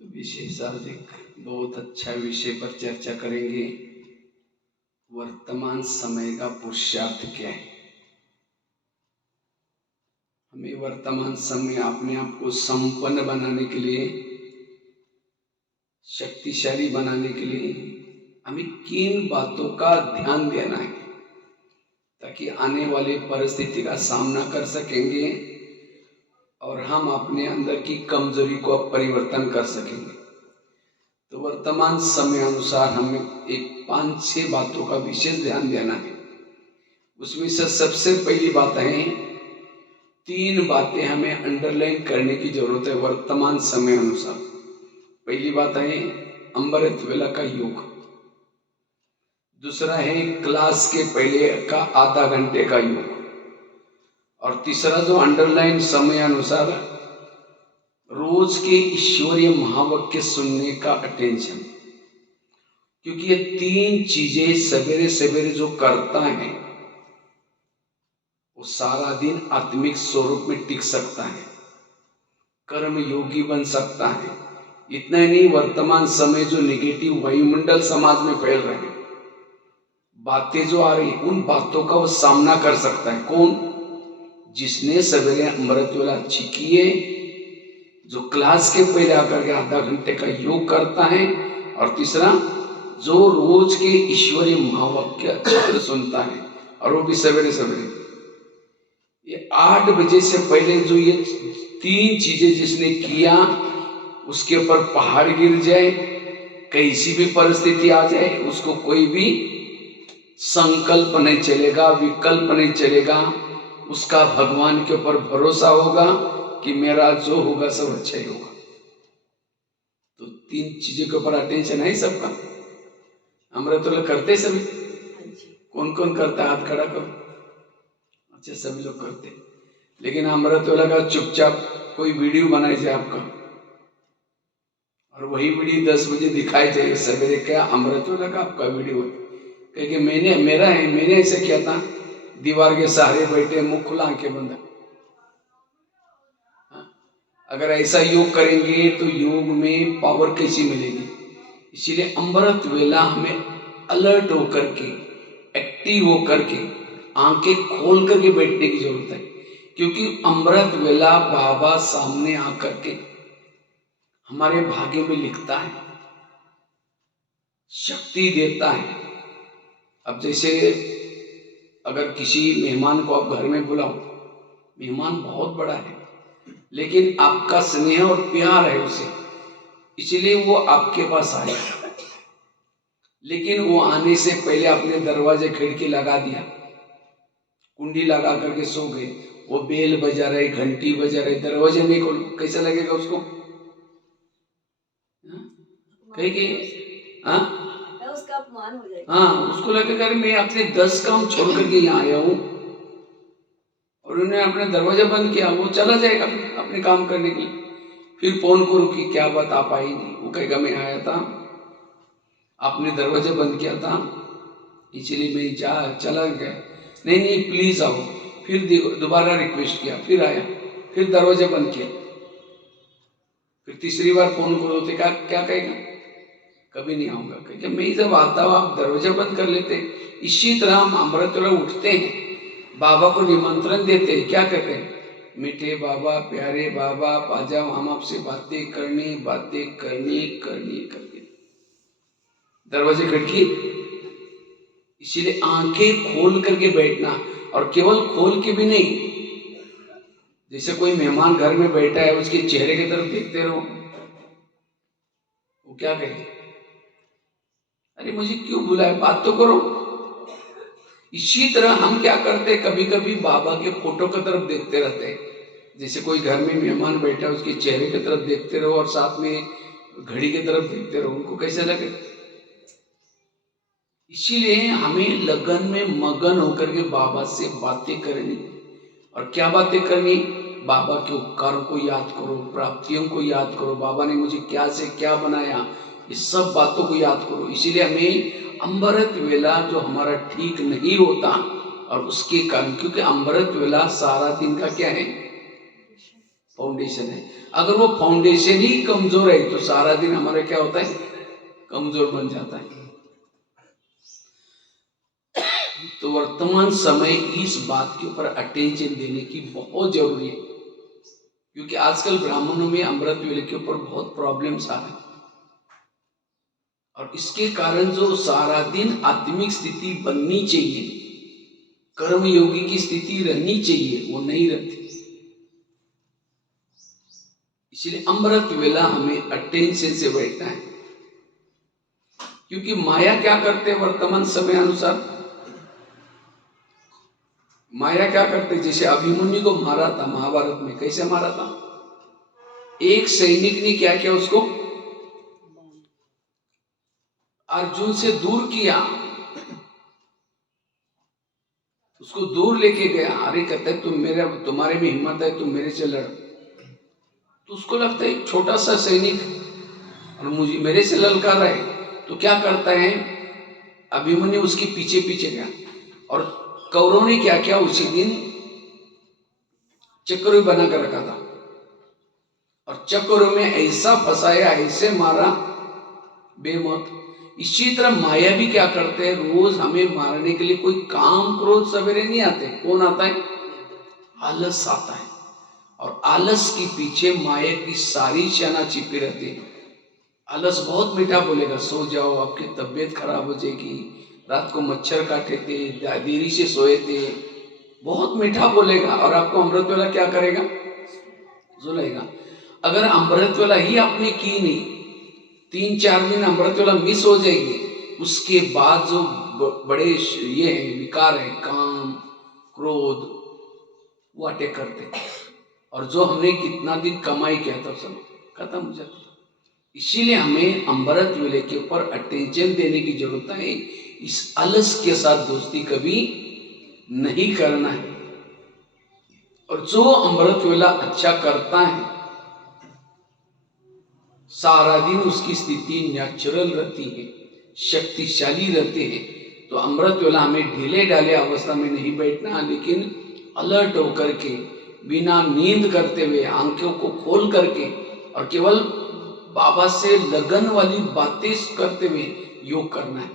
तो विशेष आज एक बहुत अच्छा विषय पर चर्चा करेंगे। वर्तमान समय का पुरुषार्थ क्या है। हमें वर्तमान समय अपने आप को संपन्न बनाने के लिए, शक्तिशाली बनाने के लिए हमें किन बातों का ध्यान देना है ताकि आने वाली परिस्थिति का सामना कर सकेंगे और हम अपने अंदर की कमजोरी को परिवर्तन कर सकेंगे। तो वर्तमान समय अनुसार हमें एक 5-6 बातों का विशेष ध्यान देना है। उसमें से सबसे पहली बात है, 3 बातें हमें अंडरलाइन करने की जरूरत है वर्तमान समय अनुसार। पहली बात है अमृत वेला का योग, दूसरा है क्लास के पहले का आधा घंटे का योग, और तीसरा जो अंडरलाइन समय अनुसार रोज के ईश्वरीय महावाक्य सुनने का अटेंशन। क्योंकि ये 3 चीजें सवेरे सवेरे जो करता है वो सारा दिन आत्मिक स्वरूप में टिक सकता है, कर्म योगी बन सकता है। इतना ही नहीं, वर्तमान समय जो नेगेटिव वायुमंडल समाज में फैल रहे हैं, बातें जो आ रही हैं, उन बातों का वो सामना कर सकता है। कौन? जिसने सवेरे अमृत वेला अच्छी की है, जो क्लास के पहले आकर के आधा घंटे का योग करता है, और तीसरा जो रोज के ईश्वरीय महावाक्य अच्छे सुनता है, और वो भी सवेरे सवेरे। ये 8 बजे से पहले जो ये 3 चीजें जिसने किया, उसके ऊपर पहाड़ गिर जाए, कैसी भी परिस्थिति आ जाए, उसको कोई भी संकल्प नहीं चलेगा, विकल्प नहीं चलेगा। उसका भगवान के ऊपर भरोसा होगा कि मेरा जो होगा सब अच्छा ही होगा। तो 3 चीजों के ऊपर अटेंशन है सबका। अमृत वेला करते सभी? कौन कौन करता है? हाथ खड़ा करो। अच्छा, सभी लोग करते। लेकिन अमृत वेला का चुपचाप कोई वीडियो बनाई जाए आपका, और वही वीडियो 10 बजे दिखाई जाए सवेरे, क्या अमृत वेला का आपका वीडियो है? क्योंकि मैंने ऐसे किया था, दीवार के सहारे बैठे, मुंह खुला, आंखें बंद। अगर ऐसा योग करेंगे तो योग में पावर कैसी मिलेगी? इसीलिए अमृत वेला हमें अलर्ट होकर के, एक्टिव होकर के, आंखें खोल करके बैठने की जरूरत है। क्योंकि अमृत वेला बाबा सामने आकर के हमारे भाग्य में लिखता है, शक्ति देता है। अब जैसे अगर किसी मेहमान को आप घर में बुलाओ, मेहमान बहुत बड़ा है, लेकिन आपका स्नेह और प्यार है उसे, इसलिए वो आपके पास आया। लेकिन वो आने से पहले अपने दरवाजे खिड़की लगा दिया, कुंडी लगा करके सो गए, वो बेल बजा रहे, घंटी बजा रहे, दरवाजे नहीं खोलो, कैसा लगेगा उसको? कहीं उसका अपमान हो जाएगा। हाँ, उसको लगेगा मैं अपने 10 काम छोड़ करके यहाँ आया हूँ, और उन्होंने अपने दरवाजा बंद किया, वो चला जाएगा अपने काम करने के लिए। फिर फोन करो कि क्या बात, आप आई नहीं? वो कहेगा मैं आया था, आपने दरवाजा बंद किया था, इसलिए मैं चला गया। नहीं प्लीज आओ। फिर दोबारा रिक्वेस्ट किया, फिर आया, फिर दरवाजा बंद किया, फिर तीसरी बार फोन करो तो क्या कहेगा? कभी नहीं आऊंगा। क्योंकि मैं जब आता हूँ आप दरवाजा बंद कर लेते। इसी तरह हम अमृत वेला उठते हैं, बाबा को निमंत्रण देते हैं, क्या कहते हैं? मीठे बाबा, प्यारे बाबा, आ जाओ, हम आपसे बातें करनी। दरवाजे खिड़की, इसीलिए आंखें खोल करके बैठना, और केवल खोल के भी नहीं। जैसे कोई मेहमान घर में बैठा है, उसके चेहरे की तरफ देखते रहो, वो क्या कहे? अरे मुझे क्यों बुलाया, बात तो करो। इसी तरह हम क्या करते हैं, कभी कभी बाबा के फोटो की तरफ देखते रहते हैं। जैसे कोई घर में मेहमान बैठा है, उसके चेहरे की तरफ देखते रहो, और साथ में घड़ी की तरफ देखते रहो, उनको कैसे लगे? इसीलिए हमें लगन में मगन होकर के बाबा से बातें करनी। और क्या बातें करनी? बाबा के उपकारों को याद करो, प्राप्तियों को याद करो, बाबा ने मुझे क्या से क्या बनाया, इस सब बातों को याद करो। इसीलिए हमें अमृत वेला जो हमारा ठीक नहीं होता, और उसके कारण, क्योंकि अमृत वेला सारा दिन का क्या है? फाउंडेशन है। अगर वो फाउंडेशन ही कमजोर है तो सारा दिन हमारा क्या होता है, कमजोर बन जाता है। तो वर्तमान समय इस बात के ऊपर अटेंशन देने की बहुत जरूरी है, क्योंकि आजकल ब्राह्मणों में अमृत वेले के ऊपर बहुत प्रॉब्लम्स आ रहे हैं, और इसके कारण जो सारा दिन आत्मिक स्थिति बननी चाहिए, कर्म योगी की स्थिति रहनी चाहिए, वो नहीं रहती। इसलिए अमृत वेला हमें अटेंशन से बैठना है, क्योंकि माया क्या करते वर्तमान समय अनुसार, माया क्या करते, जैसे अभिमन्यु को मारा था महाभारत में, कैसे मारा था, एक सैनिक ने क्या किया, उसको अर्जुन से दूर किया, उसको दूर लेके गया। अरे कहता है तुम तुम्हारे में हिम्मत है, तुम मेरे से लड़। तो उसको लगता है एक छोटा सा सैनिक और मुझे मेरे से ललकार रहा है, तो क्या करता है, अभिमन्यु उसके पीछे पीछे गया। और कौरव ने क्या किया, उसी दिन चक्र बना कर रखा था, और चक्र में ऐसा फंसाया, ऐसे मारा बेमौत। इसी तरह माया भी क्या करते हैं, रोज हमें मारने के लिए कोई काम क्रोध सवेरे नहीं आते, कौन आता है, आलस आता है। और आलस के पीछे माया की सारी सेना छिपी रहती है। आलस बहुत मीठा बोलेगा, सो जाओ, आपकी तबीयत खराब हो जाएगी, रात को मच्छर काटे थे, देरी से सोए थे, बहुत मीठा बोलेगा, और आपको अमृत वेला क्या करेगा, जुलाएगा। अगर अमृत वेला ही आपने की नहीं, 3-4 दिन अमृत वेला मिस हो जाएगी, उसके बाद जो बड़े ये है विकार है, काम क्रोध, वो अटैक करते, और जो हमने कितना दिन कमाई किया था सब खत्म हो जाता। इसीलिए हमें अमृत वेले के ऊपर अटेंशन देने की जरूरत है। इस आलस के साथ दोस्ती कभी नहीं करना है। और जो अमृत वेला अच्छा करता है, सारा दिन उसकी स्थिति नेचुरल रहती है, शक्तिशाली रहते हैं। तो अमृत वेला हमें ढीले ढाले अवस्था में नहीं बैठना, लेकिन अलर्ट होकर के, बिना नींद करते हुए, आंखों को खोल करके, और केवल बाबा से लगन वाली बातें करते हुए योग करना है।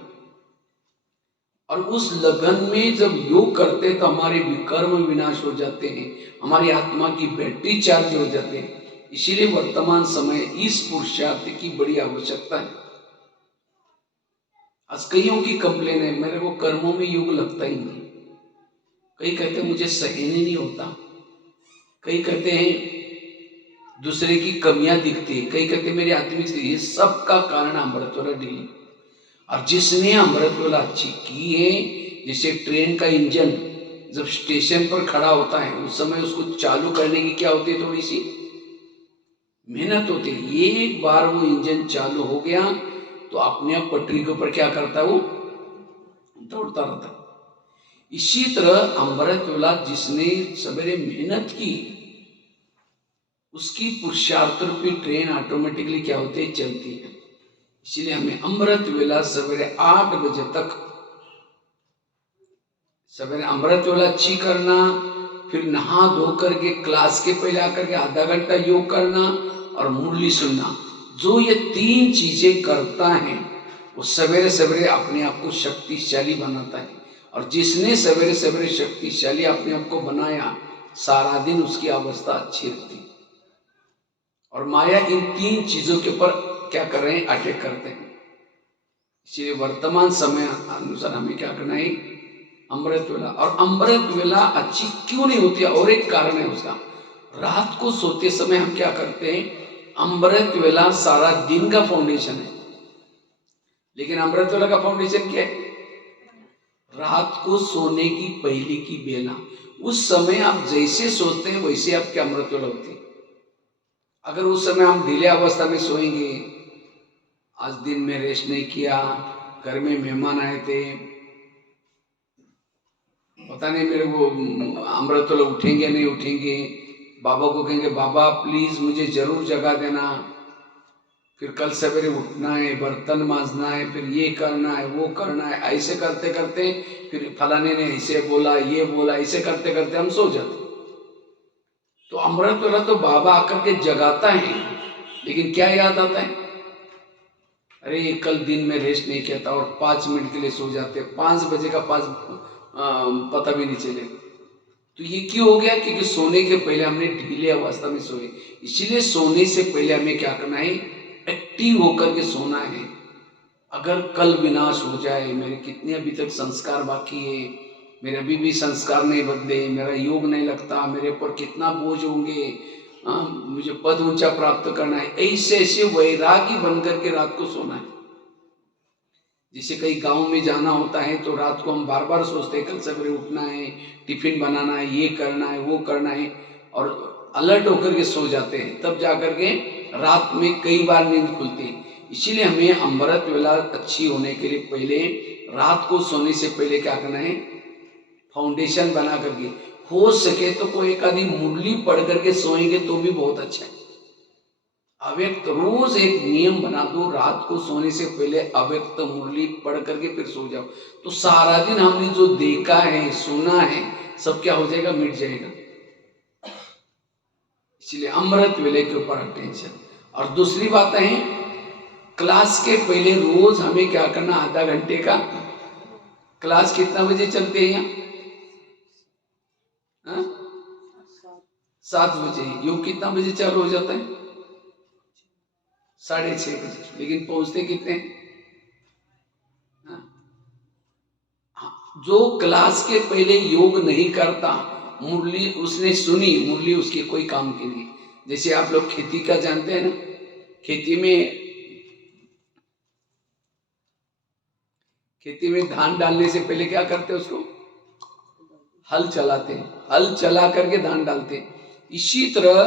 और उस लगन में जब योग करते तो हमारे विकर्म विनाश हो जाते हैं, हमारी आत्मा की बैटरी चार्ज हो जाते हैं। इसीलिए वर्तमान समय इस पुरुषार्थ की बड़ी आवश्यकता है। आज कईयों की कंप्लेन है, मेरे को कर्मों में योग लगता ही नहीं। कई कहते मुझे सहने नहीं होता, कई कहते हैं दूसरे की कमियां दिखती है, कई कहते मेरी आत्मिक स्थिति, ये सब का कारण अमृत वेला ढीली। और जिसने अमृत वेला अच्छी की है, जैसे ट्रेन का इंजन जब स्टेशन पर खड़ा होता है, उस समय उसको चालू करने की क्या होती है, थोड़ी सी मेहनत होती है। एक बार वो इंजन चालू हो गया तो अपने आप पटरी के ऊपर क्या करता है, वो दौड़ता रहता है। इसी तरह अमृत वेला जिसने सवेरे मेहनत की, उसकी पुरुषार्थ रूपी ट्रेन ऑटोमेटिकली क्या होती है, चलती है। इसीलिए हमें अमृत वेला सवेरे 8 बजे तक सवेरे अमृत वेला अच्छी करना, फिर नहा धो करके क्लास के पहले आकर के आधा घंटा योग करना और मुरली सुनना। जो ये 3 चीजें करता है वो सवेरे सवेरे अपने आप को शक्तिशाली बनाता है। और जिसने सवेरे सवेरे शक्तिशाली अपने आप को बनाया, सारा दिन उसकी अवस्था अच्छी रहती है। और माया इन 3 चीजों के ऊपर क्या कर रहे हैं, अटैक करते हैं। इसलिए वर्तमान समय अनुसार हमें क्या करना है, अमृत वेला। और अमृत वेला अच्छी क्यों नहीं होती, और एक कारण है उसका। रात को सोते समय हम क्या करते हैं, अमृत वेला सारा दिन का फाउंडेशन है, लेकिन अमृत वेला का फाउंडेशन क्या है, रात को सोने की पहले की बेला। उस समय आप जैसे सोचते हैं वैसे आपकी अमृत वेला होती है। अगर उस समय हम ढीले अवस्था में सोएंगे, आज दिन में रेस्ट नहीं किया, घर में मेहमान आए थे, पता नहीं मेरे को अमृत वेला उठेंगे नहीं उठेंगे, बाबा को कहेंगे बाबा प्लीज मुझे जरूर जगा देना, फिर कल सवेरे उठना है, बर्तन मांजना है, फिर ये करना है वो करना है, ऐसे करते करते फिर फलाने ने ऐसे बोला ये बोला, ऐसे करते करते हम सो जाते। तो अमृत वेला तो बाबा आकर के जगाता है, लेकिन क्या याद आता है? अरे कल दिन में रेस्ट नहीं किया था, और 5 मिनट के लिए सो जाते, 5 बजे का 5 पता भी नहीं चले। तो ये क्यों हो गया? क्योंकि सोने के पहले हमने ढीले अवस्था में सोए। इसीलिए सोने से पहले हमें क्या करना है? एक्टिव होकर के सोना है। अगर कल विनाश हो जाए, मेरे कितने अभी तक संस्कार बाकी है, मेरे अभी भी संस्कार नहीं बदले, मेरा योग नहीं लगता, मेरे ऊपर कितना बोझ होंगे, मुझे पद ऊंचा प्राप्त करना है, ऐसे ऐसे वैरागी बनकर के रात को सोना है। जिसे कहीं गांव में जाना होता है तो रात को हम बार बार सोचते हैं कल सवेरे उठना है, टिफिन बनाना है, ये करना है, वो करना है, और अलर्ट होकर के सो जाते हैं। तब जाकर के रात में कई बार नींद खुलती है। इसीलिए हमें अमृत वेला अच्छी होने के लिए पहले रात को सोने से पहले क्या करना है? फाउंडेशन बना करके, हो सके तो कोई एक आधी मुरली पढ़ करके सोएंगे तो भी बहुत अच्छा है। अव्यक्त रोज एक नियम बना दो, रात को सोने से पहले अव्यक्त मुरली पढ़ करके फिर सो जाओ, तो सारा दिन हमने जो देखा है, सुना है, सब क्या हो जाएगा? मिट जाएगा। इसलिए अमृत वेले के ऊपर अटेंशन। और दूसरी बात है, क्लास के पहले रोज हमें क्या करना? आधा घंटे का क्लास कितना बजे चलते हैं यहाँ? 7 बजे। योग कितना बजे चालू हो जाता है? 6:30 बजे। लेकिन पहुंचते कितने? जो क्लास के पहले योग नहीं करता, मुरली उसने सुनी, मुरली उसके कोई काम की नहीं। जैसे आप लोग खेती का जानते हैं ना, खेती में धान डालने से पहले क्या करते हैं? उसको हल चलाते हैं, हल चला करके धान डालते हैं। इसी तरह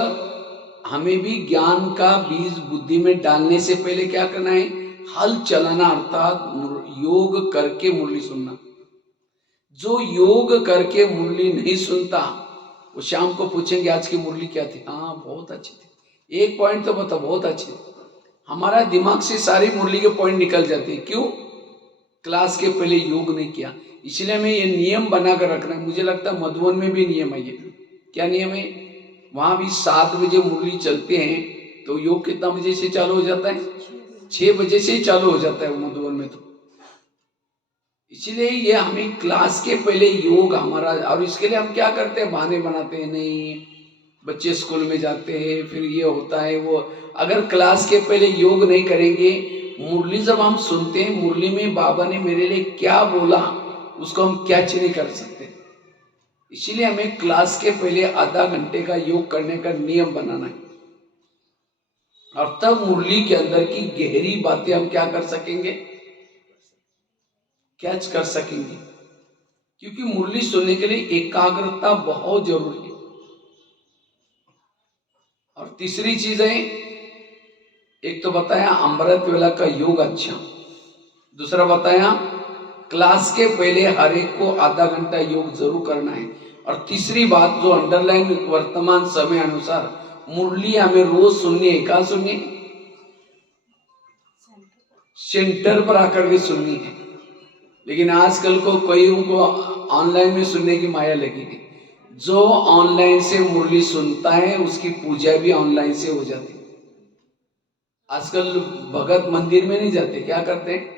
हमें भी ज्ञान का बीज बुद्धि में डालने से पहले क्या करना है? हल चलाना, अर्थात योग करके मुरली सुनना। जो योग करके मुरली नहीं सुनता, वो शाम को पूछेंगे आज की मुरली क्या थी? हाँ बहुत अच्छी थी, एक पॉइंट तो बता, बहुत अच्छी थी। हमारा दिमाग से सारी मुरली के पॉइंट निकल जाते हैं। क्यों? क्लास के पहले योग नहीं किया। इसलिए हमें ये नियम बनाकर रखना है। मुझे लगता है मधुबन में भी नियम है ये। क्या नियम है? वहां भी 7 बजे मुरली चलते हैं, तो योग कितना बजे से चालू हो जाता है? 6 बजे से ही चालू हो जाता है मधुबन में तो। इसीलिए ये हमें क्लास के पहले योग हमारा, और इसके लिए हम क्या करते हैं? बहाने बनाते हैं, नहीं बच्चे स्कूल में जाते हैं, फिर ये होता है वो। अगर क्लास के पहले योग नहीं करेंगे, मुरली जब हम सुनते हैं, मुरली में बाबा ने मेरे लिए क्या बोला, उसको हम कैच नहीं कर सकते। इसीलिए हमें क्लास के पहले आधा घंटे का योग करने का नियम बनाना है, और तब मुरली के अंदर की गहरी बातें हम क्या कर सकेंगे? कैच कर सकेंगे। क्योंकि मुरली सुनने के लिए एकाग्रता बहुत जरूरी है। और तीसरी चीज है, एक तो बताया अमृत वेला का योग अच्छा, दूसरा बताया क्लास के पहले हर एक को आधा घंटा योग जरूर करना है, और तीसरी बात जो अंडरलाइन वर्तमान समय अनुसार मुरली हमें रोज सुननी है। कहाँ सुननी है? सेंटर पर आकर के सुननी है। लेकिन आजकल को कईयों को ऑनलाइन में सुनने की माया लगी है। जो ऑनलाइन से मुरली सुनता है उसकी पूजा भी ऑनलाइन से हो जाती है। आजकल भगत मंदिर में नहीं जाते, क्या करते हैं?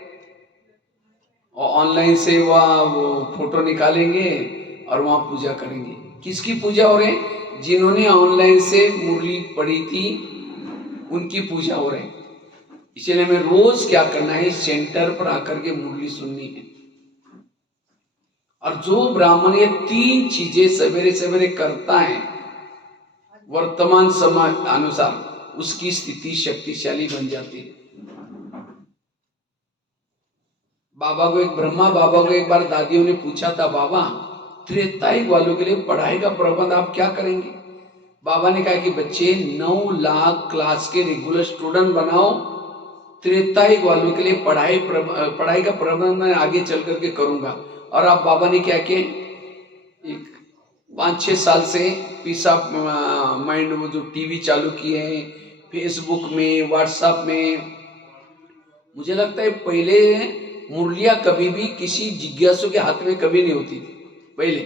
और ऑनलाइन से वह वो फोटो निकालेंगे और वहां पूजा करेंगे। किसकी पूजा हो रही है? जिन्होंने ऑनलाइन से मुरली पढ़ी थी उनकी पूजा हो रही है। इसलिए हमें रोज क्या करना है? सेंटर पर आकर के मुरली सुननी है। और जो ब्राह्मण ये 3 चीजें सवेरे सवेरे करता है वर्तमान समय अनुसार, उसकी स्थिति शक्तिशाली बन जाती है। बाबा को एक बार दादियों ने पूछा था, बाबा त्रेतायुग वालों के लिए पढ़ाई का प्रबंध आप क्या करेंगे? बाबा ने कहा कि बच्चे 9 लाख क्लास के रेगुलर स्टूडेंट बनाओ, त्रेतायुग वालों के लिए पढ़ाई का प्रबंध मैं आगे चल करके करूंगा। और आप बाबा ने क्या किया? 5-6 साल से पीस ऑफ माइंड वो जो टीवी चालू किए हैं, फेसबुक में, व्हाट्सएप में। मुझे लगता है पहले मुरलियां कभी भी किसी जिज्ञासु के हाथ में कभी नहीं होती थी। पहले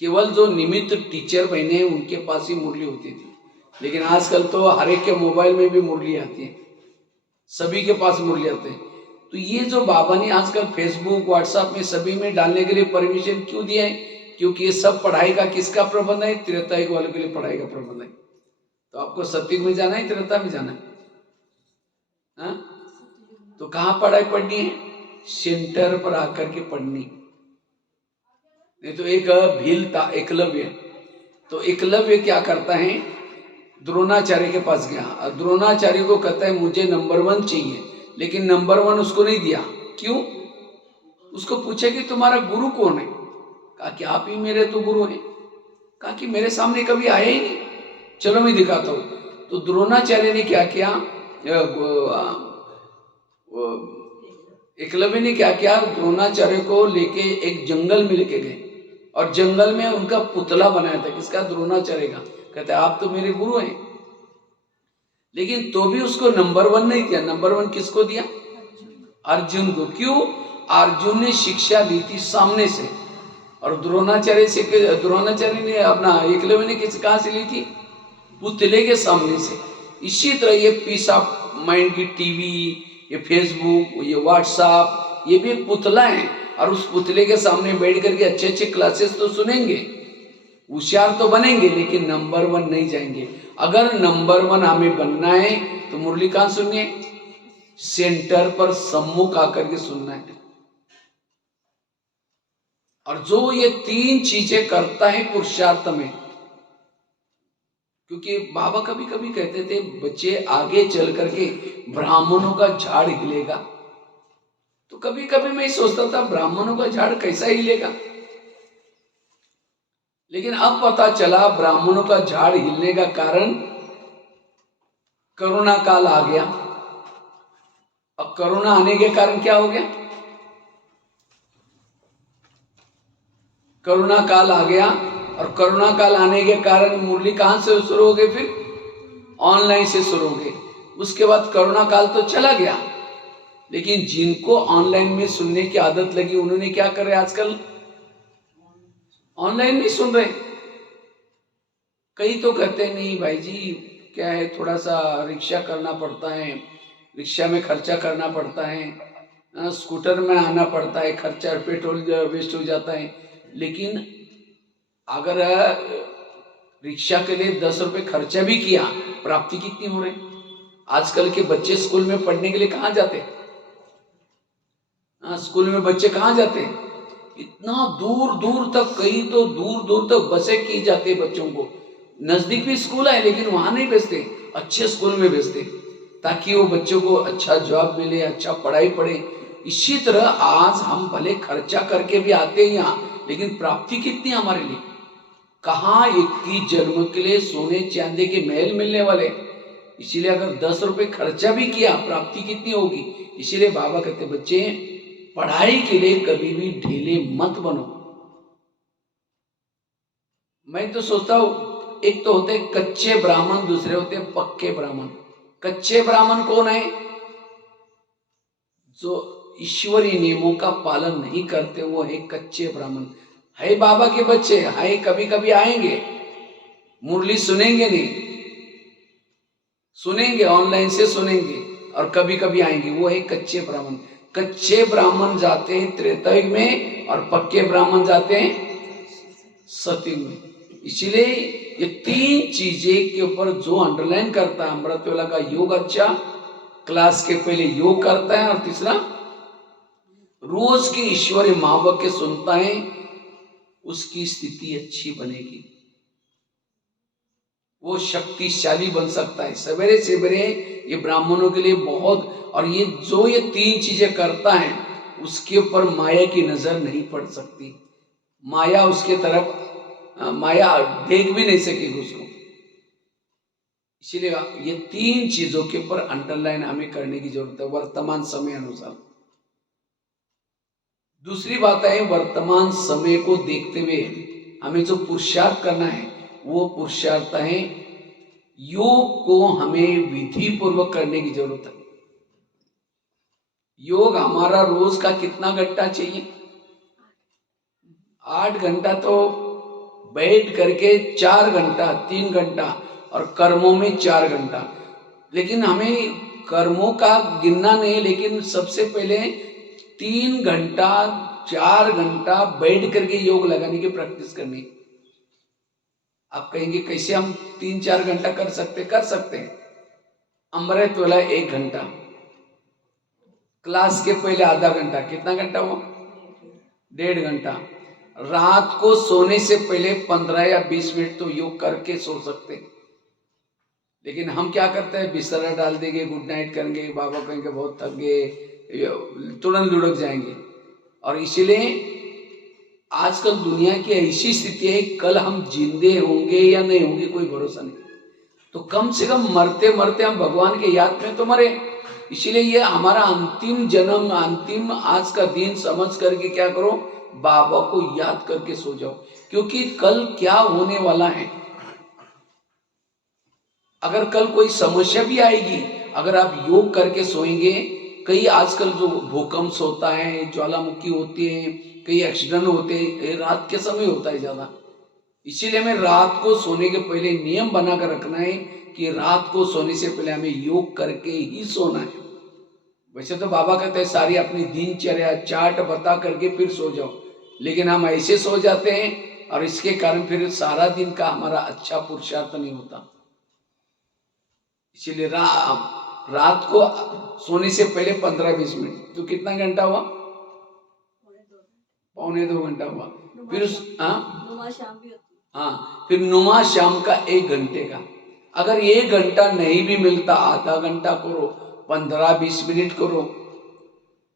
केवल जो निमित्त टीचर बने उनके पास ही मुरली होती थी, लेकिन आजकल तो हर एक के मोबाइल में भी मुरली आती है, सभी के पास मुरली आते हैं। तो ये जो बाबा ने आजकल फेसबुक व्हाट्सएप में सभी में डालने के लिए परमिशन क्यों दिया है? क्योंकि ये सब पढ़ाई का किसका प्रबंध है? त्रेतायुग वालों के लिए पढ़ाई का प्रबंध है। तो आपको सतयुग में जाना है, त्रेता में जाना है? तो कहाँ पढ़ाई पढ़नी है? सेंटर पर आकर के पढ़नी। नहीं तो एक भील था एकलव्य, तो एकलव्य क्या करता है, द्रोणाचार्य के पास गया और द्रोणाचार्य को कहता है मुझे नंबर 1 चाहिए, लेकिन नंबर 1 उसको नहीं दिया। क्यों? उसको पूछा कि तुम्हारा गुरु कौन है? कहा कि आप ही मेरे तो गुरु हैं। कहा कि मेरे सामने कभी आया ही नहीं, चलो मैं दिखाता हूँ। तो द्रोणाचार्य ने क्या किया, एकलव्य ने क्या किया, द्रोणाचार्य को लेके एक जंगल में लेके गए और जंगल में उनका पुतला बनाया था। किसका? द्रोणाचार्य का। कहते आप तो मेरे गुरु हैं, लेकिन तो भी उसको नंबर 1 नहीं दिया। नंबर 1 किसको दिया? अर्जुन को। क्यों? अर्जुन ने शिक्षा ली थी सामने से, और द्रोणाचार्य ने अपना एकलव्य ने कहाँ से ली थी? पुतले के सामने से। इसी तरह ये पीस ऑफ माइंड की टीवी, ये फेसबुक, ये व्हाट्सएप, ये भी एक पुतला है, और उस पुतले के सामने बैठ करके अच्छे अच्छे क्लासेस तो सुनेंगे, होशियार तो बनेंगे, लेकिन नंबर 1 नहीं जाएंगे। अगर नंबर 1 हमें बनना है तो मुरली कहाँ सुननी है? सेंटर पर सम्मुख आकर के सुनना है। और जो ये 3 चीजें करता है पुरुषार्थ में, क्योंकि बाबा कभी कभी कहते थे बच्चे आगे चल करके ब्राह्मणों का झाड़ हिलेगा, तो कभी कभी मैं सोचता था ब्राह्मणों का झाड़ कैसा हिलेगा, लेकिन अब पता चला ब्राह्मणों का झाड़ हिलने का कारण कोरोना काल आ गया। अब कोरोना आने के कारण क्या हो गया? कोरोना काल आ गया, और कोरोना काल आने के कारण मुरली कहां से शुरू हो गई? फिर ऑनलाइन से शुरू हो गई। उसके बाद कोरोना काल तो चला गया, लेकिन जिनको ऑनलाइन में सुनने की आदत लगी उन्होंने क्या कर रहे? आजकल ऑनलाइन भी सुन रहे। कई तो कहते नहीं भाई जी क्या है, थोड़ा सा रिक्शा करना पड़ता है, रिक्शा में खर्चा करना पड़ता है, स्कूटर में आना पड़ता है, खर्चा पेट्रोल वेस्ट हो जाता है। लेकिन अगर रिक्शा के लिए 10 रुपए खर्चा भी किया, प्राप्ति कितनी हो रही? आजकल के बच्चे स्कूल में पढ़ने के लिए कहाँ जाते? स्कूल में बच्चे कहाँ जाते? इतना दूर दूर तक, कई तो दूर दूर तक बसें की जाती है बच्चों को। नजदीक भी स्कूल है लेकिन वहां नहीं भेजते, अच्छे स्कूल में भेजते, ताकि वो बच्चों को अच्छा जॉब मिले, अच्छा पढ़ाई पढ़े। इसी तरह आज हम भले खर्चा करके भी आते हैं यहाँ, लेकिन प्राप्ति कितनी हमारे लिए? कहाँ 21 जन्म के लिए सोने चांदी के महल मिलने वाले। इसीलिए अगर 10 रुपए खर्चा भी किया, प्राप्ति कितनी होगी? इसीलिए बाबा कहते बच्चे पढ़ाई के लिए कभी भी ढीले मत बनो। मैं तो सोचता हूं, एक तो होते कच्चे ब्राह्मण, दूसरे होते पक्के ब्राह्मण। कच्चे ब्राह्मण कौन है? जो ईश्वरीय नियमों का पालन नहीं करते, वो है कच्चे ब्राह्मण। है बाबा के बच्चे, है कभी कभी आएंगे, मुरली सुनेंगे नहीं, सुनेंगे ऑनलाइन से सुनेंगे, और कभी कभी आएंगे, वो है कच्चे ब्राह्मण। कच्चे ब्राह्मण जाते हैं त्रेतायुग में, और पक्के ब्राह्मण जाते हैं सतयुग में। इसीलिए ये 3 चीजें के ऊपर जो अंडरलाइन करता है, अमृतवेला का योग अच्छा, क्लास के पहले योग करता है, और तीसरा रोज की ईश्वरीय महावाक्य सुनता है, उसकी स्थिति अच्छी बनेगी, वो शक्तिशाली बन सकता है। सवेरे सवेरे ये ब्राह्मणों के लिए बहुत, और ये जो ये 3 चीजें करता है उसके ऊपर माया की नजर नहीं पड़ सकती। माया उसके तरफ, माया देख भी नहीं सकेगी उसको। इसीलिए ये 3 चीजों के ऊपर अंडरलाइन हमें करने की जरूरत है वर्तमान समय अनुसार। दूसरी बात है, वर्तमान समय को देखते हुए हमें जो पुरुषार्थ करना है वो पुरुषार्थ है योग को हमें विधि पूर्वक करने की जरूरत है। योग हमारा रोज का कितना घंटा चाहिए? 8 घंटा तो बैठ करके 4 घंटा 3 घंटा और कर्मों में 4 घंटा। लेकिन हमें कर्मों का गिनना नहीं, लेकिन सबसे पहले 3 घंटा 4 घंटा बैठ करके योग लगाने की प्रैक्टिस करनी। आप कहेंगे कैसे हम 3-4 घंटा कर सकते हैं। अमृत वाला 1 घंटा, क्लास के पहले आधा घंटा, कितना घंटा हुआ? 1.5 घंटा। रात को सोने से पहले 15 या 20 मिनट तो योग करके सो सकते हैं। लेकिन हम क्या करते हैं, बिस्तर डाल देंगे, गुड नाइट करेंगे, बाबा कहेंगे बहुत थक गए, तुरंत लुढ़क जाएंगे। और इसीलिए आजकल दुनिया की ऐसी स्थिति है, कल हम जिंदे होंगे या नहीं होंगे कोई भरोसा नहीं। तो कम से कम मरते मरते हम भगवान के याद में तो मरे। इसीलिए ये हमारा अंतिम जन्म, अंतिम आज का दिन समझ करके क्या करो, बाबा को याद करके सो जाओ, क्योंकि कल क्या होने वाला है। अगर कल कोई समस्या भी आएगी, अगर आप योग करके सोएंगे, कई आजकल जो भूकंप होता है, ज्वालामुखी होती है, कई एक्सीडेंट होते हैं, रात के समय होता है ज्यादा। इसीलिए हमें रात को सोने के पहले नियम बनाकर रखना है कि रात को सोने से पहले हमें योग करके ही सोना है। वैसे तो बाबा कहते हैं सारी अपनी दिनचर्या चार्ट बता करके फिर सो जाओ, लेकिन हम ऐसे सो जाते हैं और इसके कारण फिर सारा दिन का हमारा अच्छा पुरुषार्थ नहीं होता। इसीलिए रात को सोने से पहले 15-20 मिनट, तो कितना घंटा हुआ? 1.25 घंटा हुआ। फिर फिर नुमा शाम का 1 घंटे का। अगर 1 घंटा नहीं भी मिलता, आधा घंटा करो, 15-20 मिनट करो।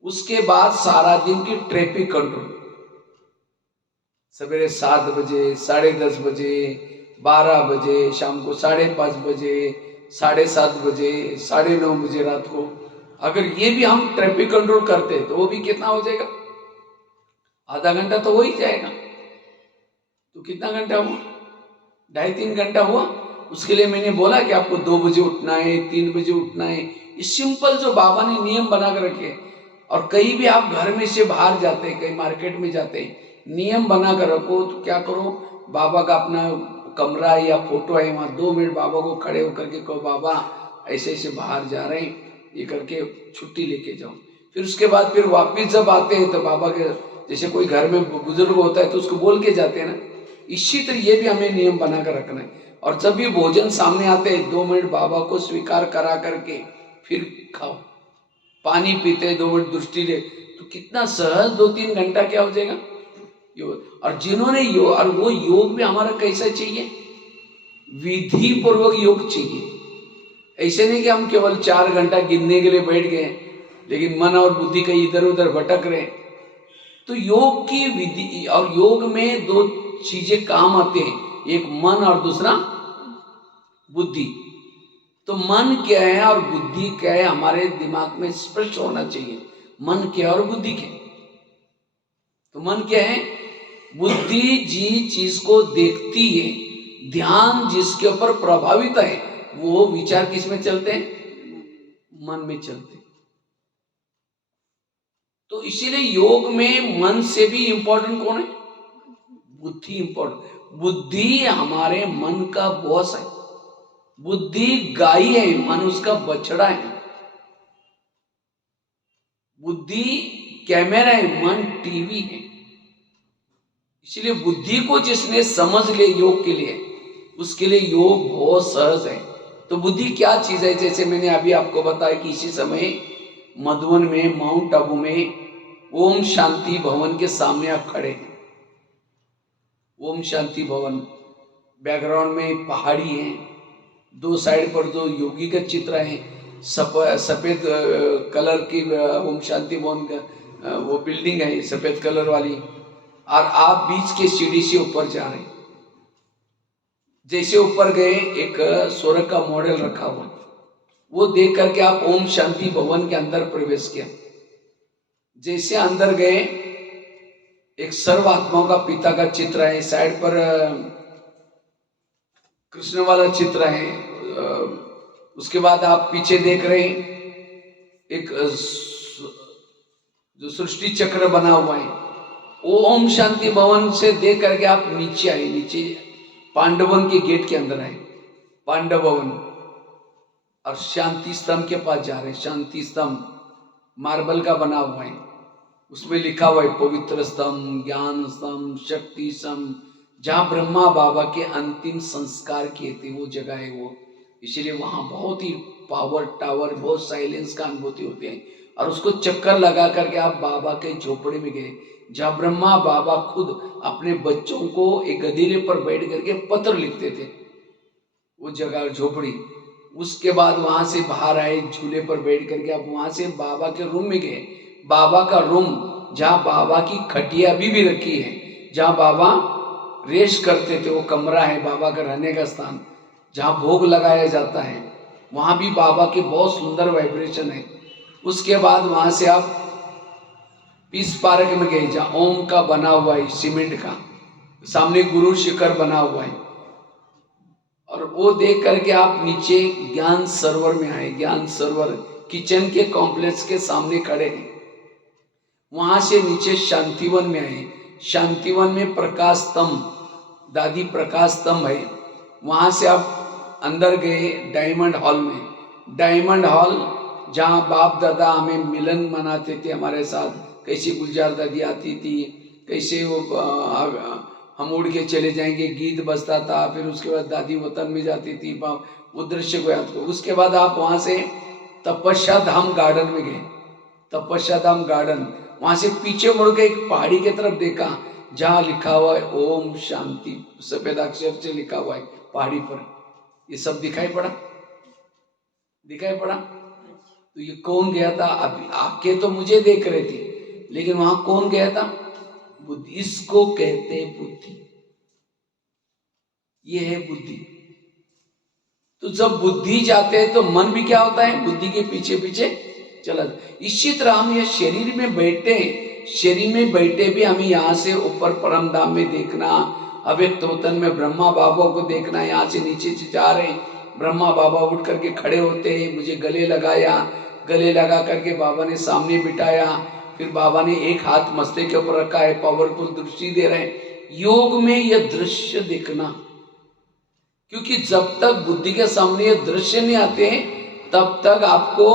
उसके बाद सारा दिन की ट्रैफिक कंट्रोल, सवेरे 7 बजे, 10:30 बजे, 12 बजे, शाम को 5:30 बजे, 7:30 बजे, 9:30 बजे रात को, अगर ये भी हम ट्रैफिक कंट्रोल करते तो वो भी कितना हो जाएगा? आधा घंटा तो हो ही जाएगा। तो कितना घंटा हुआ? 2.5-3 घंटा हुआ। उसके लिए मैंने बोला कि आपको 2 बजे उठना है, 3 बजे उठना है। ये सिंपल जो बाबा ने नियम बना कर रखे। और कहीं भी आप घर में से बाहर जाते हैं, कहीं मार्केट में जाते हैं, नियम बना कर रखो। तो क्या करो, बाबा का अपना कमरा या फोटो है, वहां 2 मिनट बाबा को खड़े होकर के कहो, बाबा ऐसे ऐसे बाहर जा रहे हैं, ये करके छुट्टी लेके जाओ। फिर उसके बाद फिर वापिस जब आते हैं तो बाबा के, जैसे कोई घर में बुजुर्ग होता है तो उसको बोल के जाते हैं ना, इसी तरह ये भी हमें नियम बना कर रखना है। और जब भी भोजन सामने आते हैं 2 मिनट बाबा को स्वीकार करा करके फिर खाओ। पानी पीते 2 मिनट दृष्टि ले, तो कितना सहज 2-3 घंटा क्या हो जाएगा योग। और जिन्होंने योग, और वो योग भी हमारा कैसा चाहिए, विधि पूर्वक योग चाहिए। ऐसे नहीं कि हम केवल 4 घंटा गिनने के लिए बैठ गए लेकिन मन और बुद्धि कहीं इधर उधर भटक रहे। तो योग की विधि, और योग में 2 चीजें काम आते हैं, एक मन और दूसरा बुद्धि। तो मन क्या है और बुद्धि क्या है, हमारे दिमाग में स्पष्ट होना चाहिए। मन क्या है और बुद्धि क्या है? तो मन क्या है? बुद्धि जिस चीज को देखती है, ध्यान जिसके ऊपर प्रभावित है, वो विचार किस में चलते हैं? मन में चलते हैं। तो इसीलिए योग में मन से भी इंपॉर्टेंट कौन है? बुद्धि इंपॉर्टेंट। बुद्धि हमारे मन का बॉस है। बुद्धि गाय है, मन उसका बछड़ा है। बुद्धि कैमरा है, मन टीवी है। इसलिए बुद्धि को जिसने समझ ले योग के लिए, उसके लिए योग बहुत सहज है। तो बुद्धि क्या चीज है? जैसे मैंने अभी आपको बताया कि इसी समय मधुबन में, माउंट आबू में ओम शांति भवन के सामने आप खड़े हैं। ओम शांति भवन, बैकग्राउंड में पहाड़ी है, 2 साइड पर जो योगी का चित्र है, सफेद कलर की ओम शांति भवन का वो बिल्डिंग है सफेद कलर वाली, और आप बीच के सीढ़ी से ऊपर जा रहे हैं। जैसे ऊपर गए, एक स्वर्ग का मॉडल रखा हुआ, वो देख करके आप ओम शांति भवन के अंदर प्रवेश किया। जैसे अंदर गए, एक सर्वात्माओं का पिता का चित्र है, साइड पर कृष्ण वाला चित्र है। उसके बाद आप पीछे देख रहे हैं एक जो सृष्टि चक्र बना हुआ है, ओम शांति भवन से देख करके आप नीचे आए, नीचे पांडवन के गेट के अंदर आए, पांडव भवन, और शांति स्तंभ के पास जा रहे हैं। शांति स्तंभ मार्बल का बना हुआ है, उसमें लिखा हुआ है पवित्र स्तंभ, ज्ञान स्तंभ, शक्ति स्तंभ, जहां ब्रह्मा बाबा के अंतिम संस्कार किए थे वो जगह है वो। इसलिए वहां बहुत ही पावर टावर, बहुत साइलेंस का अनुभूति होती है। और उसको चक्कर लगा करके आप बाबा के झोपड़े में गए, जहां ब्रह्मा बाबा खुद अपने बच्चों को एक गधीले पर बैठ करके पत्र लिखते थे, वो जगह झोपड़ी। उसके बाद वहां से बाहर आए, झूले पर बैठ करके आप वहां से बाबा के रूम में गए। बाबा का रूम, जहां बाबा की खटिया भी रखी है, जहां बाबा रेस्ट करते थे, वो कमरा है बाबा का रहने का स्थान, जहां भोग लगाया जाता है, वहां भी बाबा के बहुत सुंदर वाइब्रेशन है। उसके बाद वहां से आप पीस पार्क में गए, जहां ओम का बना हुआ है सीमेंट का, सामने गुरु शिखर बना हुआ है, और वो देख करके आप नीचे ज्ञान सरोवर में आए। ज्ञान सरोवर किचन के कॉम्प्लेक्स के सामने खड़े हैं। वहां से नीचे शांतिवन में आए। शांतिवन में प्रकाश स्तंभ, दादी प्रकाश स्तंभ है, वहां से आप अंदर गए डायमंड हॉल में। डायमंड हॉल जहाँ बाप दादा हमें मिलन मनाते थे हमारे साथ, कैसे गुलजार दादी आती थी, कैसे वो हम उड़ के चले जाएंगे गीत बजता था, फिर उसके बाद दादी वतन में जाती थी, वो दृश्य को याद करो। उसके बाद आप वहां से तपस्या धाम गार्डन में गए। तपस्या धाम गार्डन, वहां से पीछे मुड़ के एक पहाड़ी की तरफ देखा, जहां लिखा हुआ है ओम शांति, सफेद अक्षर से लिखा हुआ है पहाड़ी पर। ये सब दिखाई पड़ा, दिखाई पड़ा। तो ये कौन गया था? अभी आपके तो मुझे देख रहे थे, लेकिन वहां कौन गया था? बुद्धि। इसको कहते हैं बुद्धि, ये है बुद्धि। तो जब बुद्धि जाते हैं तो मन भी क्या होता है? बुद्धि के पीछे पीछे चला। इसी तरह हम ये शरीर में बैठे, शरीर में बैठे भी हमें यहाँ से ऊपर परम धाम में देखना, अव्यक्त वतन में ब्रह्मा बाबा को देखना। यहाँ से नीचे से जा रहे, ब्रह्मा बाबा उठ करके खड़े होते हैं, मुझे गले लगाया, गले लगा करके बाबा ने सामने बिठाया, फिर बाबा ने एक हाथ मस्ते के ऊपर रखा है, पावरफुल दृष्टि दे रहे हैं। योग में यह दृश्य देखना, क्योंकि जब तक बुद्धि के सामने ये दृश्य नहीं आते तब तक आपको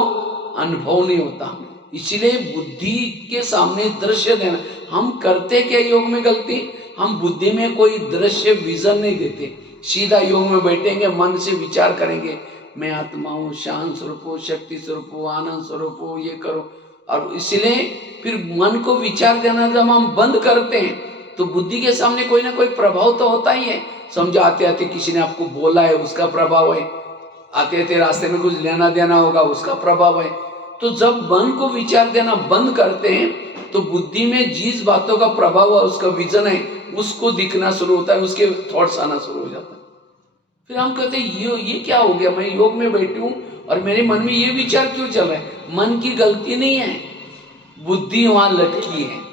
अनुभव नहीं होता। इसलिए बुद्धि के सामने दृश्य देना। हम करते क्या योग में गलती? हम बुद्धि में कोई दृश्य विजन नहीं देते। सीधा योग में बैठेंगे, मन से विचार करेंगे, मैं आत्मा हूँ, शांत स्वरूप हूँ, शक्ति स्वरूप हूँ, आनंद स्वरूप हूँ, ये करो। और इसलिए फिर मन को विचार देना जब हम बंद करते हैं तो बुद्धि के सामने कोई ना कोई प्रभाव तो होता ही है। समझो आते आते किसी ने आपको बोला है, उसका प्रभाव है। आते आते रास्ते में कुछ लेना देना होगा, उसका प्रभाव है। तो जब मन को विचार देना बंद करते हैं तो बुद्धि में जिस बातों का प्रभाव है, उसका विजन है, उसको दिखना शुरू होता है, उसके थॉट्स आना शुरू हो जाता है। फिर हम कहते हैं ये क्या हो गया? मैं योग में बैठी हूँ और मेरे मन में ये विचार क्यों चल रहा है? मन की गलती नहीं है, बुद्धि वहां लटकी है।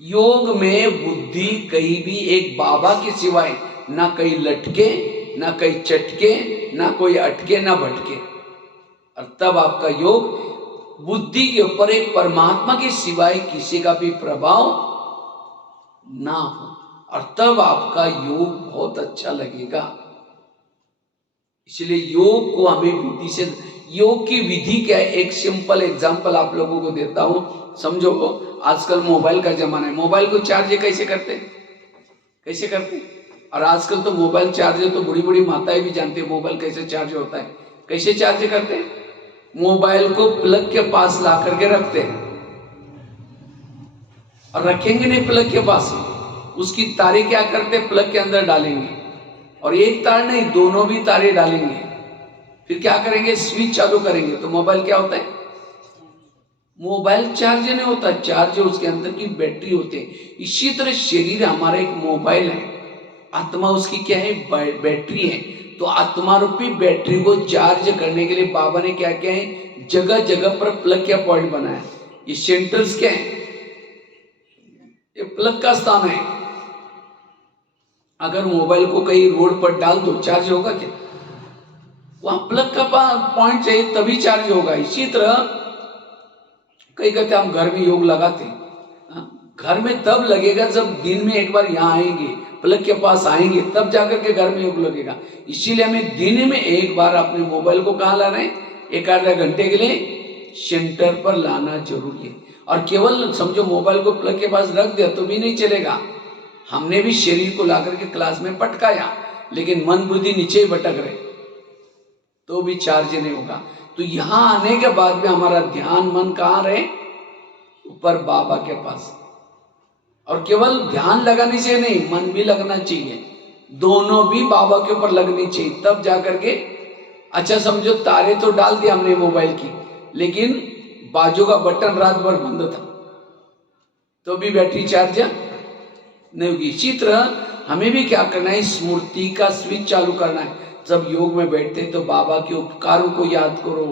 योग में बुद्धि कहीं भी एक बाबा के सिवाय ना कहीं लटके, ना कहीं चटके, ना कोई अटके, ना भटके। और तब आपका योग बुद्धि के ऊपर एक परमात्मा के सिवाय किसी का भी प्रभाव ना हो, और तब आपका योग बहुत अच्छा लगेगा। इसलिए योग को हमें विधि से, योग की विधि क्या है? एक सिंपल एग्जांपल आप लोगों को देता हूं, समझो। आजकल मोबाइल का जमाना है, मोबाइल को चार्ज कैसे करते? कैसे करते? और आजकल तो मोबाइल चार्ज तो बड़ी बड़ी माताएं भी जानती है मोबाइल कैसे चार्ज होता है। कैसे चार्ज करते? मोबाइल को प्लग के पास ला करके रखते हैं, और रखेंगे नहीं प्लग के पास, उसकी तारे क्या करते? प्लग के अंदर डालेंगे, और एक तार नहीं, दोनों भी तारे डालेंगे। फिर क्या करेंगे? स्विच चालू करेंगे, तो मोबाइल क्या होता है? मोबाइल चार्ज नहीं होता, चार्ज उसके अंदर की बैटरी होती है। इसी तरह शरीर हमारा एक मोबाइल है, आत्मा उसकी क्या है? बैटरी है। तो आत्मा रूपी बैटरी को चार्ज करने के लिए बाबा ने क्या किया है? जगह जगह पर प्लग का पॉइंट बनाया। ये सेंटर्स क्या है? ये प्लग का स्थान है। अगर मोबाइल को कहीं रोड पर डाल दो, चार्ज होगा क्या? वहां प्लग का पॉइंट चाहिए, तभी चार्ज होगा। इसी तरह कई कहते हम घर में योग लगाते, घर में तब लगेगा जब दिन में एक बार यहाँ आएंगे, प्लग के पास आएंगे, तब जाकर के घर में योग लगेगा। इसीलिए हमें दिन में एक बार अपने मोबाइल को कहाँ लाना है, एक आधा घंटे के लिए सेंटर पर लाना जरूरी है। और केवल समझो मोबाइल को प्लग के पास रख दिया तो भी नहीं चलेगा। हमने भी शरीर को ला करके क्लास में पटकाया, लेकिन मन बुद्धि नीचे ही भटक रहे तो भी चार्ज नहीं होगा। तो यहाँ आने के बाद में हमारा ध्यान मन कहाँ रहे, ऊपर बाबा के पास। और केवल ध्यान लगाने से नहीं, मन भी लगना चाहिए, दोनों भी बाबा के ऊपर लगनी चाहिए, तब जाकर के। अच्छा समझो तारे तो डाल दिया हमने मोबाइल की, लेकिन बाजू का बटन रात भर बंद था तो भी बैटरी चार्ज नहीं होगी। इसी तरह हमें भी क्या करना है, स्मृति का स्विच चालू करना है। जब योग में बैठते तो बाबा के उपकारों को याद करो,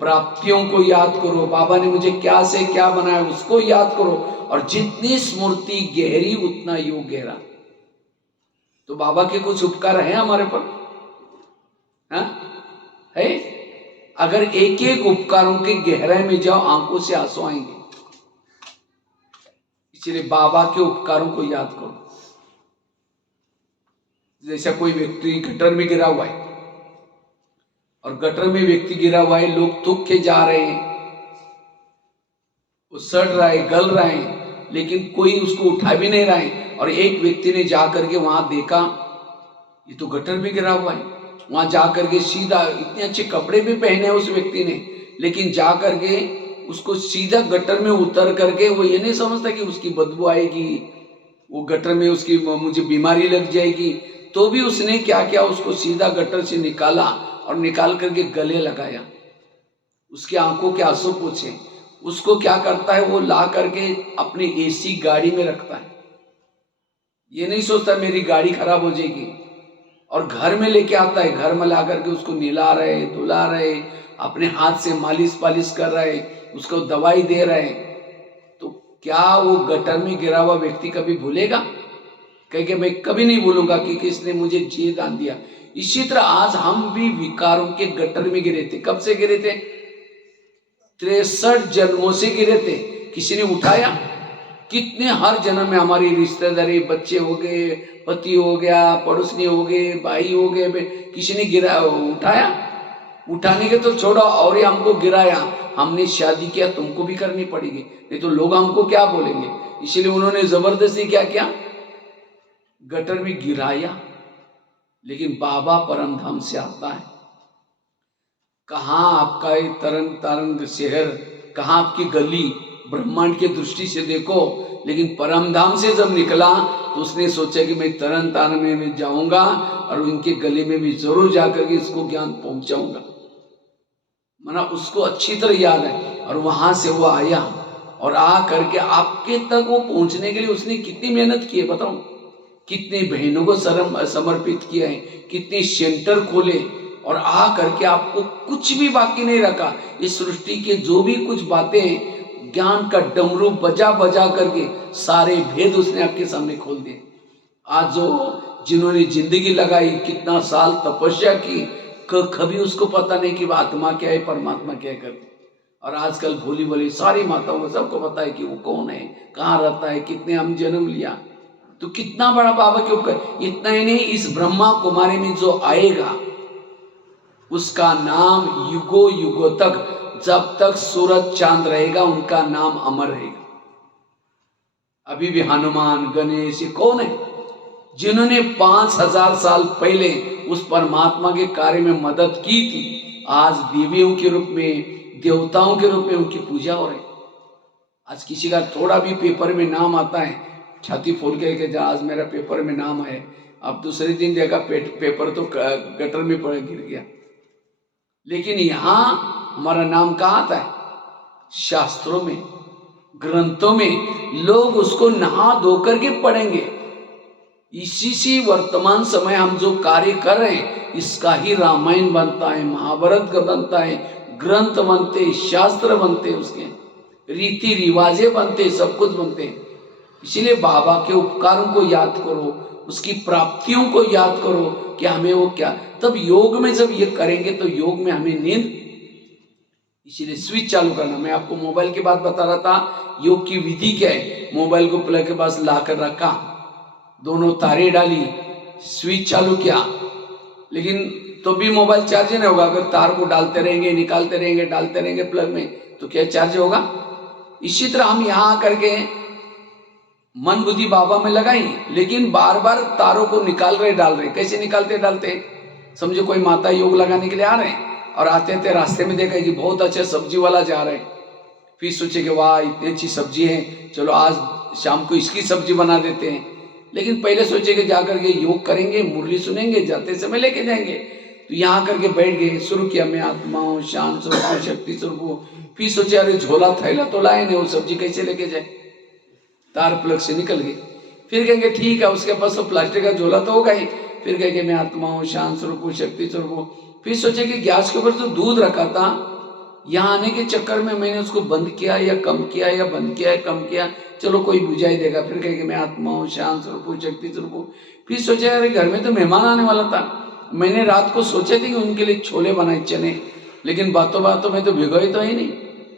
प्राप्तियों को याद करो, बाबा ने मुझे क्या से क्या बनाया उसको याद करो। और जितनी स्मृति गहरी उतना योग गहरा। तो बाबा के कुछ उपकार हैं हमारे पर, है? अगर एक एक उपकारों के गहराई में जाओ आंखों से आंसू आएंगे। इसलिए बाबा के उपकारों को याद करो। जैसा कोई व्यक्ति गटर में गिरा हुआ है और गटर में व्यक्ति गिरा हुआ है, लोग थूक के जा रहे हैं, वो सड़ रहा है, गल रहा है, लेकिन कोई उसको उठा भी नहीं रहा है। और एक व्यक्ति ने जाकर के वहां देखा, ये तो गटर में गिरा हुआ है। वहां जाकर के सीधा, इतने अच्छे कपड़े भी पहने उस व्यक्ति ने, लेकिन जाकर के उसको सीधा गटर में उतर करके, वो ये नहीं समझता कि उसकी बदबू आएगी, वो गटर में उसकी मुझे बीमारी लग जाएगी, तो भी उसने क्या किया, उसको सीधा गटर से निकाला और निकाल करके गले लगाया, उसकी आंखों के आंसू पोंछे। उसको क्या करता है, वो ला करके अपनी एसी गाड़ी में रखता है, ये नहीं सोचता मेरी गाड़ी खराब हो जाएगी। और घर में लेके आता है, घर में ला करके उसको नहला रहे, धुला रहे, अपने हाथ से मालिश पालिश कर रहे, उसको दवाई दे रहे। तो क्या वो गटर में गिरा हुआ व्यक्ति कभी भूलेगा? कहेंगे मैं कभी नहीं भूलूंगा कि किसने मुझे जी दान दिया। इसी तरह आज हम भी विकारों के गटर में गिरे थे। कब से गिरे थे? 63 जन्मों से गिरे थे। किसी ने उठाया? कितने हर जन्म में हमारी रिश्तेदारी, बच्चे हो गए, पति हो गया, पड़ोसनी हो गए, भाई हो गए, किसी ने गिरा उठाया? उठाने के तो छोड़ो, और ये हमको गिराया, हमने शादी किया, तुमको भी करनी पड़ेगी, नहीं तो लोग हमको क्या बोलेंगे। इसलिए उन्होंने जबरदस्ती क्या किया, गटर में गिराया। लेकिन बाबा परम धाम से आता है। कहाँ आपका ये तरंग तारंग शहर, कहाँ आपकी गली, ब्रह्मांड की दृष्टि से देखो। लेकिन परम धाम से जब निकला तो उसने सोचा कि मैं तरन तारण में जाऊंगा और उनके गले में भी जरूर जाकर के इसको ज्ञान पहुंचाऊंगा। मना उसको अच्छी तरह याद है। और वहां से वो आया और आ करके आपके तक वो पहुंचने के लिए उसने कितनी मेहनत की है बताओ। कितनी बहनों को समर्पित किया है, कितने सेंटर खोले, और आ करके आपको कुछ भी बाकी नहीं रखा। इस सृष्टि के जो भी कुछ बातें हैं, ज्ञान का डमरू बजा बजा करके सारे भेद उसने आपके सामने खोल दिए। आज जो जिन्होंने जिंदगी लगाई, कितना साल तपस्या की, कभी उसको पता नहीं कि आत्मा क्या है, परमात्मा क्या है करके। और आजकल भोली भोली सारी माताओं को सबको पता है कि वो कौन है, कहाँ रहता है, कितने हम जन्म लिया। तो कितना बड़ा बाबा के ऊपर। इतना ही नहीं, इस ब्रह्मा कुमारी में जो आएगा उसका नाम युगो युगो तक, जब तक सूरज चांद रहेगा उनका नाम अमर रहेगा। अभी भी हनुमान, गणेश, ये कौन है? जिन्होंने 5000 साल पहले उस परमात्मा के कार्य में मदद की थी, आज देवियों के रूप में, देवताओं के रूप में उनकी पूजा हो रही। आज किसी का थोड़ा भी पेपर में नाम आता है, छाती फूल के आज मेरा पेपर में नाम है, अब दूसरे दिन देखा पेपर तो गटर में पड़ गिर गया। लेकिन यहाँ हमारा नाम कहाँ आता है? शास्त्रों में, ग्रंथों में। लोग उसको नहा धो करके पढ़ेंगे। इसी से वर्तमान समय हम जो कार्य कर रहे हैं, इसका ही रामायण बनता है, महाभारत बनता है, ग्रंथ बनते, शास्त्र बनते, उसके रीति रिवाजे बनते, सब कुछ बनते हैं। इसीलिए बाबा के उपकारों को याद करो, उसकी प्राप्तियों को याद करो कि हमें वो क्या। तब योग में जब ये करेंगे तो योग में हमें नींद, इसीलिए स्विच चालू करना। मैं आपको मोबाइल की बात बता रहा था, योग की विधि क्या है। मोबाइल को प्लग के पास ला कर रखा, दोनों तारे डाली, स्विच चालू किया, लेकिन तो भी मोबाइल चार्ज नहीं होगा। अगर तार को डालते रहेंगे, निकालते रहेंगे, डालते रहेंगे प्लग में, तो क्या चार्ज होगा। इसी तरह हम यहां करके मन बुद्धि बाबा में लगाई, लेकिन बार बार तारों को निकाल रहे डाल रहे। कैसे निकालते डालते, समझो कोई माता योग लगाने के लिए आ रहे हैं और आते थे, रास्ते में देखा कि बहुत अच्छा सब्जी वाला जा रहे हैं, फिर सोचे कि वाह इतनी अच्छी सब्जी है, चलो आज शाम को इसकी सब्जी बना देते हैं। लेकिन पहले सोचे कि जाकर के योग करेंगे, मुरली सुनेंगे, जाते समय लेके जाएंगे। तो यहाँ करके बैठ गए, शुरू किया मैं आत्मा हूँ, शांत स्वरूप हूँ, शक्ति स्वरूप हूँ। फिर सोचे अरे झोला थैला तो लाए नहीं, वो सब्जी कैसे लेके जाए, तार प्लग से निकल गई। फिर कहेंगे ठीक है, उसके पास तो प्लास्टिक का झोला तो होगा ही। फिर कहेंगे मैं आत्मा हूँ, शांत स्वरूप हूँ, शक्ति स्वरूप हूँ। फिर सोचे कि गैस के ऊपर जो दूध रखा था, यहाँ आने के चक्कर में मैंने उसको बंद किया या कम किया, या बंद किया या कम किया, चलो कोई बुझाई देगा। फिर कहेंगे मैं आत्मा हूँ, शांत स्वरूप हूँ, शक्ति स्वरूप हूँ। फिर सोचा अरे घर में तो मेहमान आने वाला था, मैंने रात को सोचे थे कि उनके लिए छोले बनाए, चने, लेकिन बातों बातों में तो भिगोए तो ही नहीं,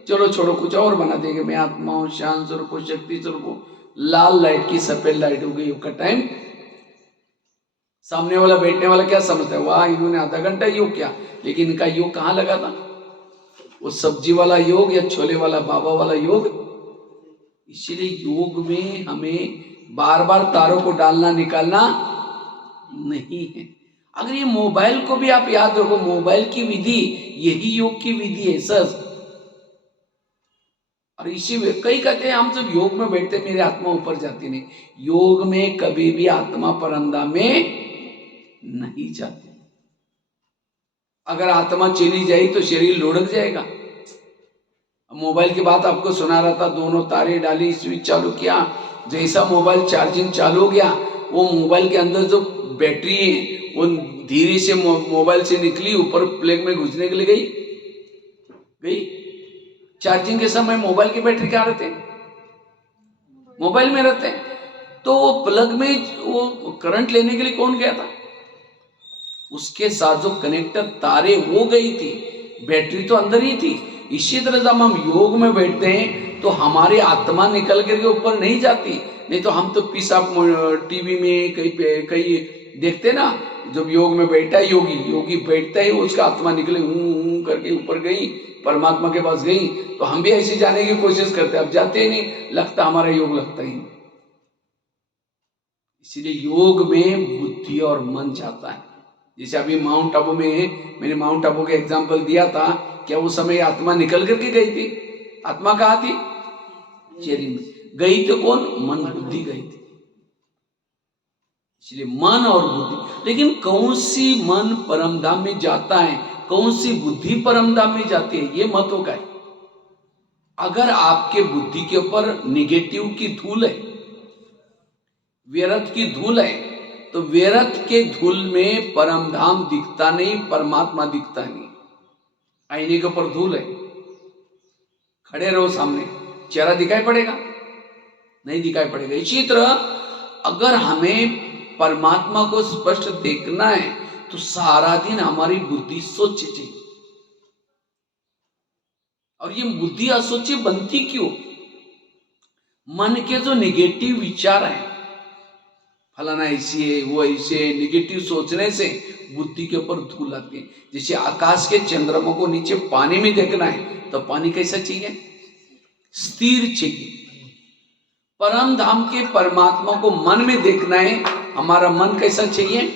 चलो छोड़ो कुछ और बना देंगे। मैं आत्मा हूँ, शांत स्वरूप हूँ, शक्ति स्वरूप हूँ। लाल लाइट की सफेद लाइट हो गई, का टाइम। सामने वाला बैठने वाला क्या समझता है, वाह इन्होंने आधा घंटा योग किया, लेकिन इनका योग कहाँ लगा था, वो सब्जी वाला योग या छोले वाला बाबा वाला योग। इसीलिए योग में हमें बार बार तारों को डालना निकालना नहीं है। अगर ये मोबाइल को भी आप याद रखो, मोबाइल की विधि यही योग की विधि है सर। और इसी में कई कहते हैं हम जब योग में बैठते मेरी आत्मा ऊपर जाती नहीं। योग में कभी भी आत्मा परमधाम में नहीं जाती। अगर आत्मा चली जाए तो शरीर लुढ़क जाएगा। मोबाइल की बात आपको सुना रहा था, दोनों तारे डाली, स्विच चालू किया, जैसा मोबाइल चार्जिंग चालू हो गया, वो मोबाइल के अंदर जो बैटरी है वो धीरे से मोबाइल से निकली, ऊपर प्लग में घुसने के लिए गई। चार्जिंग के समय मोबाइल की बैटरी क्या रहते हैं, मोबाइल में रहते हैं। तो वो प्लग में वो करंट लेने के लिए कौन गया था, उसके साथ जो कनेक्टर तारे वो गई थी, बैटरी तो अंदर ही थी। इसी तरह जब हम योग में बैठते हैं तो हमारी आत्मा निकल करके ऊपर नहीं जाती। नहीं तो हम तो आप टीवी में कहीं देखते ना, जब योग में बैठा है योगी बैठता ही उसका आत्मा निकले करके ऊपर गई, परमात्मा के पास गई। तो हम भी ऐसे जाने की कोशिश करते हैं, अब जाते ही नहीं, लगता हमारा योग लगता ही नहीं। इसीलिए योग में बुद्धि और मन जाता है। जैसे अभी माउंट आबू में मैंने माउंट आबू का एग्जाम्पल दिया था, क्या उस समय आत्मा निकल करके गई थी, आत्मा कहाँ थी, शरीर में गई तो कौन, मन बुद्धि गई थी। इसलिए मन और बुद्धि, लेकिन कौन सी मन परमधाम में जाता है, कौन सी बुद्धि परमधाम में जाती है, ये मतों का है। अगर आपके बुद्धि के ऊपर निगेटिव की धूल है, व्यर्थ की धूल है, तो व्यर्थ के धूल में परमधाम दिखता नहीं, परमात्मा दिखता नहीं। आईने के ऊपर धूल है, खड़े रहो सामने, चेहरा दिखाई पड़ेगा, नहीं दिखाई पड़ेगा। इसी तरह अगर हमें परमात्मा को स्पष्ट देखना है तो सारा दिन हमारी बुद्धि स्वच्छ चाहिए। और ये बुद्धि अस्वच्छ बनती क्यों, मन के जो निगेटिव विचार है, फलाना ऐसी है, वो ऐसे है, निगेटिव सोचने से बुद्धि के ऊपर धूल आती है। जैसे आकाश के चंद्रमा को नीचे पानी में देखना है तो पानी कैसा चाहिए, स्थिर चाहिए। परम धाम के परमात्मा को मन में देखना है, हमारा मन कैसा चाहिए,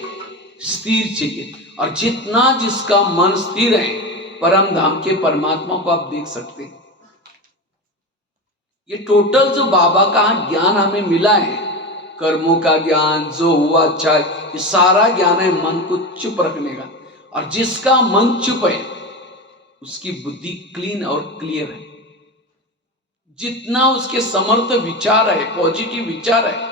स्थिर चाहिए। और जितना जिसका मन स्थिर है, परम धाम के परमात्मा को आप देख सकते हैं। ये टोटल जो बाबा का ज्ञान हमें मिला है, कर्मों का ज्ञान, जो हुआ अच्छा, ये सारा ज्ञान है मन को चुप रखने का। और जिसका मन चुप है उसकी बुद्धि क्लीन और क्लियर है। जितना उसके समर्थ विचार है, पॉजिटिव विचार है,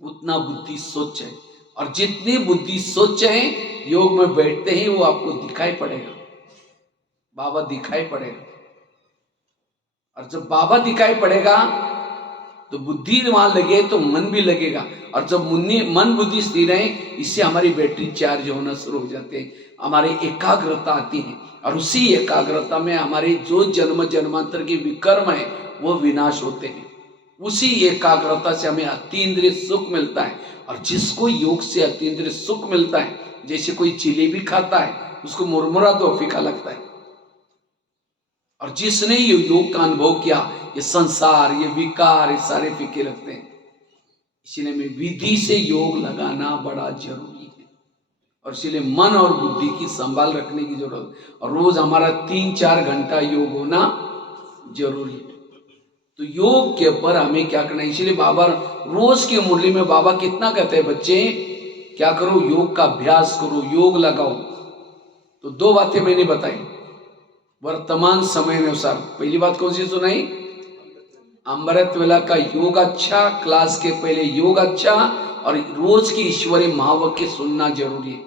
उतना बुद्धि स्वच्छ है। और जितनी बुद्धि स्वच्छ है, योग में बैठते ही वो आपको दिखाई पड़ेगा, बाबा दिखाई पड़ेगा। और जब बाबा दिखाई पड़ेगा तो बुद्धि वहां लगे तो मन भी लगेगा, और जब मन बुद्धि स्थिर है, इससे हमारी बैटरी चार्ज होना शुरू हो जाते हैं, हमारी एकाग्रता आती है, और उसी एकाग्रता में हमारे जो जन्म जन्मांतर के विकर्म है वो विनाश होते हैं। उसी एकाग्रता से हमें अतीन्द्रिय सुख मिलता है, और जिसको योग से अतीन्द्रिय सुख मिलता है, जैसे कोई जिलेबी खाता है उसको मुरमुरा तो फीका लगता है, और जिसने ये योग का अनुभव किया, ये संसार, ये विकार, ये सारे फीके लगते हैं। इसलिए में विधि से योग लगाना बड़ा जरूरी है, और इसलिए मन और बुद्धि की संभाल रखने की जरूरत, और रोज हमारा 3-4 घंटा योग होना जरूरी है। तो योग के ऊपर हमें क्या करना है, इसलिए बाबा रोज की मुरली में बाबा कितना कहते हैं, बच्चे क्या करो, योग का अभ्यास करो, योग लगाओ। तो 2 बातें मैंने बताई वर्तमान समय अनुसार। पहली बात कौन सी सुनाई, अमृत वेला का योग अच्छा, क्लास के पहले योग अच्छा, और रोज की ईश्वरीय महावाक्य सुनना जरूरी है।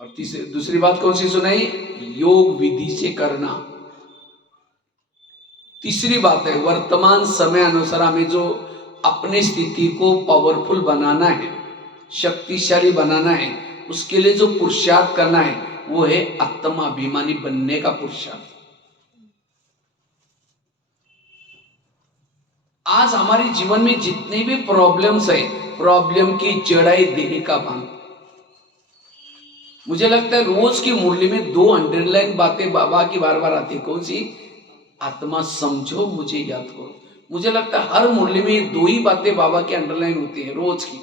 और दूसरी बात कौन सी सुनाई, योग विधि से करना। तीसरी बात है, वर्तमान समय अनुसार हमें जो अपनी स्थिति को पावरफुल बनाना है, शक्तिशाली बनाना है, उसके लिए जो पुरुषार्थ करना है वो है आत्माभिमानी बनने का पुरुषार्थ। आज हमारे जीवन में जितने भी प्रॉब्लम्स है, प्रॉब्लम की जड़ है देह का भान। मुझे लगता है रोज की मुरली में 2 अंडरलाइन बातें बाबा की बार बार आती है। कौन सी, आत्मा समझो, मुझे याद करो। मुझे लगता है हर मुरली में 2 ही बातें बाबा की अंडरलाइन होती है रोज की,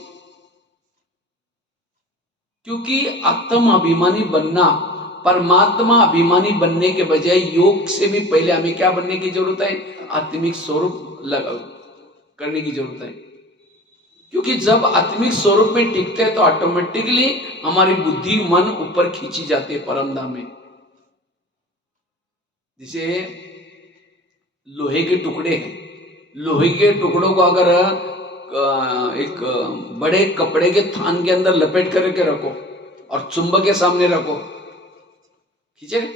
क्योंकि आत्म अभिमानी बनना, परमात्मा अभिमानी बनने के बजाय योग से भी पहले हमें क्या बनने की जरूरत है, आत्मिक स्वरूप करने की जरूरत है। क्योंकि जब आत्मिक स्वरूप में टिकते हैं तो ऑटोमेटिकली हमारी बुद्धि मन ऊपर खींची जाती है परम धाम में। जैसे लोहे के टुकड़े हैं, लोहे के टुकड़ों को अगर एक बड़े कपड़े के थान के अंदर लपेट करके रखो और चुंबक के सामने रखो, खींचेगा,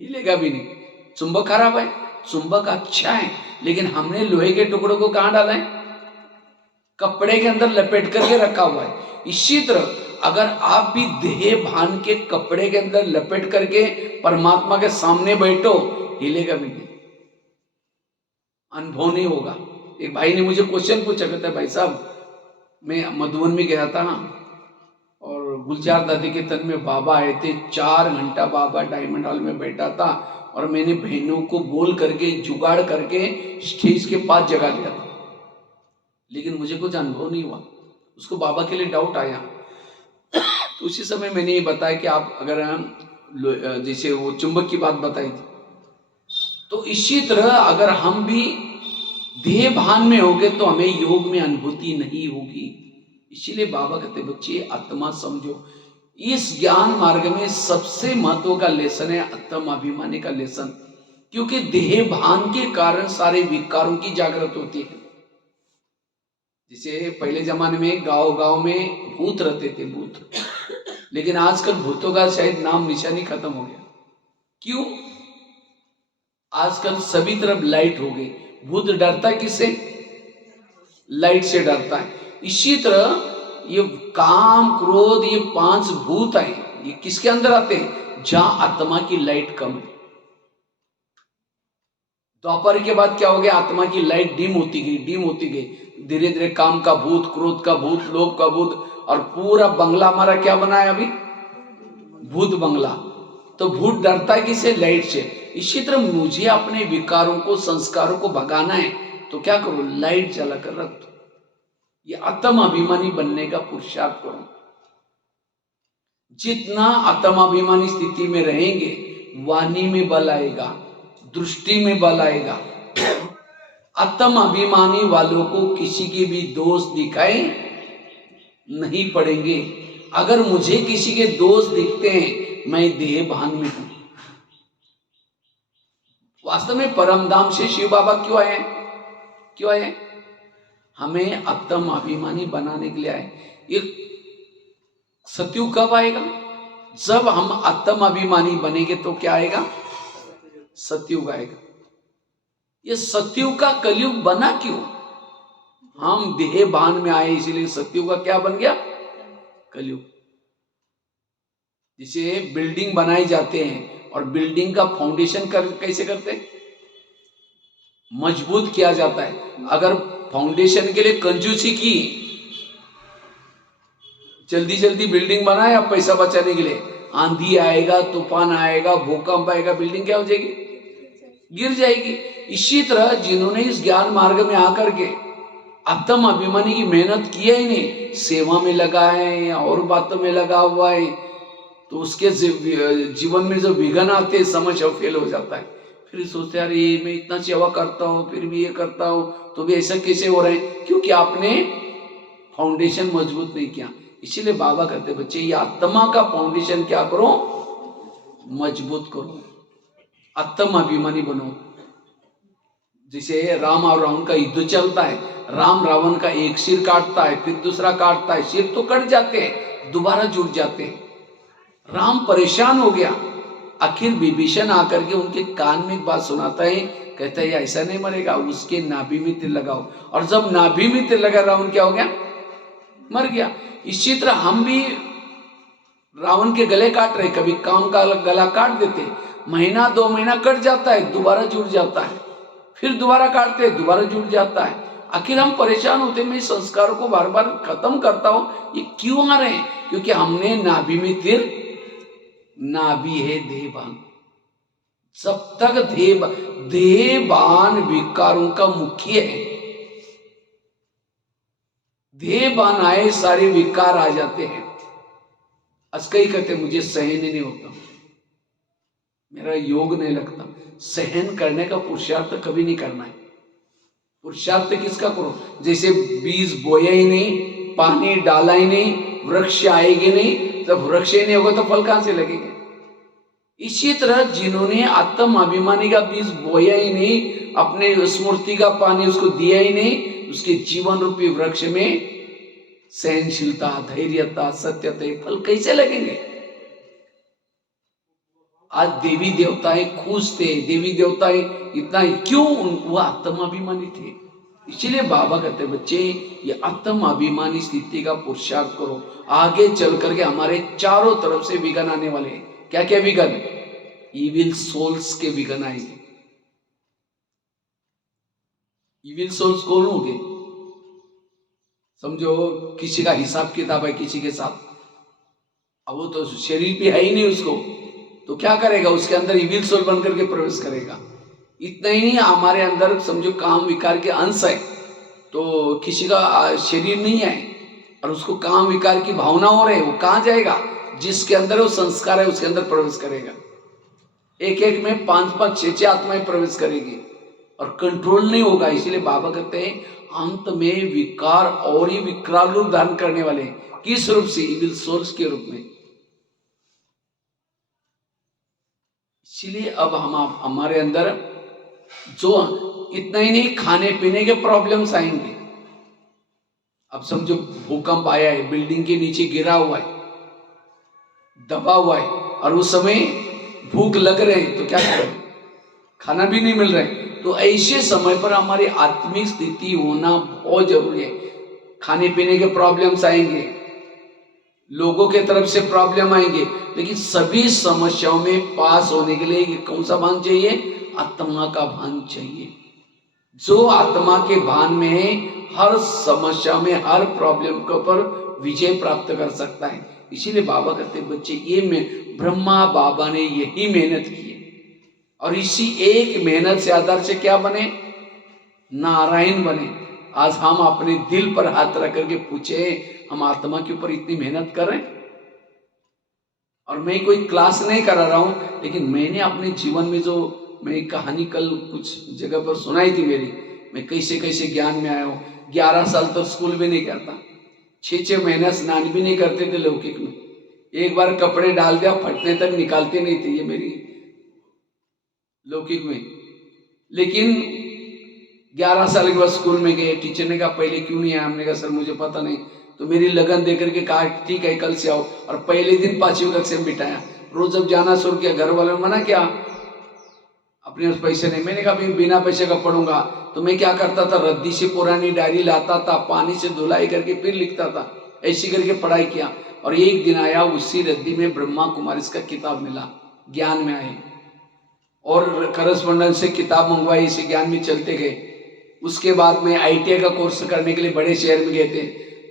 हिलेगा भी नहीं। चुंबक खराब है, चुंबक अच्छा है, लेकिन हमने लोहे के टुकड़ों को कहां डाला है, कपड़े के अंदर लपेट करके रखा हुआ है। इसी तरह अगर आप भी देह भान के कपड़े के अंदर लपेट करके परमात्मा के सामने बैठो, हिलेगा भी नहीं, अनुभव नहीं होगा। एक भाई ने मुझे क्वेश्चन पूछा, कहता है भाई साहब मैं मधुबन में गया था और गुलजार दादी के तन में बाबा आए थे, 4 घंटा बाबा डायमंड हॉल में बैठा था, और मैंने बहनों को बोल करके जुगाड़ करके स्टेज के पास जगा लिया था, लेकिन मुझे कुछ अनुभव नहीं हुआ। उसको बाबा के लिए डाउट आया। तो उसी समय मैंने ये बताया कि आप अगर जैसे वो चुंबक की बात बताई थी, तो इसी तरह अगर हम भी देह भान में होंगे तो हमें योग में अनुभूति नहीं होगी। इसीलिए बाबा कहते बच्चे आत्मा समझो। इस ज्ञान मार्ग में सबसे महत्व का लेसन है आत्म अभिमानी का लेसन, क्योंकि देह भान के कारण सारे विकारों की जागृत होती है। जैसे पहले जमाने में गांव गांव में भूत रहते थे, भूत, लेकिन आजकल भूतों का शायद नाम निशानी खत्म हो गया। क्यों? आजकल सभी तरफ लाइट हो गई। भूत डरता किससे? लाइट से डरता है। इसी तरह ये काम क्रोध, ये 5 भूत आए, ये किसके अंदर आते हैं? जहां आत्मा की लाइट कम है। दोपहर के बाद क्या हो गया? आत्मा की लाइट डिम होती गई, डिम होती गई। धीरे धीरे काम का भूत, क्रोध का भूत, लोभ का भूत, और पूरा बंगला हमारा क्या बना है अभी? भूत बंगला। तो भूत डरता है किसे? लाइट से। इसी तरह मुझे अपने विकारों को, संस्कारों को भगाना है तो क्या करो? लाइट जला कर रख दो। ये आत्म अभिमानी बनने का पुरुषार्थ करो। जितना आत्म अभिमानी स्थिति में रहेंगे, वाणी में बल आएगा, दृष्टि में बल आएगा। आत्म अभिमानी वालों को किसी के भी दोष दिखाए नहीं पड़ेंगे। अगर मुझे किसी के दोष दिखते हैं, मैं देह भान में हूं। वास्तव में परमधाम से शिव बाबा क्यों आए? क्यों आए? हमें आत्म अभिमानी बनाने के लिए आए। ये सतयुग कब आएगा? जब हम आत्म अभिमानी बनेंगे तो क्या आएगा? सतयुग आएगा। ये सतयुग का कलयुग बना क्यों? हम देहभान में आए, इसीलिए सतयुग का क्या बन गया? कलयुग। जिसे बिल्डिंग बनाई जाते हैं और बिल्डिंग का फाउंडेशन कैसे करते हैं? मजबूत किया जाता है। अगर फाउंडेशन के लिए कंजूसी की, जल्दी जल्दी बिल्डिंग बनाए आप पैसा बचाने के लिए, आंधी आएगा, तूफान आएगा, भूकंप आएगा, बिल्डिंग क्या हो जाएगी? गिर जाएगी। इसी तरह जिन्होंने इस ज्ञान मार्ग में आकर के आत्म अभिमानी की मेहनत किया ही नहीं, सेवा में लगा है या और बातों में लगा हुआ है, तो उसके जीवन में जो विघन आते हैं, समझ और फेल हो जाता है। फिर सोचते यार ये मैं इतना सेवा करता हूँ, फिर भी ये करता हूँ, तो भी ऐसा कैसे हो रहा है? क्योंकि आपने फाउंडेशन मजबूत नहीं किया। इसीलिए बाबा कहते बच्चे, ये आत्मा का फाउंडेशन क्या करो? मजबूत करो, आत्म अभिमानी बनो। जैसे राम और रावण का युद्ध चलता है, राम रावण का एक सिर काटता है, फिर दूसरा काटता है, सिर तो कट जाते हैं, दोबारा जुड़ जाते हैं। राम परेशान हो गया, आखिर विभीषण आकर के उनके कान में एक बात सुनाता है, कहता है ऐसा नहीं मरेगा, उसके नाभि में तिल लगाओ। और जब नाभि में तिल लगा, रावण क्या हो गया? मर गया। इसी तरह हम भी रावण के गले काट रहे, कभी काम का गला काट देते, महीना 2 महीना कट जाता है, दोबारा जुड़ जाता है, फिर दोबारा काटते हैं, दोबारा जुड़ जाता है। आखिर हम परेशान होते, मैं संस्कारों को बार बार खत्म करता हूं, ये क्यों आ रहे हैं? क्योंकि हमने नाभि में तिल, नाभि है देहभान। जब तक देहभान विकारों का मुख्य है, देहभान आए सारे विकार आ जाते हैं। कई कहते मुझे सहन ही नहीं होता, मेरा योग नहीं लगता। सहन करने का पुरुषार्थ कभी नहीं करना है। पुरुषार्थ किसका करो? जैसे बीज बोया ही नहीं, पानी डाला ही नहीं, वृक्ष आएगी नहीं, जब वृक्ष ही नहीं होगा तो फल कहां से लगेंगे? इसी तरह जिन्होंने आत्म अभिमानी का बीज बोया ही नहीं, अपने स्मृति का पानी उसको दिया ही नहीं, उसके जीवन रूपी वृक्ष में सहनशीलता, धैर्यता, सत्यता, फल कैसे लगेंगे? आज देवी देवताएं खुश थे, देवी देवताएं इतना क्यों? वह आत्म अभिमानी थे। इसलिए बाबा कहते बच्चे, ये आत्म अभिमानी स्थिति का पुरुषार्थ करो, आगे चल करके हमारे चारों तरफ से विघन आने वाले हैं। क्या क्या विघन? इविल सोल्स के विघन आएंगे। इविल सोल्स कौन होंगे? समझो किसी का हिसाब किताब है किसी के साथ, अब वो तो शरीर भी है ही नहीं उसको, तो क्या करेगा? उसके अंदर इविल सोल बन करके प्रवेश करेगा। इतना ही नहीं, हमारे अंदर समझो काम विकार के अंश है, तो किसी का शरीर नहीं है और उसको काम विकार की भावना हो रही है, वो कहाँ जाएगा? जिसके अंदर वो संस्कार है उसके अंदर प्रवेश करेगा। एक एक में 5-5, 6-6 आत्माएं प्रवेश करेगी और कंट्रोल नहीं होगा। इसीलिए बाबा कहते हैं अंत में विकार और ही विकराल रूप धारण करने वाले। किस रूप से? इविल सोल्स के रूप में। इसीलिए अब हमारे अंदर जो इतना ही नहीं, खाने पीने के प्रॉब्लम्स आएंगे। अब समझो भूकंप आया है, बिल्डिंग के नीचे गिरा हुआ है, दबा हुआ है, और उस समय भूख लग रहे हैं, तो क्या करें? खाना भी नहीं मिल रहा है। तो ऐसे समय पर हमारी आत्मिक स्थिति होना बहुत जरूरी है। खाने पीने के प्रॉब्लम्स आएंगे, लोगों के तरफ से प्रॉब्लम आएंगे, लेकिन सभी समस्याओं में पास होने के लिए कौन सा भान चाहिए? आत्मा का भान चाहिए। जो आत्मा के भान में है, हर समस्या में, हर प्रॉब्लम के ऊपर विजय प्राप्त कर सकता है। इसीलिए बाबा कहते हैं बच्चे, ये में ब्रह्मा बाबा ने यही मेहनत की है, और इसी एक मेहनत से आधार से क्या बने? नारायण बने। आज हम अपने दिल पर हाथ रख करके पूछे, हम आत्मा के ऊपर इतनी मेहनत कर रहे हैं। और मैं कोई क्लास नहीं करा रहा हूं, लेकिन मैंने अपने जीवन में जो मैं कहानी कल कुछ जगह पर सुनाई थी मेरी, मैं कैसे कैसे ज्ञान में आया हूं। 11 साल तक स्कूल भी नहीं करता, 6-6 महीना स्नान भी नहीं करते थे लौकिक में, एक बार कपड़े डाल दिया फटने तक निकालते नहीं थे, ये मेरी लौकिक में। लेकिन 11 साल के बाद स्कूल में गए, टीचर ने कहा पहले क्यों नहीं आया? हमने कहा सर मुझे पता नहीं। तो मेरी लगन देकर के कहा ठीक है कल से आओ, और पहले दिन 5वीं कक्षा में बिठाया। रोज जब जाना शुरू किया, घर वालों ने मना किया, अपने उस पैसे नहीं, मैंने कहा भाई बिना पैसे का पढ़ूंगा। तो मैं क्या करता था, रद्दी से पुरानी डायरी लाता था, पानी से धुलाई करके फिर लिखता था, ऐसी करके पढ़ाई किया। और एक दिन आया, उसी रद्दी में ब्रह्मा कुमारी का किताब मिला, ज्ञान में आए, और करस्पॉन्डेंस से किताब मंगवाई, इसी ज्ञान में चलते गए। उसके बाद में ITI का कोर्स करने के लिए बड़े शहर में गए थे।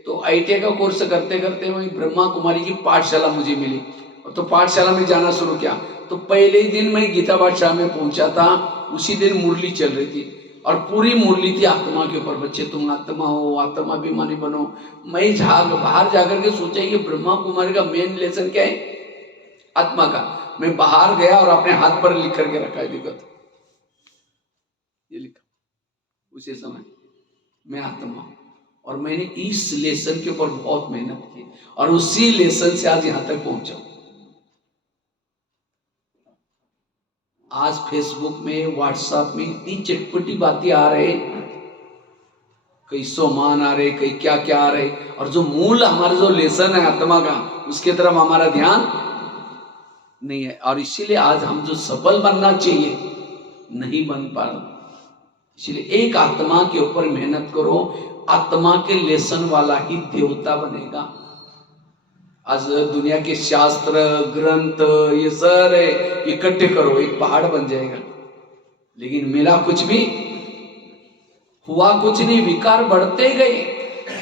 तो ITI का कोर्स करते करते वही ब्रह्मा कुमारी की पाठशाला मुझे मिली, तो पाठशाला में जाना शुरू किया। तो पहले ही दिन मैं गीता पाठशाला में पहुंचा था, उसी दिन मुरली चल रही थी, और पूरी मुरली थी आत्मा के ऊपर। बच्चे तुम आत्मा हो, आत्माभिमानी बनो। मैं बाहर जाकर के सोचा ये ब्रह्मा कुमारी का मेन लेसन क्या है, आत्मा का। मैं बाहर गया और अपने हाथ पर लिख करके रखा है, लिखा था, ये लिखा उसी समय, मैं आत्मा हूं। और मैंने इस लेसन के ऊपर बहुत मेहनत की, और उसी लेसन से आज यहां तक पहुंचा। आज फेसबुक में, व्हाट्सएप में इतनी चटपटी बातें आ रहे, कई सोमान आ रहे, कई क्या क्या आ रहे, और जो मूल हमारा जो लेसन है आत्मा का, उसके तरफ हमारा ध्यान नहीं है। और इसीलिए आज हम जो सफल बनना चाहिए नहीं बन पा रहे। इसलिए एक आत्मा के ऊपर मेहनत करो, आत्मा के लेसन वाला ही देवता बनेगा। आज दुनिया के शास्त्र ग्रंथ ये सारे इकट्ठे करो, एक पहाड़ बन जाएगा, लेकिन मिला कुछ भी, हुआ कुछ नहीं, विकार बढ़ते गए।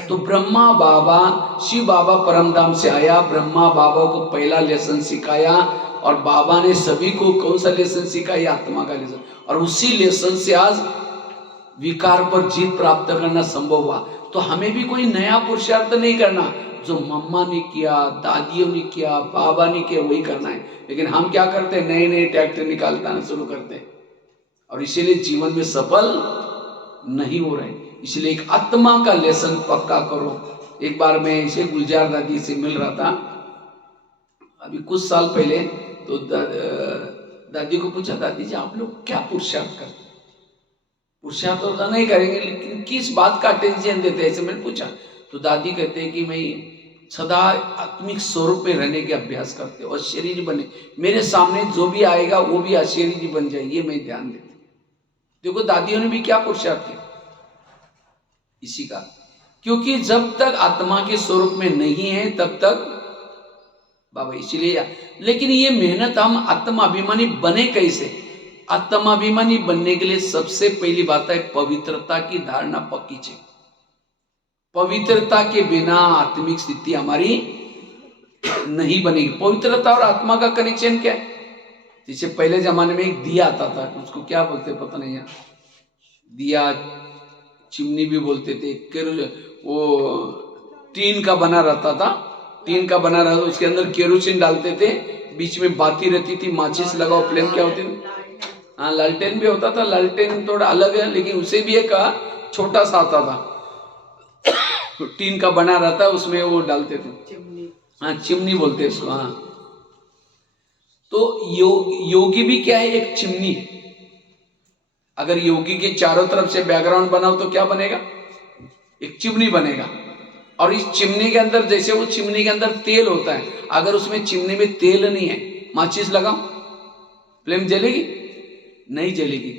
तो ब्रह्मा बाबा, शिव बाबा परमधाम से आया, ब्रह्मा बाबा को पहला लेसन सिखाया, और बाबा ने सभी को कौन सा लेसन सिखाया, आत्मा का लेसन। और उसी लेसन से आज विकार पर जीत प्राप्त करना संभव हुआ। तो हमें भी कोई नया पुरुषार्थ नहीं करना, जो मम्मा ने किया, दादियों ने किया, बाबा ने किया, वही करना है। लेकिन हम क्या करते हैं, नए नए ट्रैक्टर निकालना शुरू करते हैं, और इसीलिए जीवन में सफल नहीं हो रहे। इसलिए एक आत्मा का लेसन पक्का करो। एक बार मैं इसे गुलजार दादी से मिल रहा था, अभी कुछ साल पहले। तो दादी को पूछा, दादी जी आप लोग क्या पुरुषार्थ करते? पुरुषार्थ तो नहीं करेंगे, लेकिन किस बात का अटेंशन देते हैं, ऐसे मैंने पूछा। तो दादी कहते हैं कि मैं सदा आत्मिक स्वरूप में रहने के अभ्यास करते और शरीर बने, मेरे सामने जो भी आएगा वो भी अशरीरी बन जाए, ये मैं ध्यान देती। देखो दादियों ने भी क्या पुरुषार्थ किया इसी का, क्योंकि जब तक आत्मा के स्वरूप में नहीं है तब तक बाबा, इसीलिए। लेकिन ये मेहनत हम आत्माभिमानी बने कैसे? आत्माभिमानी बनने के लिए सबसे पहली बात है पवित्रता की धारणा पक्की चाहिए। पवित्रता के बिना आत्मिक स्थिति हमारी नहीं बनेगी। पवित्रता और आत्मा का कनेक्शन क्या है? जैसे पहले जमाने में एक दिया आता था, उसको क्या बोलते पता नहीं है, दिया चिमनी भी बोलते थे, वो टीन का बना रहता था, टीन का बना रहता, उसके अंदर केरोसिन डालते थे, बीच में बाती रहती थी, माचिस लगाओ, फ्लेम क्या होती थी, हाँ लालटेन भी होता था। लालटेन थोड़ा अलग है, लेकिन उसे भी एक छोटा सा आता था, टीन का बना रहता, उसमें वो डालते थे, हाँ चिमनी बोलते हैं उसको। हाँ तो योगी भी क्या है, एक चिमनी है। अगर योगी के चारों तरफ से बैकग्राउंड बनाओ तो क्या बनेगा, एक चिमनी बनेगा। और इस चिमनी के अंदर, जैसे वो चिमनी के अंदर तेल होता है, अगर उसमें चिमनी में तेल नहीं है, माचिस लगाओ, फ्लेम जलेगी? नहीं जलेगी।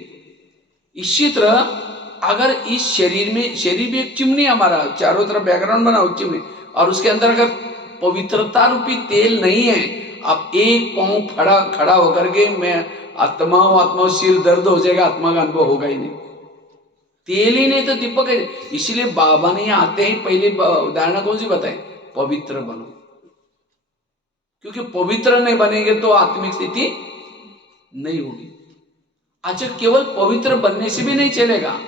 इसी तरह अगर इस शरीर में, शरीर भी एक चिमनी, हमारा चारों तरफ बैकग्राउंड बनाओ चिमनी, और उसके अंदर अगर पवित्रता रूपी तेल नहीं है, आप एक पांव खड़ा होकर के मैं आत्मा हूं, आत्मा, सिर दर्द हो जाएगा, आत्मा का अनुभव होगा ही नहीं, तेल ही नहीं तो दीपक है। इसीलिए बाबा ने आते ही पहले उदाहरण कौन सी बताए, पवित्र बनो, क्योंकि पवित्र नहीं बनेंगे तो आत्मिक स्थिति नहीं होगी। अच्छा, केवल पवित्र बनने से भी नहीं चलेगा।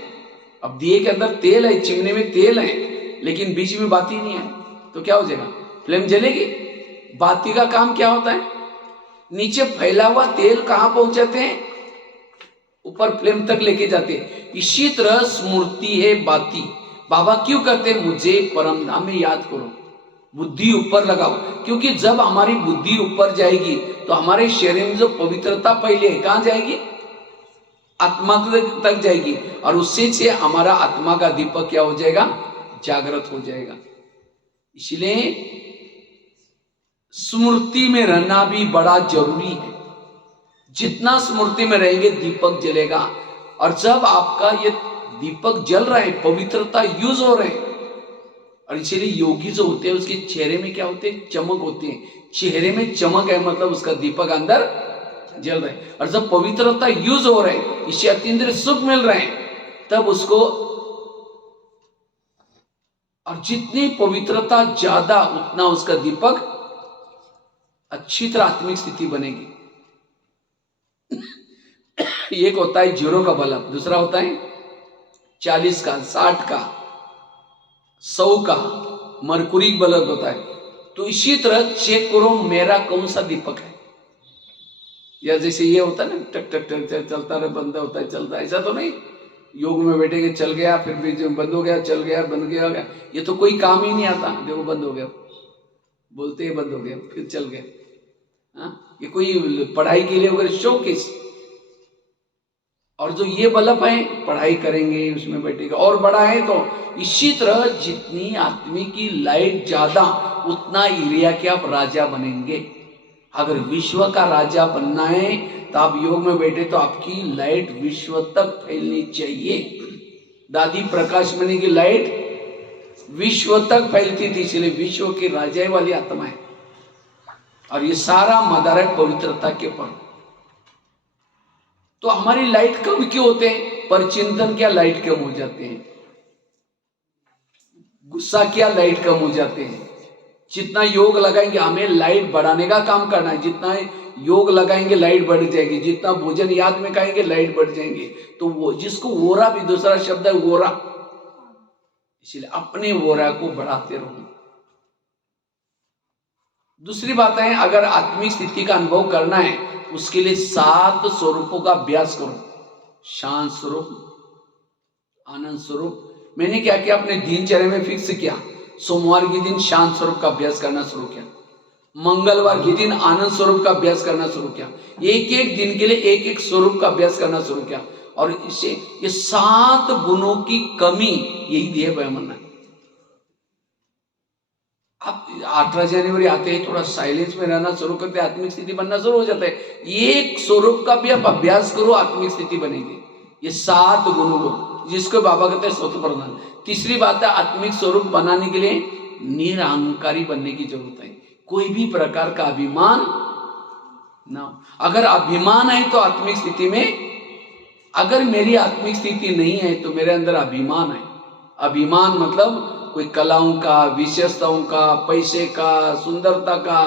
अब दिए के अंदर तेल है, चिमनी में तेल है, लेकिन बीच में बाती नहीं है, तो क्या हो जाएगा, फ्लेम जलेगी? बाती का काम क्या होता है, नीचे फैला हुआ तेल कहां पहुंचाते हैं, ऊपर फ्लेम तक लेके जाते हैं। इसी तरह स्मृति है बाती। बाबा क्यों कहते हैं, मुझे परमधाम में याद करो, बुद्धि ऊपर लगाओ, क्योंकि जब हमारी बुद्धि ऊपर जाएगी तो हमारे शरीर में जो पवित्रता पहले है कहां जाएगी, आत्मा तक जाएगी, और उससे से हमारा आत्मा का दीपक क्या हो जाएगा, जागृत हो जाएगा। इसलिए स्मृति में रहना भी बड़ा जरूरी है। जितना स्मृति में रहेंगे दीपक जलेगा। और जब आपका ये दीपक जल रहा है, पवित्रता यूज हो रहे हैं, और इसीलिए योगी जो होते हैं उसके चेहरे में क्या होते हैं, चमक होती है। चेहरे में चमक है मतलब उसका दीपक अंदर जल रहा है। और जब पवित्रता यूज हो रहे हैं, इससे अतीन्द्रिय सुख मिल रहे हैं, तब उसको, और जितनी पवित्रता ज्यादा उतना उसका दीपक अच्छी तरह आत्मिक स्थिति बनेगी। एक होता है 0 का बल्ब, दूसरा होता है 40 का, 60 का, 100 का मरकुरी बल्ब होता है। तो इसी तरह चेक करो मेरा कौन सा दीपक है। या जैसे ये होता है ना, टक टक टक चलता रहे, बंद होता है, चलता है, ऐसा तो नहीं। योग में बैठेंगे, चल गया, फिर बीच में बंद हो गया, चल गया, बंद गया, ये तो कोई काम ही नहीं आता। देखो बंद हो गया, बोलते ही बंद हो गया, फिर चल गया। हाँ, ये कोई पढ़ाई के लिए वगैरह शौकिस। और जो ये बल्ब है, पढ़ाई करेंगे उसमें बैठेगा और बड़ा है। तो इसी तरह जितनी आत्मी की लाइट ज्यादा, उतना एरिया के आप राजा बनेंगे। अगर विश्व का राजा बनना है तो आप योग में बैठे तो आपकी लाइट विश्व तक फैलनी चाहिए। दादी प्रकाश मणि की लाइट विश्व तक फैलती थी, इसलिए विश्व की राजा वाली आत्मा है। और ये सारा मदार है पवित्रता के पर। तो हमारी लाइट कम क्यों होते हैं? पर चिंतन क्या लाइट कम हो जाते हैं, गुस्सा क्या लाइट कम हो जाते हैं। जितना योग लगाएंगे, हमें लाइट बढ़ाने का काम करना है। जितना योग लगाएंगे लाइट बढ़ जाएगी, जितना भोजन याद में खाएंगे लाइट बढ़ जाएंगे। तो वो जिसको वोरा भी दूसरा शब्द है वोरा, इसलिए अपने वोरा को बढ़ाते रहो। दूसरी बात है, अगर आत्मिक स्थिति का अनुभव करना है उसके लिए 7 स्वरूपों का अभ्यास करो। शांत स्वरूप, आनंद स्वरूप। मैंने क्या किया, अपने दिनचर्या में फिक्स किया। सोमवार के दिन शांत स्वरूप का अभ्यास करना शुरू किया, मंगलवार के दिन आनंद स्वरूप का अभ्यास करना शुरू किया। एक एक दिन के लिए एक एक स्वरूप का अभ्यास करना शुरू किया। और इससे ये 7 गुणों की कमी यही देह वैमन है। आप 18 जनवरी आते हैं, थोड़ा साइलेंस में रहना शुरू करते, आत्मिक स्थिति बनना शुरू हो जाता है। एक स्वरूप का भी आप अभ्यास करो, आत्मिक स्थिति बनेगी। ये 7 गुणों को, जिसको बाबा कहते हैं स्वतः प्रधान। तीसरी बात है, आत्मिक स्वरूप बनाने के लिए निरहंकारी बनने की जरूरत है। कोई भी प्रकार का अभिमान ना हो। अगर अभिमान है तो आत्मिक स्थिति में, अगर मेरी आत्मिक स्थिति नहीं है तो मेरे अंदर अभिमान है। अभिमान मतलब कोई कलाओं का, विशेषताओं का, पैसे का, सुंदरता का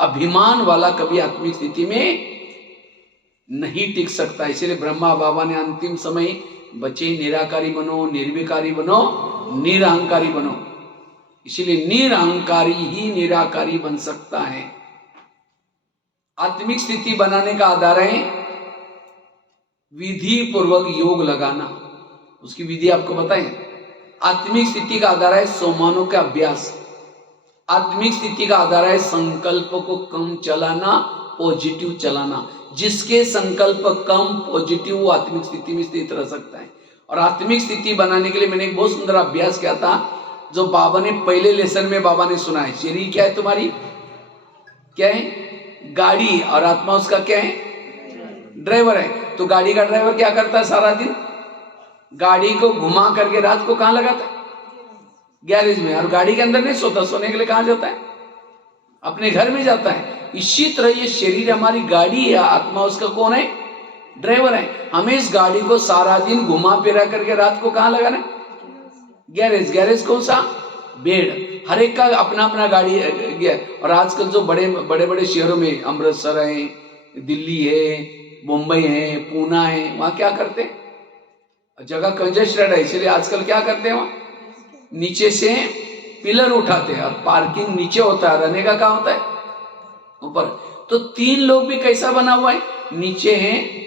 अभिमान वाला कभी आत्मिक स्थिति में नहीं टिक सकता। इसलिए ब्रह्मा बाबा ने अंतिम समय बच्चे निराकारी बनो, निर्विकारी बनो, निरहंकारी बनो। इसलिए निरहंकारी ही निराकारी बन सकता है। आत्मिक स्थिति बनाने का आधार है विधि पूर्वक योग लगाना। उसकी विधि आपको बताएं। आत्मिक स्थिति का आधार है सोमानों का अभ्यास। आत्मिक स्थिति का आधार है संकल्प को कम चलाना, पॉजिटिव चलाना। जिसके संकल्प कम पॉजिटिव, वो आत्मिक स्थिति में स्थित रह सकता है। और आत्मिक स्थिति बनाने के लिए मैंने एक बहुत सुंदर अभ्यास किया था, जो बाबा ने पहले लेसन में बाबा ने सुना है। शरीर क्या है तुम्हारी, क्या है, गाड़ी, और आत्मा उसका क्या है, ड्राइवर है। तो गाड़ी का ड्राइवर क्या करता है सारा दिन, गाड़ी को घुमा करके रात को कहां लगाता है, गैरेज में। और गाड़ी के अंदर नहीं सोता, सोने के लिए कहां जाता है, अपने घर में जाता है। इसी तरह ये शरीर हमारी गाड़ी है, आत्मा उसका कौन है, ड्राइवर है। हमें इस गाड़ी को सारा दिन घुमा फिरा करके रात को कहां लगाना है, गैरेज। गैरेज कौन सा, बेड। हर एक का अपना अपना गाड़ी है। और आजकल जो बड़े बड़े शहरों में, अमृतसर है, दिल्ली है, मुंबई है, पूना है, वहां क्या करते हैं, जगह कंजेस्टेड है, इसलिए आजकल क्या करते हैं, वहां नीचे से पिलर उठाते हैं। और पार्किंग नीचे होता है, रहने का काम होता है ऊपर। तो 3 लोग भी कैसा बना हुआ है, नीचे है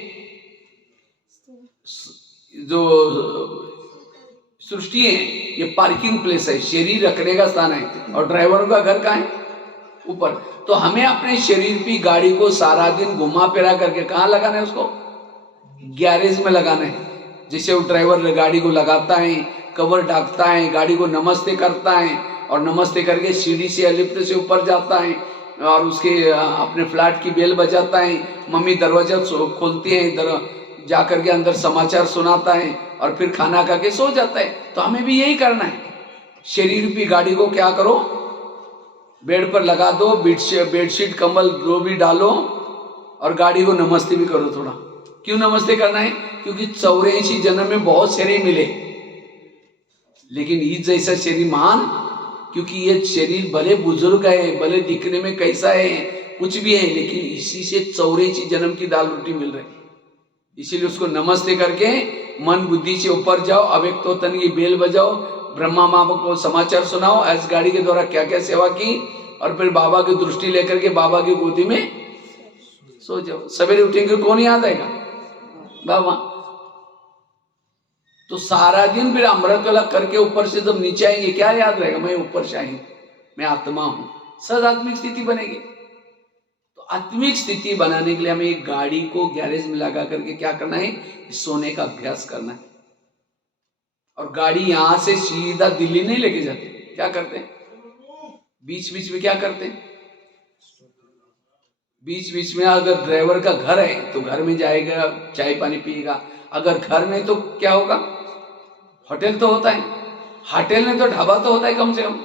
जो सृष्टि है, ये पार्किंग प्लेस है, शरीर रखने का स्थान है। और ड्राइवर का घर कहाँ है, ऊपर। तो हमें अपने शरीर की गाड़ी को सारा दिन घुमा फिरा करके कहाँ लगाना है, उसको गैरेज में लगाना है। जिसे वो ड्राइवर गाड़ी को लगाता है, कवर ढकता है, गाड़ी को नमस्ते करता है, और नमस्ते करके सीढ़ी से लिफ्ट से ऊपर जाता है, और उसके अपने फ्लैट की बेल बजाता है, मम्मी दरवाजा खोलती है, जा करके अंदर समाचार सुनाता है और फिर खाना खा के सो जाता है। तो हमें भी यही करना है। शरीर की गाड़ी को क्या करो, बेड पर लगा दो, बेडशीट कंबल जो भी डालो और गाड़ी को नमस्ते भी करो थोड़ा। क्यों नमस्ते करना है? क्योंकि 84 जन्म में बहुत शरीर मिले, लेकिन इस जैसा शरीर महान, क्योंकि ये शरीर भले बुजुर्ग है, भले दिखने में कैसा है, कुछ भी है, लेकिन इसी से 84 जन्म की दाल रोटी मिल रही। इसीलिए उसको नमस्ते करके मन बुद्धि से ऊपर जाओ, अव्यक्तोत्तन की बेल बजाओ, ब्रह्मा माँ को समाचार सुनाओ, इस गाड़ी के द्वारा क्या क्या सेवा की, और फिर बाबा की दृष्टि लेकर के बाबा की गोदी में सो जाओ। सवेरे उठेंगे कौन याद आएगा? बाबा। तो सारा दिन फिर अमृत वाला करके ऊपर से जब नीचे आएंगे क्या याद रहेगा? मैं ऊपर से आई, मैं आत्मा हूं। सद आत्मिक स्थिति बनेगी। तो आत्मिक स्थिति बनाने के लिए हमें एक गाड़ी को गैरेज में लगा करके क्या करना है? सोने का अभ्यास करना है। और गाड़ी यहां से सीधा दिल्ली नहीं लेके जाते, क्या करते हैं? बीच बीच में क्या करते हैं? बीच बीच में अगर ड्राइवर का घर है तो घर में जाएगा, चाय पानी पिएगा। अगर घर में तो क्या होगा? होटल तो होता है, होटल में तो ढाबा तो होता है कम से कम।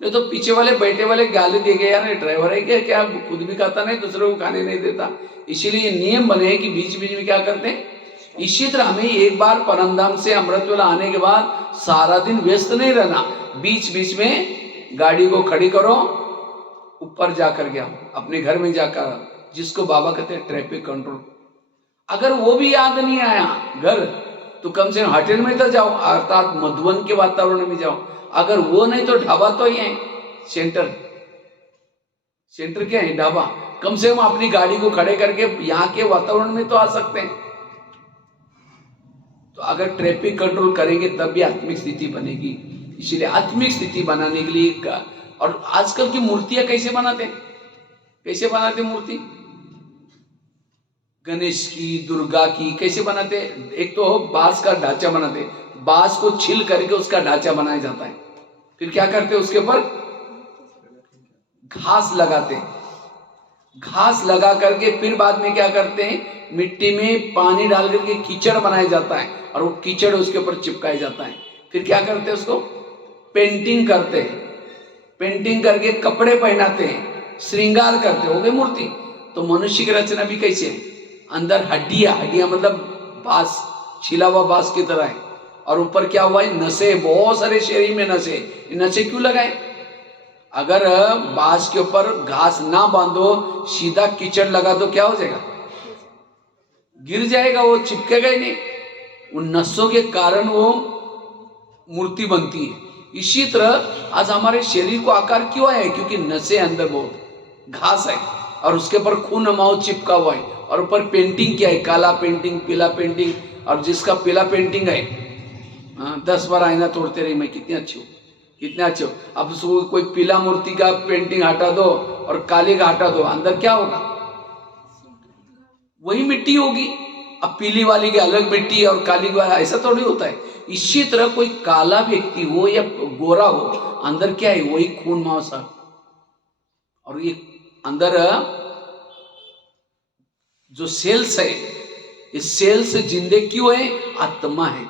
नहीं तो पीछे वाले बैठे वाले गाली दे गए, यार ड्राइवर है क्या खुद भी खाता नहीं, दूसरों को खाने नहीं देता। इसीलिए ये नियम बने कि बीच बीच में क्या करते हैं। इसी तरह हमें एक बार परमधाम से अमृत वेला आने के बाद सारा दिन व्यस्त नहीं रहना, बीच बीच में गाड़ी को खड़ी करो, ऊपर जाकर गया अपने घर में जाकर, जिसको बाबा कहते हैं ट्रैफिक कंट्रोल। अगर वो भी याद नहीं आया घर, तो कम से कम होटल में तो जाओ, अर्थात मधुबन के वातावरण में जाओ। अगर वो नहीं तो ढाबा तो ही है, सेंटर क्या है? ढाबा। कम से कम अपनी गाड़ी को खड़े करके यहाँ के वातावरण में तो आ सकते हैं। तो अगर ट्रैफिक कंट्रोल करेंगे तब भी आत्मिक स्थिति बनेगी। इसीलिए आत्मिक स्थिति बनाने के लिए, और आजकल की मूर्तियां कैसे बनाते मूर्ति? गणेश की, दुर्गा की कैसे बनाते? एक तो बांस का ढांचा बनाते, बांस को छील करके उसका ढांचा बनाया जाता है। फिर क्या करते? उसके ऊपर घास लगाते, घास लगा करके फिर बाद में क्या करते हैं? मिट्टी में पानी डाल करके कीचड़ बनाया जाता है और वो कीचड़ उसके ऊपर चिपकाया जाता है। फिर क्या करते हैं? उसको पेंटिंग करते हैं, पेंटिंग करके कपड़े पहनाते हैं, श्रृंगार करते, हो गई मूर्ति। तो मनुष्य की रचना भी कैसे है? अंदर हड्डियां मतलब बांस, छिला हुआ बांस की तरह है, और ऊपर क्या हुआ है? नसें, बहुत सारे शरीर में नसें। नसें क्यों लगाए? अगर बांस के ऊपर घास ना बांधो, सीधा कीचड़ लगा दो, क्या हो जाएगा? गिर जाएगा, वो चिपकेगा ही नहीं। उन नसों के कारण वो मूर्ति बनती है। इसी तरह आज हमारे शरीर को आकार क्यों आया है? क्योंकि नसें अंदर बहुत, घास है और उसके ऊपर खून माउथ चिपका हुआ है, और ऊपर पेंटिंग क्या है? काला पेंटिंग, पीला पेंटिंग। और जिसका पीला पेंटिंग है, 10 बार आईना तोड़ते रही, मैं कितनी अच्छी हूँ, कितने अच्छे हो। अब उसको कोई पीला मूर्ति का पेंटिंग हटा दो और काले का हटा दो, अंदर क्या होगा? वही मिट्टी होगी। अब पीली वाली की अलग मिट्टी और काली वाला, ऐसा थोड़ी होता है। इसी तरह कोई काला व्यक्ति हो या गोरा हो, अंदर क्या है? वही खून मांस। और ये अंदर जो सेल्स है, ये सेल्स जिंदे क्यों है? आत्मा है।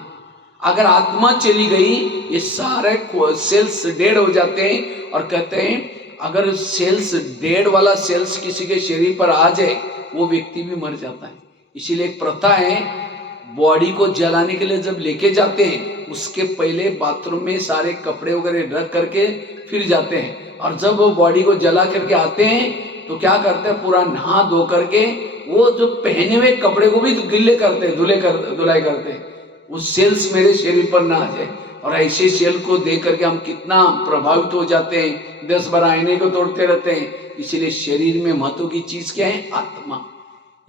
अगर आत्मा चली गई, ये सारे सेल्स डेड हो जाते हैं। और कहते हैं अगर सेल्स डेड वाला सेल्स किसी के शरीर पर आ जाए, वो व्यक्ति भी मर जाता है। इसीलिए एक प्रथा है, बॉडी को जलाने के लिए जब लेके जाते हैं, उसके पहले बाथरूम में सारे कपड़े वगैरह रख करके फिर जाते हैं। और जब वो बॉडी को जला करके आते हैं तो क्या करते हैं? पूरा नहा धो करके वो जो पहने हुए कपड़े को भी गिल्ले करते हैं, धुलाई करते हैं, वो सेल्स मेरे शरीर पर ना आ जाए। और ऐसे सेल को देख करके हम कितना प्रभावित हो जाते हैं, 10 बार आईने को तोड़ते रहते हैं। इसीलिए शरीर में महत्व की चीज क्या है? आत्मा।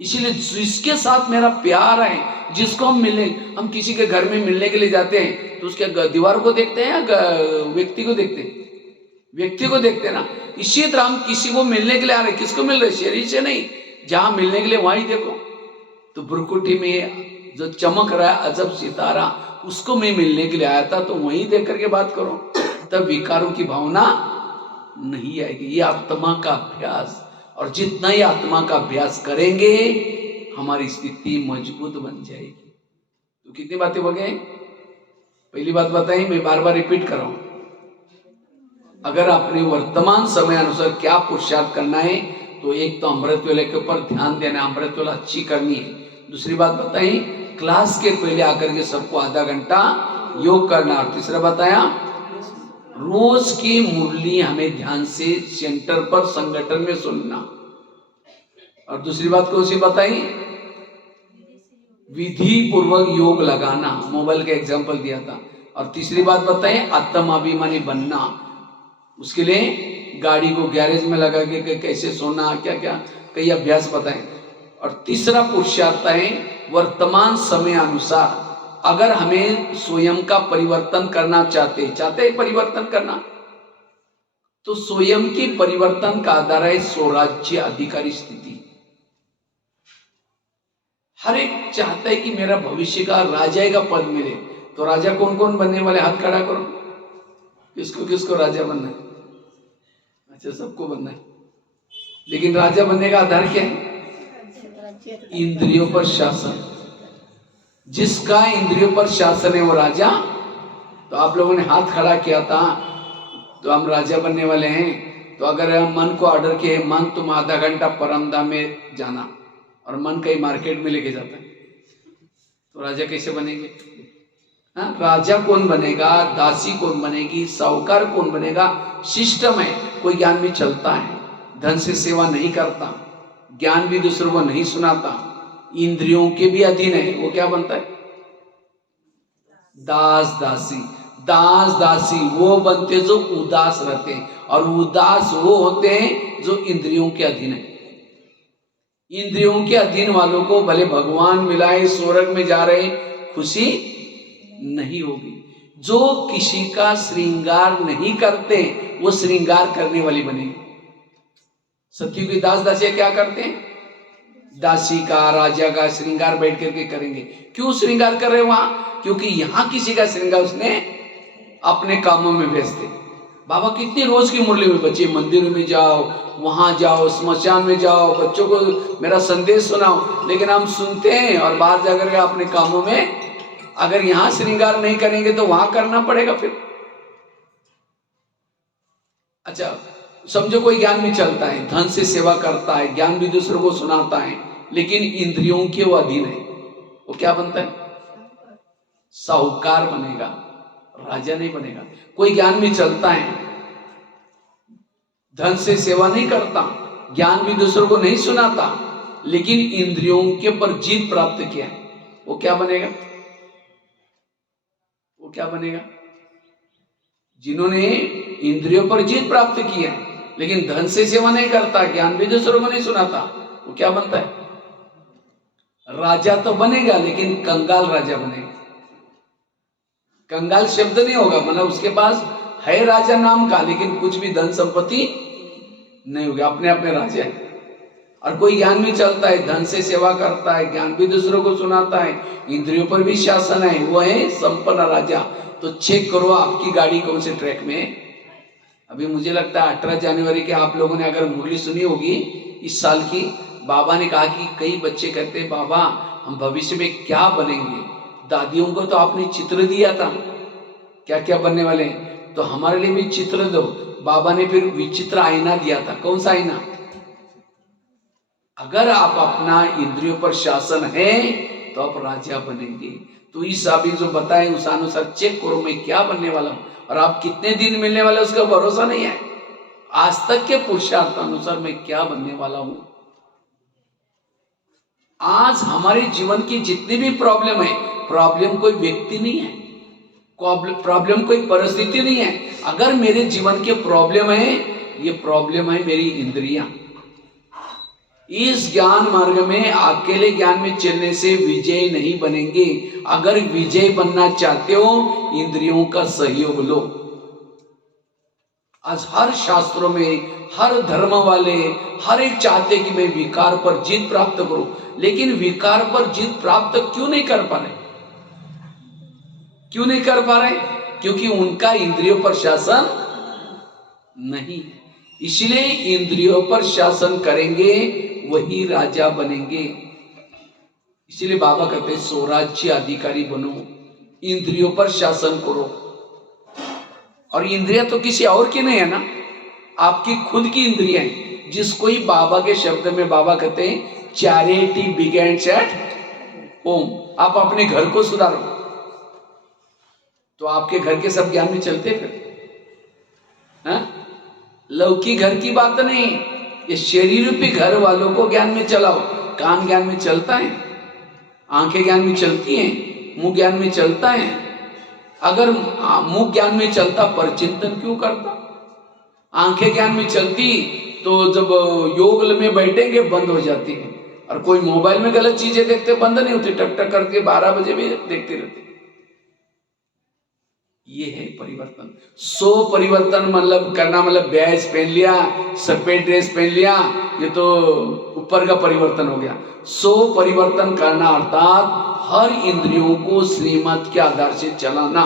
इसीलिए जिसके साथ मेरा प्यार है, जिसको हम किसी के घर में मिलने के लिए जाते हैं, तो उसके दीवार को देखते हैं या व्यक्ति को देखते हैं? व्यक्ति को देखते हैं ना। इसी तरह हम किसी को मिलने के लिए आ रहे, किसको मिल रहे? शरीर से नहीं, जहां मिलने के लिए वहीं देखो। तो भ्रुकुटी में जो चमक रहा है अजब सितारा, उसको मैं मिलने के लिए आया था, तो वहीं देख करके बात करो, तब विकारों की भावना नहीं आएगी। ये आत्मा का अभ्यास, और जितना ही आत्मा का अभ्यास करेंगे हमारी स्थिति मजबूत बन जाएगी। तो कितनी बातें हो गई? पहली बात बताई, मैं बार बार रिपीट कर रहा हूं, अगर अपने वर्तमान समय अनुसार क्या पुरुषार्थ करना है तो एक तो अमृत वेला के ऊपर ध्यान देना, अमृत वेला अच्छी करनी है। दूसरी बात बताई, क्लास के पहले आकर के सबको आधा घंटा योग करना। और तीसरा बताया, रोज की मुरली हमें ध्यान से सेंटर पर संगठन में सुनना। और दूसरी बात कौन सी बताई? विधि पूर्वक योग लगाना, मोबाइल का एग्जांपल दिया था। और तीसरी बात बताई, आत्माभिमानी बनना। उसके लिए गाड़ी को गैरेज में लगा के कैसे सोना, क्या क्या कई अभ्यास बताएं। और तीसरा पुरुषार्थ है, वर्तमान समय अनुसार अगर हमें स्वयं का परिवर्तन करना चाहते परिवर्तन करना, तो स्वयं की परिवर्तन का आधार है स्वराज्य अधिकारी स्थिति। हर एक चाहता है कि मेरा भविष्य का राजा का पद मिले। तो राजा कौन कौन बनने वाले? हाथ खड़ा करो। किसको किसको राजा बनना है? अच्छा, सबको बनना है। लेकिन राजा बनने का आधार क्या है? इंद्रियों पर शासन। जिसका इंद्रियों पर शासन है वो राजा। तो आप लोगों ने हाथ खड़ा किया था, तो हम राजा बनने वाले हैं। तो अगर हम मन को ऑर्डर किए, मन तुम आधा घंटा परमधाम में जाना, और मन कहीं मार्केट में लेके जाता है, तो राजा कैसे बनेंगे? हाँ, राजा कौन बनेगा? दासी कौन बनेगी? साहूकार कौन बनेगा? सिस्टम है। कोई ज्ञान में चलता है, धन से सेवा नहीं करता, ज्ञान भी दूसरों को नहीं सुनाता, इंद्रियों के भी अधीन है, वो क्या बनता है? दास दासी। दास दासी वो बनते जो उदास रहते हैं, और उदास वो होते हैं जो इंद्रियों के अधीन है। इंद्रियों के अधीन वालों को भले भगवान मिलाए, स्वर्ग में जा रहे, खुशी नहीं होगी। जो किसी का श्रृंगार नहीं करते वो श्रृंगार करने वाली बनेगी। सत्य की दास दासियां क्या करते हैं? दासी का, राजा का श्रृंगार बैठ करके करेंगे। क्यों श्रृंगार कर रहे वहां? क्योंकि यहां किसी का श्रृंगार उसने अपने कामों में व्यस्त है। बाबा कितनी रोज की मुरली में, बच्चे मंदिर में जाओ, वहां जाओ, स्मशान में जाओ, बच्चों को मेरा संदेश सुनाओ, लेकिन हम सुनते हैं और बाहर जाकर के अपने कामों में। अगर यहां श्रृंगार नहीं करेंगे तो वहां करना पड़ेगा फिर। अच्छा, समझो कोई ज्ञान में चलता है, धन से सेवा करता है, ज्ञान भी दूसरों को सुनाता है, लेकिन इंद्रियों के वो अधीन है, वो क्या बनता है? साहूकार बनेगा, राजा नहीं बनेगा। कोई ज्ञान में चलता है, धन से सेवा नहीं करता, ज्ञान भी दूसरों को नहीं सुनाता, लेकिन इंद्रियों के ऊपर जीत प्राप्त किया, वो क्या बनेगा? वो क्या बनेगा? जिन्होंने इंद्रियों पर जीत प्राप्त किया लेकिन धन से सेवा नहीं करता, ज्ञान भी दूसरों को नहीं सुनाता, वो क्या बनता है? राजा तो बनेगा, लेकिन कंगाल राजा बनेगा। कंगाल शब्द नहीं होगा, मतलब उसके पास है राजा नाम का, लेकिन कुछ भी धन संपत्ति नहीं होगी, अपने अपने राजा है। और कोई ज्ञान में चलता है, धन से सेवा करता है, ज्ञान भी दूसरों को सुनाता है, इंद्रियों पर भी शासन है, वो है संपन्न राजा। तो चेक करो आपकी गाड़ी कौन से ट्रैक में है। अभी मुझे लगता है 18 जनवरी के आप लोगों ने अगर मुरली सुनी होगी इस साल की, बाबा ने कहा कि कई बच्चे कहते हैं बाबा हम भविष्य में क्या बनेंगे। दादियों को तो आपने चित्र दिया था क्या क्या बनने वाले हैं, तो हमारे लिए भी चित्र दो। बाबा ने फिर विचित्र आईना दिया था। कौन सा आईना? अगर आप अपना इंद्रियों पर शासन है तो आप राजा बनेंगे। तो इस अभी जो बताए उस अनुसार चेक करो मैं क्या बनने वाला हूं, और आप कितने दिन मिलने वाले उसका भरोसा नहीं है। आज तक के पुरुषार्थ अनुसार मैं क्या बनने वाला हूं। आज हमारे जीवन की जितनी भी प्रॉब्लम है, प्रॉब्लम कोई व्यक्ति नहीं है, प्रॉब्लम कोई परिस्थिति नहीं है। अगर मेरे जीवन के प्रॉब्लम है, ये प्रॉब्लम है मेरी इंद्रियां। इस ज्ञान मार्ग में अकेले ज्ञान में चलने से विजय नहीं बनेंगे। अगर विजय बनना चाहते हो, इंद्रियों का सहयोग लो। आज हर शास्त्रों में हर धर्म वाले हर एक चाहते कि मैं विकार पर जीत प्राप्त करूं, लेकिन विकार पर जीत प्राप्त क्यों नहीं कर पा रहे? क्यों नहीं कर पा रहे? क्योंकि उनका इंद्रियों पर शासन नहीं है। इसलिए इंद्रियों पर शासन करेंगे वही राजा बनेंगे। इसलिए बाबा कहते हैं स्वराज्य अधिकारी बनो, इंद्रियों पर शासन करो। और इंद्रिया तो किसी और की नहीं है ना, आपकी खुद की इंद्रियां हैं, जिसको ही बाबा के शब्द में बाबा कहते हैं चैरिटी बिगेन्स एट होम। आप अपने घर को सुधारो तो आपके घर के सब ज्ञान में चलते फिर। लौकिक घर की बात नहीं, ये शरीर रूपी घर वालों को ज्ञान में चलाओ। कान ज्ञान में चलता है, आंखें ज्ञान में चलती हैं, मुंह ज्ञान में चलता है। अगर मुंह ज्ञान में चलता पर चिंतन क्यों करता? आंखें ज्ञान में चलती तो जब योग में बैठेंगे बंद हो जाती है। और कोई मोबाइल में गलत चीजें देखते बंद नहीं होती, टक टक करके 12 बजे भी देखते रहते। ये है परिवर्तन। सो परिवर्तन मतलब करना, मतलब बैज पहन लिया, सफेद ड्रेस पहन लिया, ये तो ऊपर का परिवर्तन हो गया। सो परिवर्तन करना अर्थात हर इंद्रियों को श्रीमत के आधार से चलाना।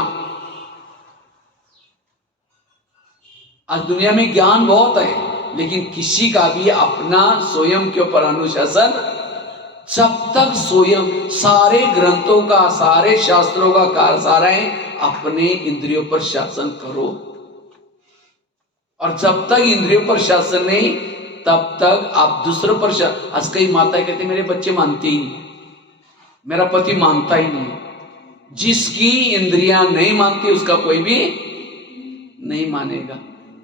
आज दुनिया में ज्ञान बहुत है, लेकिन किसी का भी अपना स्वयं के ऊपर अनुशासन, जब तक स्वयं सारे ग्रंथों का, सारे शास्त्रों का सारा है अपने इंद्रियों पर शासन करो। और जब तक इंद्रियों पर शासन नहीं, तब तक आप दूसरों पर आज कई माताएं कहते मेरे बच्चे मानते ही नहीं, मेरा पति मानता ही नहीं। जिसकी इंद्रियां नहीं मानती उसका कोई भी नहीं मानेगा।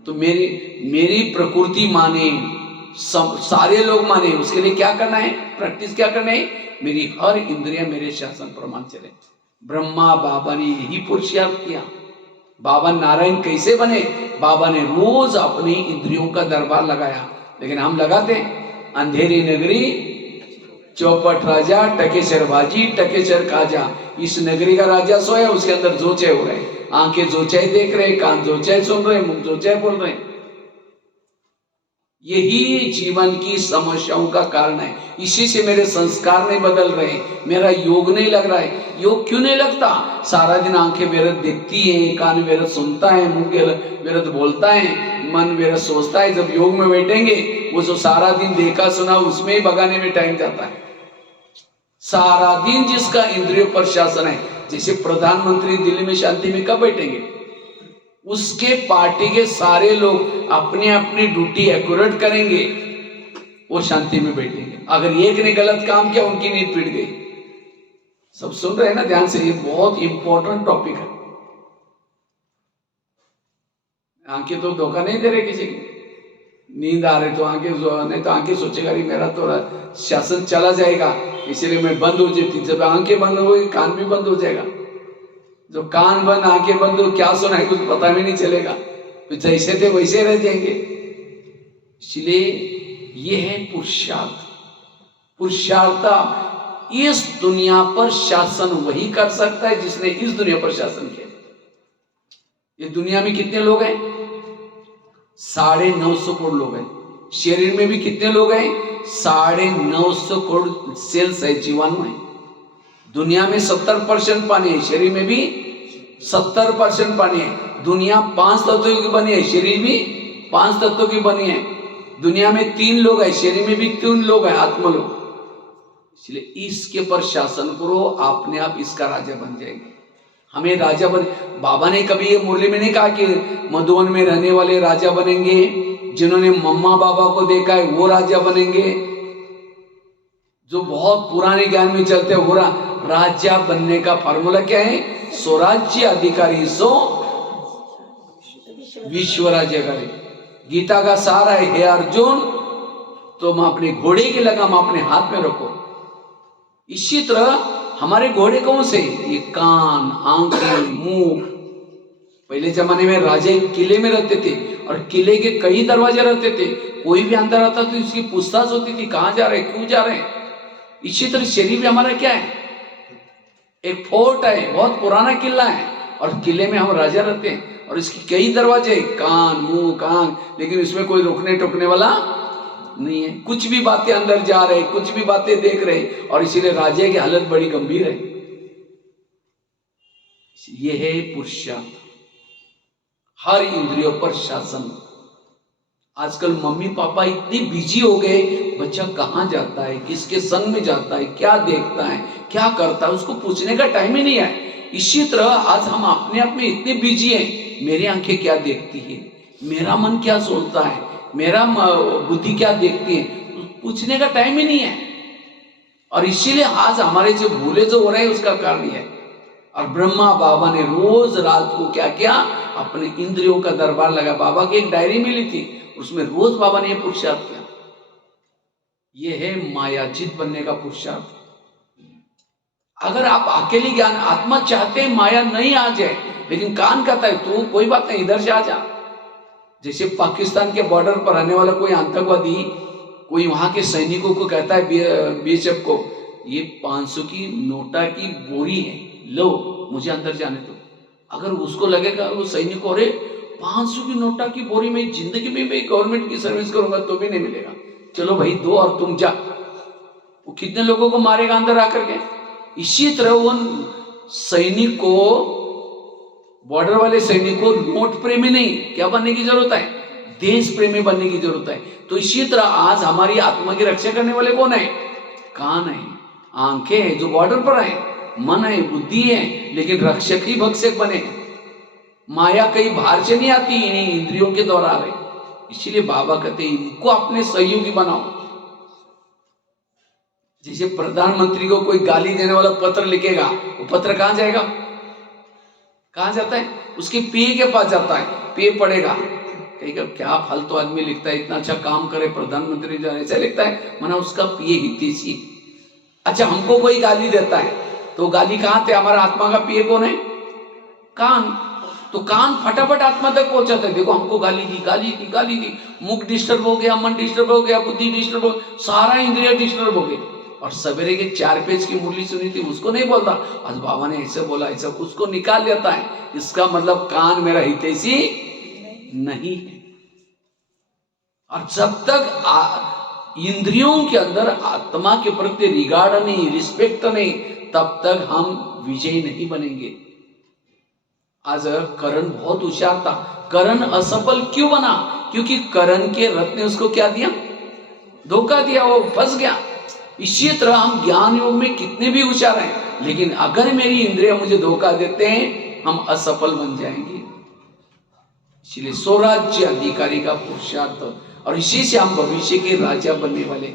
तो मेरी प्रकृति माने, सारे लोग माने, उसके लिए क्या करना है? प्रैक्टिस क्या करना है? मेरी हर इंद्रियां मेरे शासन प्रमाण चले। ब्रह्मा बाबा ने यही पुरुषार्थ किया। बाबा नारायण कैसे बने? बाबा ने रोज अपनी इंद्रियों का दरबार लगाया। लेकिन हम लगाते अंधेरी नगरी चौपट राजा, टकेसर बाजी टकेसर खाजा। इस नगरी का राजा सोया, उसके अंदर जो चाहे हो रहे, आंखें जो चाहे देख रहे, कान जो चाहे सुन रहे, मुख जो चाहे बोल रहे। यही जीवन की समस्याओं का कारण है। इसी से मेरे संस्कार नहीं बदल रहे, मेरा योग नहीं लग रहा है। योग क्यों नहीं लगता? सारा दिन आंखें व्यर्थ देखती है, कान व्यर्थ सुनता है, मुंह व्यर्थ बोलता है, मन व्यर्थ सोचता है। जब योग में बैठेंगे वो जो सारा दिन देखा सुना उसमें ही भगाने में टाइम जाता है। सारा दिन जिसका इंद्रियों पर शासन है, जैसे प्रधानमंत्री दिल्ली में शांति में कब बैठेंगे? उसके पार्टी के सारे लोग अपनी अपनी ड्यूटी एक्यूरेट करेंगे, वो शांति में बैठेंगे। अगर एक ने गलत काम किया उनकी नींद पीट गई। सब सुन रहे हैं ना ध्यान से, ये बहुत इंपॉर्टेंट टॉपिक है। आंखें तो धोखा नहीं दे रहे किसी को। नींद आ रही तो आंखें, नहीं तो आंखें सोचेगा मेरा तो शासन चला जाएगा, इसीलिए मैं बंद हो जाती। जब आंखें बंद हो गई कान भी बंद हो जाएगा। जो कान बंद आंखें बंद हो क्या सुना है कुछ पता भी नहीं चलेगा, तो जैसे थे वैसे रह जाएंगे। इसलिए ये है पुरुषार्थ। पुरुषार्थ इस दुनिया पर शासन वही कर सकता है जिसने इस दुनिया पर शासन किया। ये दुनिया में कितने लोग हैं? 950 करोड़ लोग हैं। शरीर में भी कितने लोग हैं? 950 करोड़ सेल्स है, जीवाणु है। दुनिया में 70% पानी है, शरीर में भी 70% पानी है। दुनिया 5 तत्वों की बनी है, शरीर भी 5 तत्वों की बनी है। दुनिया में 3 लोग है, शरीर में भी 3 लोग है, आत्मा लोग। इसलिए इसके पर शासन करो, अपने आप इसका राजा बन जाएंगे। हमें राजा बन, बाबा ने कभी ये मुरली में नहीं कहा कि मधुवन में रहने वाले राजा बनेंगे, जिन्होंने मम्मा बाबा को देखा है वो राजा बनेंगे। जो बहुत पुराने ज्ञान में चलते हैं वो राजा बनने का फॉर्मूला क्या है? स्वराज्य अधिकारी सो विश्व राज्य करे। गीता का सारा है, हे अर्जुन तुम अपने घोड़े की लगाम अपने हाथ में रखो। इसी तरह हमारे घोड़े कौन से? ये कान, आंखें, मुंह। पहले जमाने में राजे किले में रहते थे और किले के कई दरवाजे रहते थे। कोई भी अंदर आता तो इसकी पूछताछ होती थी, कहां जा रहे, क्यों जा रहे हैं। इसी तरह शरीर भी हमारा क्या है? एक फोर्ट है, बहुत पुराना किला है, और किले में हम राजा रहते हैं और इसके कई दरवाजे, कान, मुंह, कान, लेकिन इसमें कोई रोकने टोकने वाला नहीं है। कुछ भी बातें अंदर जा रहे, कुछ भी बातें देख रहे, और इसीलिए राजा की हालत बड़ी गंभीर है। यह है पुरुषार्थ, हर इंद्रियों पर शासन। आजकल मम्मी पापा इतने बिजी हो गए, बच्चा कहाँ जाता है, किसके संग में जाता है, क्या देखता है, क्या करता है, उसको पूछने का टाइम ही नहीं है। इसी तरह आज हम अपने आप में इतने बिजी हैं, मेरी आंखें क्या देखती है, मेरा मन क्या सोचता है, मेरा बुद्धि क्या देखती है, पूछने का टाइम ही नहीं है। और इसीलिए आज हमारे जो भूले जो हो रहे हैं उसका कारण है। और ब्रह्मा बाबा ने रोज रात को क्या किया, अपने इंद्रियों का दरबार लगा। बाबा की एक डायरी मिली थी, उसमें रोज बाबा ने यह पुरुषार्थ किया। यह है मायाचित बनने का पुरुषार्थ। अगर आप अकेले ज्ञान आत्मा चाहते हैं माया नहीं आ जाए, लेकिन कान कहता है तू कोई बात नहीं, इधर से आ जा। जैसे पाकिस्तान के बॉर्डर पर रहने वाला कोई आतंकवादी कोई वहां के सैनिकों को कहता है, बीएसएफ को, ये 500 की नोटा की बोरी है, लो मुझे अंदर जाने दो। अगर उसको लगेगा वो सैनिक, अरे 500 की नोटा की बोरी में जिंदगी में मैं गवर्नमेंट की सर्विस करूंगा तो भी नहीं मिलेगा, चलो भाई दो और तुम जा। वो कितने लोगों को मारेगा अंदर आकर के। इसी तरह वो सैनिक को, बॉर्डर वाले सैनिक को नोट प्रेमी नहीं, क्या बनने की जरूरत है, देश प्रेमी बनने की जरूरत है। तो इसी तरह आज हमारी आत्मा की रक्षा करने वाले कौन है, कान है, आंखें हैं जो बॉर्डर पर है, मन है, बुद्धि है, लेकिन रक्षक ही भक्षक बने। माया कहीं बाहर से नहीं आती, इन्हीं इंद्रियों के द्वारा रहे। इसीलिए बाबा कहते हैं इनको अपने सहयोगी बनाओ। जैसे प्रधानमंत्री को कोई गाली देने वाला पत्र लिखेगा, वो पत्र कहां जाएगा, कहां जाता है, उसके पीए के पास जाता है, पीए पढ़ेगा, कहेगा क्या फालतू आदमी लिखता है, इतना अच्छा काम करे प्रधानमंत्री जो ऐसा लिखता है, माना उसका पीए हितैषी। अच्छा हमको कोई गाली देता है तो गाली कहां थे, हमारा आत्मा का पीए कौन है, कान। तो कान फटाफट आत्मा तक पहुंचाता है, देखो हमको गाली दी, गाली दी, गाली दी, मुख डिस्टर्ब हो गया, मन डिस्टर्ब हो गया, बुद्धि डिस्टर्ब हो, सारा इंद्रिय डिस्टर्ब हो गए। और सवेरे के 4 पेज की मुरली सुनी थी, उसको नहीं बोलता, आज बाबा ने ऐसे बोला, ऐसा, उसको निकाल देता है। इसका मतलब कान मेरा हितैषी नहीं है। और जब तक इंद्रियों के अंदर आत्मा के प्रति रिगार्ड नहीं, रिस्पेक्ट नहीं, तब तक हम विजयी नहीं बनेंगे। आज करण बहुत होशियार था, करण असफल क्यों बना, क्योंकि करण के रथ ने उसको क्या दिया, धोखा दिया, वो फंस गया। इसी तरह हम ज्ञान योग में कितने भी होशियार हैं, लेकिन अगर मेरी इंद्रिय मुझे धोखा देते हैं, हम असफल बन जाएंगे। इसलिए स्वराज्य अधिकारी का पुरुषार्थ, और इसी से हम भविष्य के राजा बनने वाले,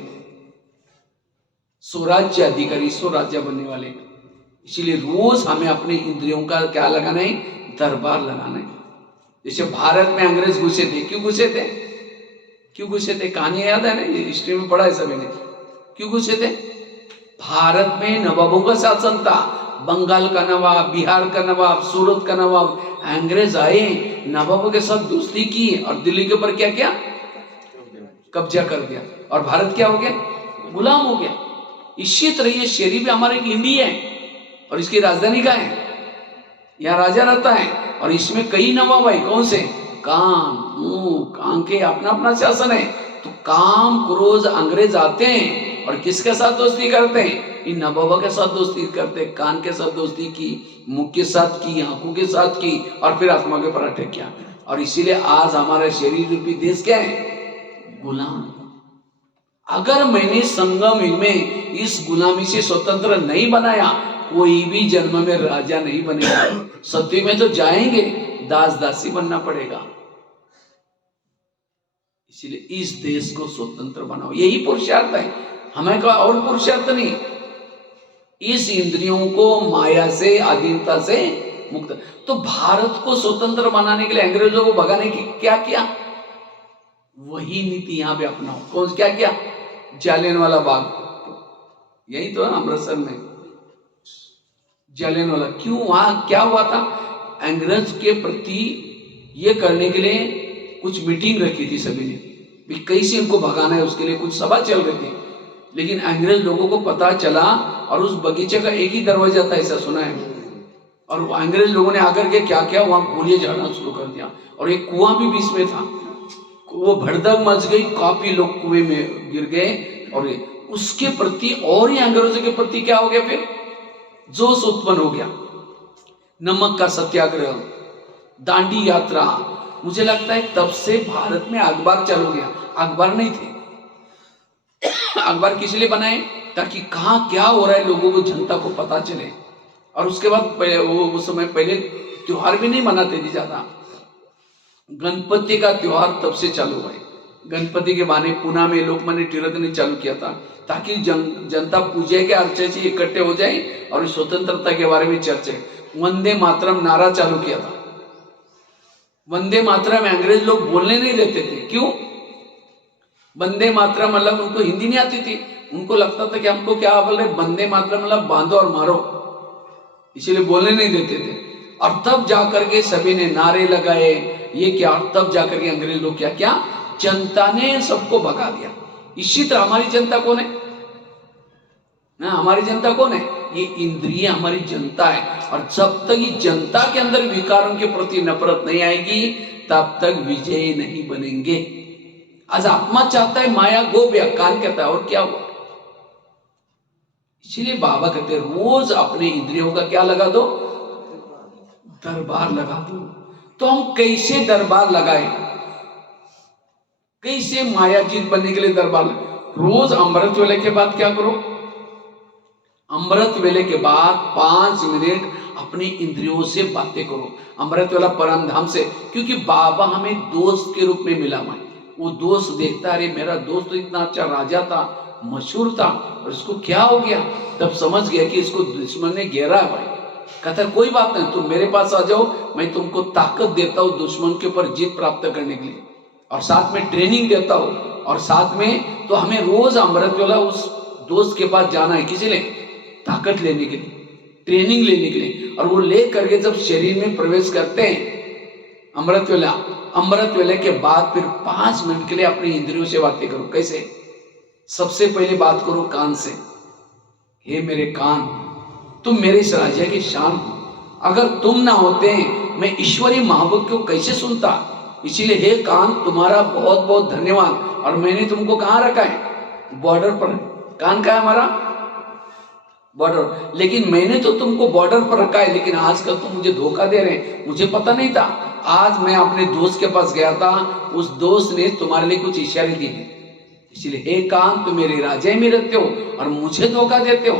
स्वराज्य अधिकारी, स्वराज्य बनने वाले। इसीलिए रोज हमें अपने इंद्रियों का क्या लगाना है, दरबार लगाना है। जैसे भारत में अंग्रेज घुसे थे, क्यों घुसे थे, क्यों घुसे थे, कहानी याद है ना, हिस्ट्री में पढ़ा है सभी ने, क्यों घुसे थे। भारत में नवाबों का शासन था, बंगाल का नवाब, बिहार का नवाब, सूरत का नवाब। अंग्रेज आए, नवाबों के साथ दोस्ती की और दिल्ली के ऊपर क्या किया, कब्जा कर दिया, और भारत क्या हो गया, गुलाम हो गया। इसी तरह ये शहरी भी हमारे एक इंडिया है, और इसकी राजधानी क्या है, यहाँ राजा रहता है, और इसमें कई नवाब है, कौन से, कान, मुंह, आंखें, अपना अपना शासन है। तो काम क्रोध अंग्रेज आते हैं और किसके साथ दोस्ती करते हैं, इन नवाबों के साथ दोस्ती करते हैं। कान के साथ दोस्ती की, मुख के साथ की, आंखों के साथ की, और फिर आत्मा के पर अटैक किया। और इसीलिए आज हमारा शरीर रूपी देश क्या है, गुलाम। अगर मैंने संगम युग में इस गुलामी से स्वतंत्र नहीं बनाया, कोई भी जन्म में राजा नहीं बनेगा। सत्य में तो जाएंगे, दास दासी बनना पड़ेगा। इसलिए इस देश को स्वतंत्र बनाओ, यही पुरुषार्थ है, हमें का और पुरुषार्थ नहीं। इस इंद्रियों को माया से, अधीनता से मुक्त। तो भारत को स्वतंत्र बनाने के लिए अंग्रेजों को भगाने की क्या किया, वही नीति यहां पे अपनाओ। कौन क्या किया, जालियनवाला बाग, यही तो है अमृतसर में जालियनवाला। क्यों, वहां क्या हुआ था, अंग्रेज के प्रति ये करने के लिए कुछ मीटिंग रखी थी सभी ने, भी कैसे इनको भगाना है, उसके लिए कुछ सभा चल रही थी। लेकिन अंग्रेज लोगों को पता चला, और उस बगीचे का एक ही दरवाजा था, ऐसा सुना है। और अंग्रेज लोगों ने आकर के क्या किया, वहां गोलियां झाड़ना शुरू कर दिया, और एक कुआं भी बीच में था। वो भड़दंग मच गई, काफी लोग कुएं में गिर गए। और उसके प्रति और ही अंग्रेजों के प्रति क्या हो गया, फिर जोश उत्पन्न हो गया। नमक का सत्याग्रह, दांडी यात्रा, मुझे लगता है तब से भारत में अखबार चालू गया। अखबार नहीं थे, अखबार किस लिए बनाए? ताकि कहाँ क्या हो रहा है लोगों को, जनता को पता चले। और उसके बाद वो उस समय पहले त्योहार भी नहीं मनाते थे ज्यादा, गणपति का त्योहार तब से चालू हुआ है। गणपति के बहाने पुणे में लोकमान्य तिलक ने चालू किया था, ताकि जनता पूजा के अर्चे से इकट्ठे हो जाए और स्वतंत्रता के बारे में चर्चा। वंदे मातरम नारा चालू किया था। वंदे मातरम अंग्रेज लोग बोलने नहीं देते थे। क्यों? वंदे मातरम मतलब उनको हिंदी नहीं आती थी, उनको लगता था कि हमको क्या बोल रहे, वंदे मातरम मतलब बांधो और मारो, इसीलिए बोलने नहीं देते थे। और तब जाकर के सभी ने नारे लगाए, ये क्या, तब जाकर के अंग्रेज लोग क्या क्या, जनता ने सबको भगा दिया। इसी तरह हमारी जनता कौन है ना, हमारी जनता कौन है? ये इंद्रिय हमारी जनता है। और जब तक ये जनता के अंदर विकारों के प्रति नफरत नहीं आएगी, तब तक विजय नहीं बनेंगे। आज आत्मा चाहता है माया गो व्या, कान कहता है और क्या हुआ। इसलिए बाबा कहते हैं रोज अपने इंद्रियों का क्या लगा दो, दरबार लगा दो। तो हम कैसे दरबार लगाए, कैसे मायाजीत बनने के लिए दरबार? रोज अमृत वेले के बाद क्या करो, अमृत वेले के बाद 5 मिनट अपनी इंद्रियों से बातें करो। अमृत वेला परम धाम से, क्योंकि बाबा हमें दोस्त के रूप में मिला। मैं वो दोस्त देखता, अरे मेरा दोस्त तो इतना अच्छा राजा था, मशहूर था, और इसको क्या हो गया? तब समझ गया कि इसको दुश्मन ने घेरा है। भाई कहता कोई बात नहीं, तुम मेरे पास आ जाओ, मैं तुमको ताकत देता हूँ दुश्मन के ऊपर जीत प्राप्त करने के लिए, और साथ में ट्रेनिंग देता हूँ, और साथ में तो हमें रोज अमृत वेला उस दोस्त के पास जाना है, किसी ने ताकत लेने के लिए, ट्रेनिंग लेने के लिए। और वो ले करके जब शरीर में प्रवेश करते हैं अमृत वेला, अमृत वेले के बाद फिर 5 मिनट के लिए अपनी इंद्रियों से बातें करो। कैसे? सबसे पहले बात करो कान से। हे मेरे कान, तुम मेरे इस राज्य की शान हो, अगर तुम ना होते मैं ईश्वरीय महाभक्त को कैसे सुनता। इसीलिए हे कान, तुम्हारा बहुत बहुत धन्यवाद। और मैंने तुमको कहाँ रखा है? बॉर्डर पर। कान का है हमारा बॉर्डर, लेकिन मैंने तो तुमको बॉर्डर पर रखा है। लेकिन आजकल तुम मुझे धोखा दे रहे हैं, मुझे पता नहीं था। आज मैं अपने दोस्त के पास गया था, उस दोस्त ने तुम्हारे लिए कुछ इशारे दिए हैं। इसलिए हे कान, तुम मेरे राज्य में रहते हो और मुझे धोखा देते हो।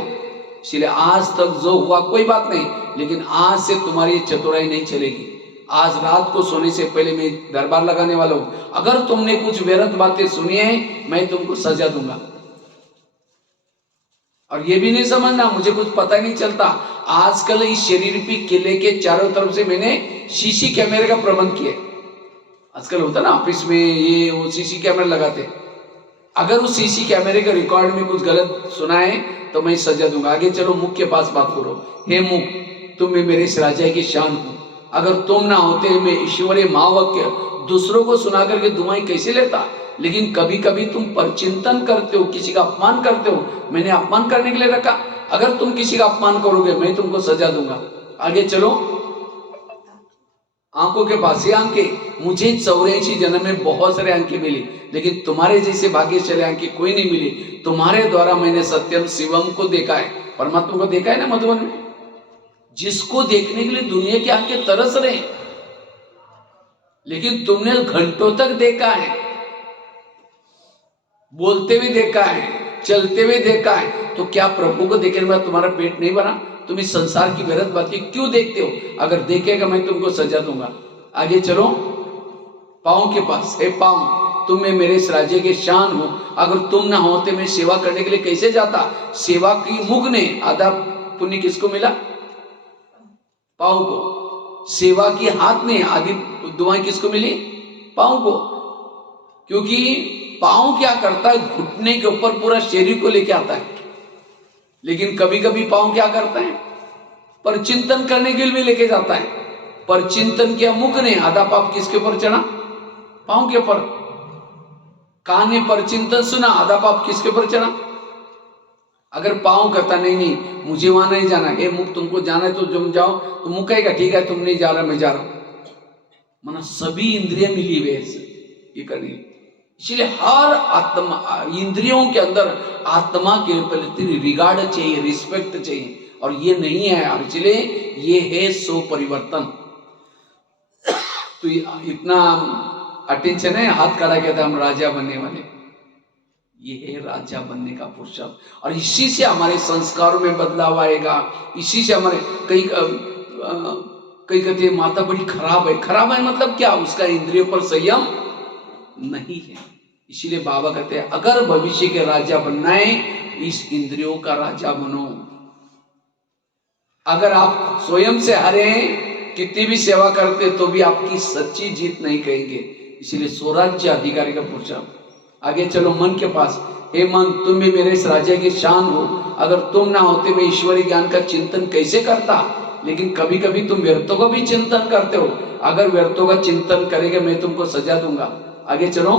इसलिए आज तक जो हुआ कोई बात नहीं, लेकिन आज से तुम्हारी चतुराई नहीं चलेगी। आज रात को सोने से पहले मैं दरबार लगाने वाला हूं। अगर तुमने कुछ व्यर्थ बातें सुनी है, मैं तुमको सजा दूंगा। और ये भी नहीं समझना मुझे कुछ पता नहीं चलता। आजकल इस शरीर पे किले के चारों तरफ से मैंने सीसी कैमरे का प्रबंध किया। आजकल होता ना ऑफिस में ये वो सीसी कैमरा लगाते। अगर उस सीसी कैमरे के रिकॉर्ड में कुछ गलत सुना है तो मैं सजा दूंगा। आगे चलो, मुख के पास बात करो। हे मुख, तुम मेरे इस राज्य की शान हो, अगर तुम ना होते मैं ईश्वरीय महावाक्य दूसरों को सुना करके दुआएं कैसे लेता। लेकिन कभी कभी तुम परचिंतन करते हो, किसी का अपमान करते हो। मैंने अपमान करने के लिए रखा। अगर तुम किसी का अपमान करोगे मैं तुमको सजा दूंगा। आगे चलो, आंखों के पास ये आंखें, मुझे 84 जन्म में बहुत सारे आंखें मिली, लेकिन तुम्हारे जैसे भाग्यशाली आंखें कोई नहीं मिली। तुम्हारे द्वारा मैंने सत्यम शिवम को देखा है, परमात्मा को देखा है ना मधुबन में, जिसको देखने के लिए दुनिया की आंखें तरस रहे, लेकिन तुमने घंटों तक देखा है, बोलते हुए देखा है, चलते हुए देखा है। तो क्या प्रभु को देखने के बाद तुम्हारा पेट नहीं भरा? तुम इस संसार की व्यर्थ बातें क्यों देखते हो? अगर देखेगा मैं तुमको सजा दूंगा। आगे चलो, पांव के पास। हे पांव, तुम मेरे इस राज्य के शान हो, अगर तुम ना होते मैं सेवा करने के लिए कैसे जाता। सेवा की मुख ने आधा पुण्य किसको मिला? पांव को। सेवा की हाथ ने आधी दुआएं किसको मिली? पांव को। क्योंकि पांव क्या करता है, घुटने के ऊपर पूरा शरीर को लेके आता है। लेकिन कभी कभी पांव क्या करता है, पर चिंतन करने के लिए भी लेके जाता है। पर चिंतन किया मुख ने, आधा पाप किसके ऊपर चढ़ा? पांव के ऊपर। कान ने पर चिंतन सुना, आधा पाप किसके ऊपर चढ़ा? अगर पांव कहता नहीं नहीं मुझे वहां नहीं जाना, हे मुख तुमको जाना है तो तुम जाओ, तो मुख कहेगा ठीक है तुम नहीं जा रहा मैं जा रहा हूं। माना सभी इंद्रियां मिली हुए ये करनी। इसलिए हर आत्मा इंद्रियों के अंदर आत्मा के प्रति रिगार्ड चाहिए, रिस्पेक्ट चाहिए, और ये नहीं है। और इसलिए ये है सो परिवर्तन। तो इतना अटेंशन है, हाथ खड़ा किया था हम राजा बनने वाले। ये है राजा बनने का पुरुषार्थ। और इसी से हमारे संस्कारों में बदलाव आएगा। इसी से हमारे कई कहते हैं माता बड़ी खराब है। खराब है मतलब क्या? उसका इंद्रियों पर संयम नहीं है। इसीलिए बाबा कहते हैं अगर भविष्य के राजा बनना है, इस इंद्रियों का राजा बनो। अगर आप स्वयं से हारे हैं, कितनी भी सेवा करते तो भी आपकी सच्ची जीत नहीं कहेंगे। इसीलिए स्वराज्य अधिकारी का पुरुषार्थ। आगे चलो मन के पास। हे मन, तुम भी मेरे इस राज्य की शान हो। अगर तुम ना होते मैं ईश्वरीय ज्ञान का चिंतन कैसे करता। लेकिन कभी कभी तुम व्यर्थों का भी चिंतन करते हो। अगर व्यर्थों का चिंतन करेंगे मैं तुमको सजा दूंगा। आगे चलो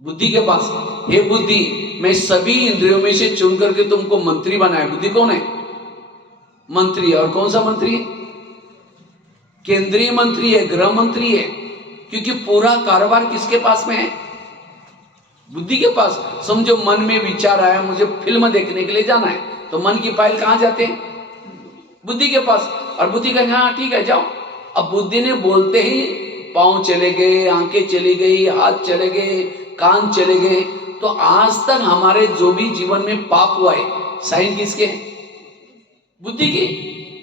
बुद्धि के पास। हे बुद्धि, मैं सभी इंद्रियों में से चुन करके तुमको मंत्री बनाया। बुद्धि कौन है? मंत्री। और कौन सा मंत्री है? केंद्रीय मंत्री है, गृह मंत्री है। क्योंकि पूरा कारोबार किसके पास में है? बुद्धि के पास। समझो मन में विचार आया मुझे फिल्म देखने के लिए जाना है, तो मन की फाइल कहां जाते हैं? बुद्धि के पास। और बुद्धि कहे हाँ ठीक है जाओ। अब बुद्धि ने बोलते ही पांव चले गए, आंखें चली गई, हाथ चले गए, कान चले गए। तो आज तक हमारे जो भी जीवन में पाप हुआ है, साइन किसके? बुद्धि के।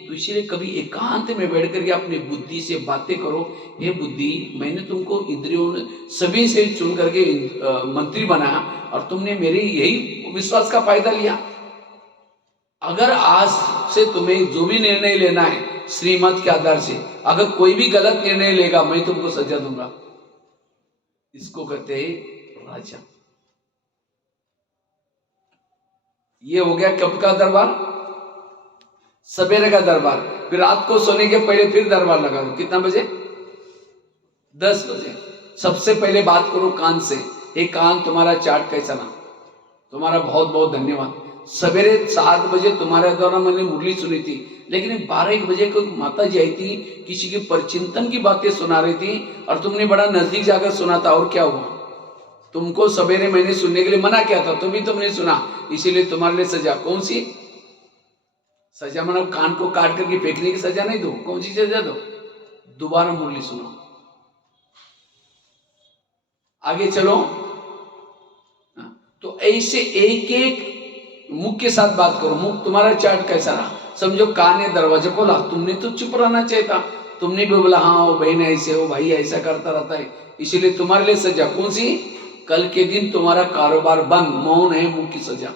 तो इसीलिए कभी एकांत में बैठ करके अपनी बुद्धि से बातें करो। हे बुद्धि, मैंने तुमको इंद्रियों सभी से चुन करके मंत्री बनाया और तुमने मेरे यही विश्वास का फायदा लिया। अगर आज से तुम्हें जो भी निर्णय लेना है श्रीमत के आधार से, अगर कोई भी गलत निर्णय लेगा मैं तुमको सजा दूंगा। इसको कहते हैं राजा। ये हो गया कब का दरबार? सवेरे का दरबार। फिर रात को सोने के पहले फिर दरबार लगा दो। कितना बजे? 10 बजे। सबसे पहले बात करो कान से। हे कान, तुम्हारा चार्ट कैसा ना? तुम्हारा बहुत बहुत धन्यवाद। सवेरे 7 बजे तुम्हारे द्वारा मैंने मुरली सुनी थी, लेकिन 12-1 बजे को माता जी आई थी, किसी के परचिंतन की बातें सुना रही थी और तुमने बड़ा नजदीक जाकर सुना था। और क्या हुआ? तुमको सवेरे मैंने सुनने के लिए मना किया था, तो भी तुमने सुना, इसीलिए तुम्हारे लिए सजा। कौन सी सजा? मतलब कान को काट करके फेंकने की सजा नहीं दो। कौन सी सजा दो? दोबारा मुरली सुनो। आगे चलो। तो ऐसे एक एक मुख के साथ बात करो। मुख तुम्हारा चार्ट कैसा रहा? समझो कान ने दरवाजा खोला, तुमने तो चुप रहना चाहिए था। तुमने भी बोला हाँ वो बहन ऐसे, हो भाई ऐसा करता रहता है, इसीलिए तुम्हारे लिए सजा। कौन सी? कल के दिन तुम्हारा कारोबार बंद, मौन है, मुख की सजा।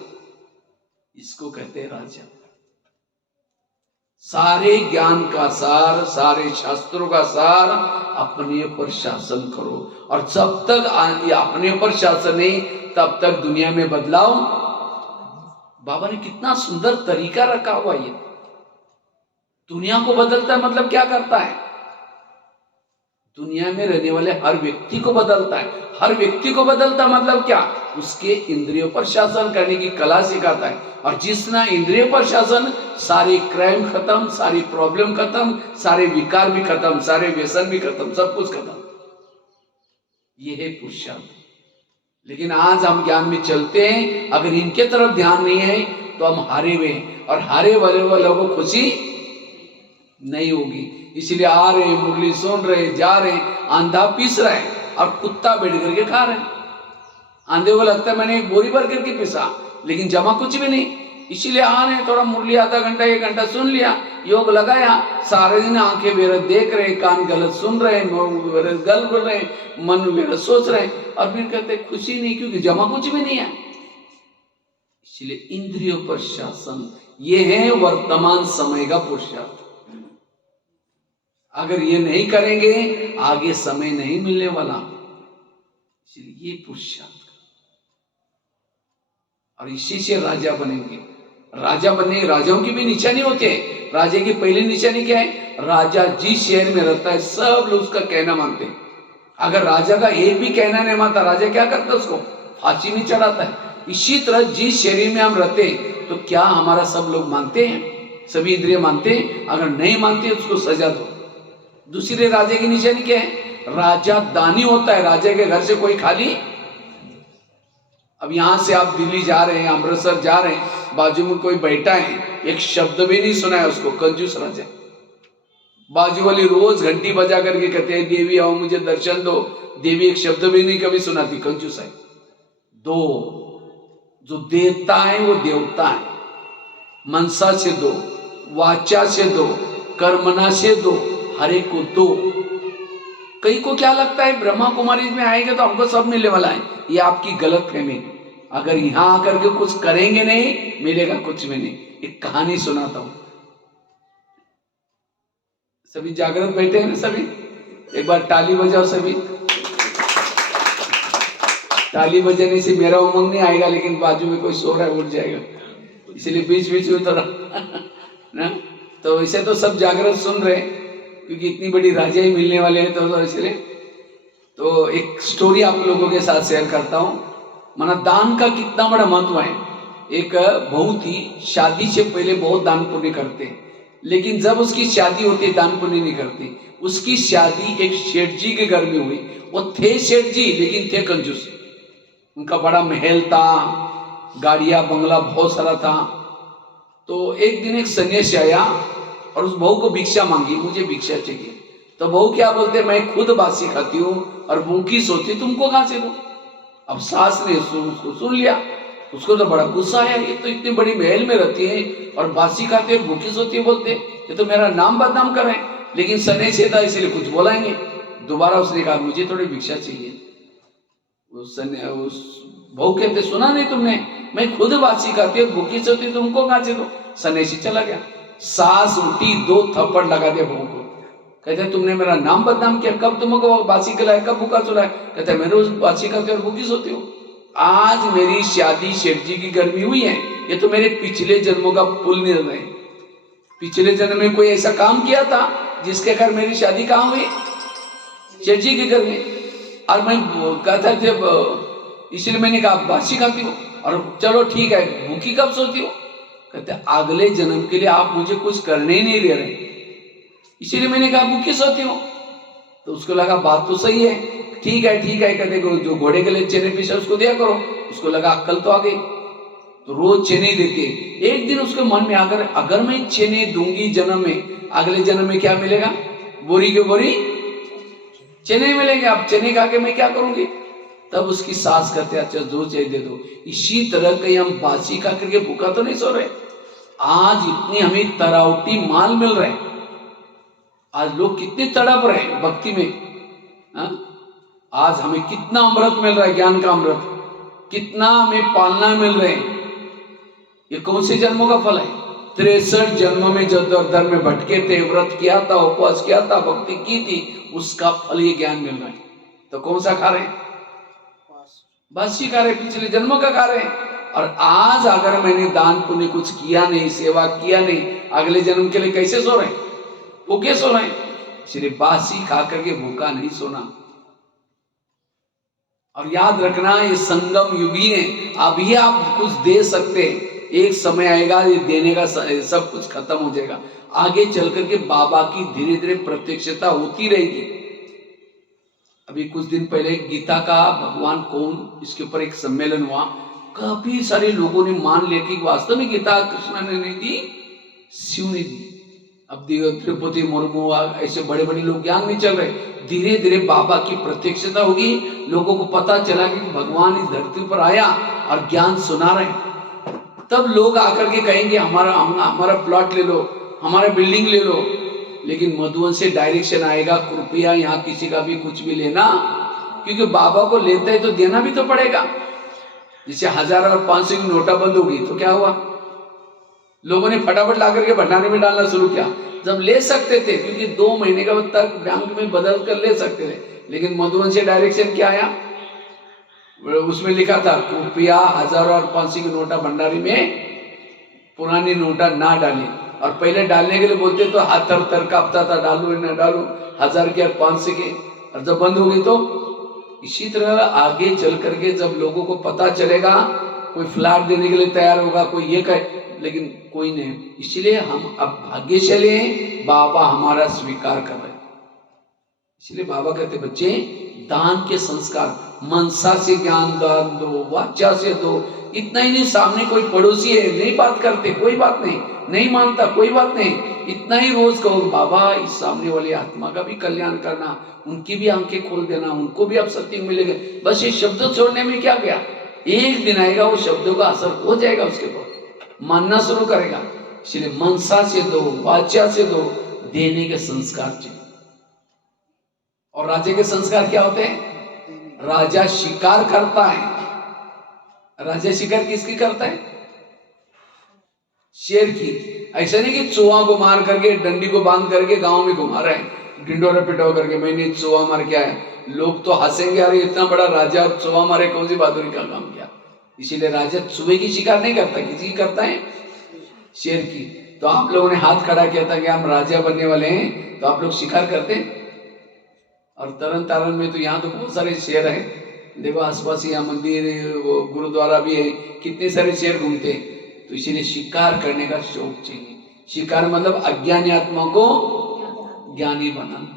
इसको कहते हैं राजा। सारे ज्ञान का सार, सारे शास्त्रों का सार अपने पर शासन करो। और जब तक अपने पर शासन है तब तक दुनिया में बदलाव। बाबा ने कितना सुंदर तरीका रखा हुआ। ये दुनिया को बदलता है मतलब क्या करता है? दुनिया में रहने वाले हर व्यक्ति को बदलता है। हर व्यक्ति को बदलता मतलब क्या? उसके इंद्रियों पर शासन करने की कला सिखाता है। और जिसना इंद्रियों पर शासन, सारे क्राइम खत्म, सारी प्रॉब्लम खत्म, सारे विकार भी खत्म, सारे व्यसन भी खत्म, सब कुछ खत्म। ये है पुरुषार्थ। लेकिन आज हम ज्ञान में चलते हैं, अगर इनके तरफ ध्यान नहीं है तो हम हारे हुए हैं। और हारे वाले लोगों को खुशी नहीं होगी। इसलिए आ रहे, मुरली सुन रहे, जा रहे, आंधा पीस रहे और कुत्ता बैठ करके खा रहे। आंधे को लगता है मैंने एक बोरी भर करके पीसा, लेकिन जमा कुछ भी नहीं। इसीलिए आ रहे, थोड़ा मुरली आधा घंटा 1 घंटा सुन लिया, योग लगाया, सारे दिन आंखें बेरत देख रहे, कान गलत सुन रहे, गलत गल बोल रहे, मन बेरत सोच रहे, और फिर कहते खुशी नहीं, क्योंकि जमा कुछ भी नहीं है। इसलिए इंद्रियों पर शासन, ये है वर्तमान समय का पुरुषार्थ। अगर ये नहीं करेंगे आगे समय नहीं मिलने वाला। इसलिए ये पुरुषार्थ, और इसी से राजा बनेंगे। राजा बनने, राजाओं की भी निशानी होती है। राजा की पहली निशानी क्या है? राजा जिस शहर में रहता है सब लोग उसका कहना मानते हैं। अगर राजा का एक भी कहना नहीं मानता, राजा क्या करता है? उसको फांसी में चढ़ाता है। इसी तरह जिस शरीर में हम रहते हैं, तो क्या हमारा सब लोग मानते हैं? सभी इंद्रिय मानते हैं? अगर नहीं मानते उसको सजा दो। दूसरे राजा की निशानी क्या है? राजा दानी होता है। राजा के घर से कोई खाली। अब यहां से आप दिल्ली जा रहे हैं, अमृतसर जा रहे हैं, बाजू में कोई बैठा है, एक शब्द भी नहीं सुना है उसको, कंजूस राजा। बाजू वाली रोज घंटी बजा करके कहते हैं देवी आओ मुझे दर्शन दो, देवी एक शब्द भी नहीं कभी सुनाती, कंजूस है। दो, जो देता है वो देवता है, मनसा से दो, वाचा से दो, कर्मना से दो, हर एक को दो। कई को क्या लगता है ब्रह्मा कुमारी में आएंगे तो हमको सब मिलने वाला है, ये आपकी गलत फहमी। अगर यहां आकर के कुछ करेंगे नहीं मिलेगा कुछ भी नहीं। एक कहानी सुनाता हूं, सभी जागृत बैठे हैं ना, सभी एक बार ताली बजाओ सभी। ताली बजाने से मेरा उमंग नहीं आएगा, लेकिन बाजू में कोई सो रहा है उठ जाएगा, इसलिए बीच बीच में थोड़ा ना। तो इसे तो सब जागृत सुन रहे हैं क्योंकि इतनी बड़ी राजाई मिलने वाले हैं, तो इसलिए तो एक स्टोरी आप लोगों के साथ शेयर करता हूं। माना दान का कितना बड़ा महत्व है। एक बहू थी, शादी से पहले बहुत दान पुण्य करते, लेकिन जब उसकी शादी होती दान पुण्य नहीं करती। उसकी शादी एक सेठ जी के घर में हुई। वो थे सेठ जी लेकिन थे कंजूस। उनका बड़ा महल था, गाड़ियां बंगला बहुत सारा था। तो एक दिन एक सन्यासी आया और उस बहू को भिक्षा मांगी, मुझे भिक्षा चाहिए। तो बहू क्या बोलते, मैं खुद बासी खाती हूँ और भूखी सोती, तुमको कहां से दूं। अब सास ने उसको सुन लिया, उसको तो बड़ा गुस्सा आया, ये तो इतनी बड़ी महल में रहती है और बासी खाते हैं भूखी सोती है, बोलते ये तो मेरा नाम बदनाम कर रहे हैं। लेकिन सन्यासी था इसलिए कुछ बोला ही नहीं। दोबारा उसने कहा मुझे थोड़ी भिक्षा चाहिए। उस बहू कहते सुना नहीं तुमने, मैं खुद बासी खाती हूँ भूखी सोती, तुमको कहां से दो। सन्यासी चला गया। सास उल्टी 2 थप्पड़ लगा दिया बहू को। कहते तुमने मेरा नाम बदनाम किया, कब तुमको बासी खिलाया, कब भूखा सुलाया। कहते मैं रोज बासी खाती हूँ और भूखी सोती हूँ। आज मेरी शादी शेठ जी की घर में हुई है, ये तो मेरे पिछले जन्मों का पुण्य निर्णय है। पिछले जन्म में कोई ऐसा काम किया था जिसके घर मेरी शादी कहाँ हुई, शेठ जी के घर में। और मैं कहता थे इसलिए मैंने कहा बासी खाती हूँ और चलो ठीक है भूखी कब सोती हो। कहते अगले जन्म के लिए आप मुझे कुछ करने ही नहीं दे रहे, इसीलिए मैंने कहा भूखी सोती हूँ। तो उसको लगा बात तो सही है, ठीक है ठीक है। कहते जो घोड़े के लिए चने पीछे उसको दिया करो। उसको लगा अक्ल तो आ गई, तो रोज चने देते। एक दिन उसके मन में अगर मैं चने दूंगी जन्म में, अगले जन्म में क्या मिलेगा, बोरी के बोरी चने मिलेंगे। अब चने खा के मैं क्या करूंगी। तब उसकी सास कहते अच्छा जो चाहिए दे दो। इसी तरह कहीं हम बासी खा करके भूखा तो नहीं सो रहे। आज इतनी हमें तरावटी माल मिल रहे हैं, आज लोग कितने तड़प रहे हैं भक्ति में। आज हमें कितना अमृत मिल रहा है, ज्ञान का अमृत, कितना हमें पालना मिल रहे हैं। ये कौन से जन्मों का फल है। 63 जन्मों में जो धर्म में भटके थे, व्रत किया था, उपवास किया था, भक्ति की थी, उसका फल ये ज्ञान मिल रहा है। तो कौन सा खा रहे हैं, बासी खा रहे, पिछले जन्मों का खा रहे हैं। और आज अगर मैंने दान पुण्य कुछ किया नहीं, सेवा किया नहीं, अगले जन्म के लिए कैसे सो रहे हैं, भूखे सो रहे हैं। इसलिए बासी खा करके भूखा नहीं सोना। और याद रखना ये संगम युग ही है। अभी आप कुछ दे सकते हैं, एक समय आएगा ये देने का सब कुछ खत्म हो जाएगा। आगे चल करके बाबा की धीरे धीरे प्रत्यक्षता होती रहेगी। अभी कुछ दिन पहले गीता का भगवान कौन, इसके ऊपर एक सम्मेलन हुआ। काफी सारे लोगों ने मान लिया कि वास्तव में गीता कृष्ण ने नहीं दी, शिव ने दी। अब द्रौपदी मुर्मू ऐसे बड़े बड़े लोग ज्ञान में चल रहे। धीरे धीरे बाबा की प्रत्यक्षता होगी, लोगों को पता चला कि भगवान इस धरती पर आया और ज्ञान सुना रहे। तब लोग आकर के कहेंगे हमारा प्लॉट ले लो, हमारा बिल्डिंग ले लो। लेकिन मधुबन से डायरेक्शन आएगा, कृपया यहाँ किसी का भी कुछ भी लेना, क्योंकि बाबा को लेते हैं तो देना भी तो पड़ेगा। जैसे 1000 और 500 की नोटा बंद होगी तो क्या हुआ, लोगों ने फटाफट ला करके भंडारे में डालना शुरू किया। जब ले सकते थे, क्योंकि 2 महीने का तक बैंक में बदल कर ले सकते थे, लेकिन मधुबन से डायरेक्शन क्या आया, उसमें लिखा था कृपया 1000 और 500 की नोटा भंडारी में पुरानी नोटा ना डाली। और पहले डालने के लिए बोलते तो हाथ तर कांपता था, डालू ना डालू, 1000 के और 500 के। और जब बंद हो गई तो इसी तरह आगे चल करके जब लोगों को पता चलेगा, कोई फ्लैट देने के लिए तैयार होगा, कोई ये कहे, लेकिन कोई नहीं। इसलिए हम अब भाग्यशाली हैं, बाबा हमारा स्वीकार कर रहे हैं। इसलिए बाबा कहते बच्चे दान के संस्कार, मनसा से ज्ञान दान दो, वाचा से दो। इतना ही नहीं, सामने कोई पड़ोसी है, नहीं बात करते, कोई बात नहीं, नहीं मानता, कोई बात नहीं, इतना ही रोज कहो बाबा इस सामने वाली आत्मा का भी कल्याण करना, उनकी भी आंखें खोल देना, उनको भी अब सत्य मिलेगा। बस ये शब्द छोड़ने में क्या गया, एक दिन आएगा वो शब्दों का असर हो जाएगा, उसके बाद मानना शुरू करेगा। इसलिए मनसा से दो, वाचा से दो, देने के संस्कार चाहिए। और राजा के संस्कार क्या होते हैं? राजा शिकार करता है। राजा शिकार किसकी करता है? शेर की। ऐसा नहीं कि चूहा को मार करके, डंडी को बांध करके गांव में घुमा रहे हैं ढिंडोरा पिटो करके, मैंने चूहा मार के आया। लोग तो हंसेंगे, अरे इतना बड़ा राजा चूहा मारे, कौन सी बहादुरी का काम किया। इसीलिए राजा चूहे की शिकार नहीं करता, किसी की करता है? शेर की। तो आप लोगों ने हाथ खड़ा किया था कि हम राजा बनने वाले हैं, तो आप लोग शिकार करते हैं। और तरन तारण में तो यहाँ तो बहुत सारे शेर हैं, देखो आसपास यहाँ मंदिर, गुरुद्वारा भी है, कितने सारे शेर घूमते हैं। तो इसीलिए शिकार करने का शौक चाहिए। शिकार मतलब अज्ञानी आत्मा को ज्ञानी बनाना।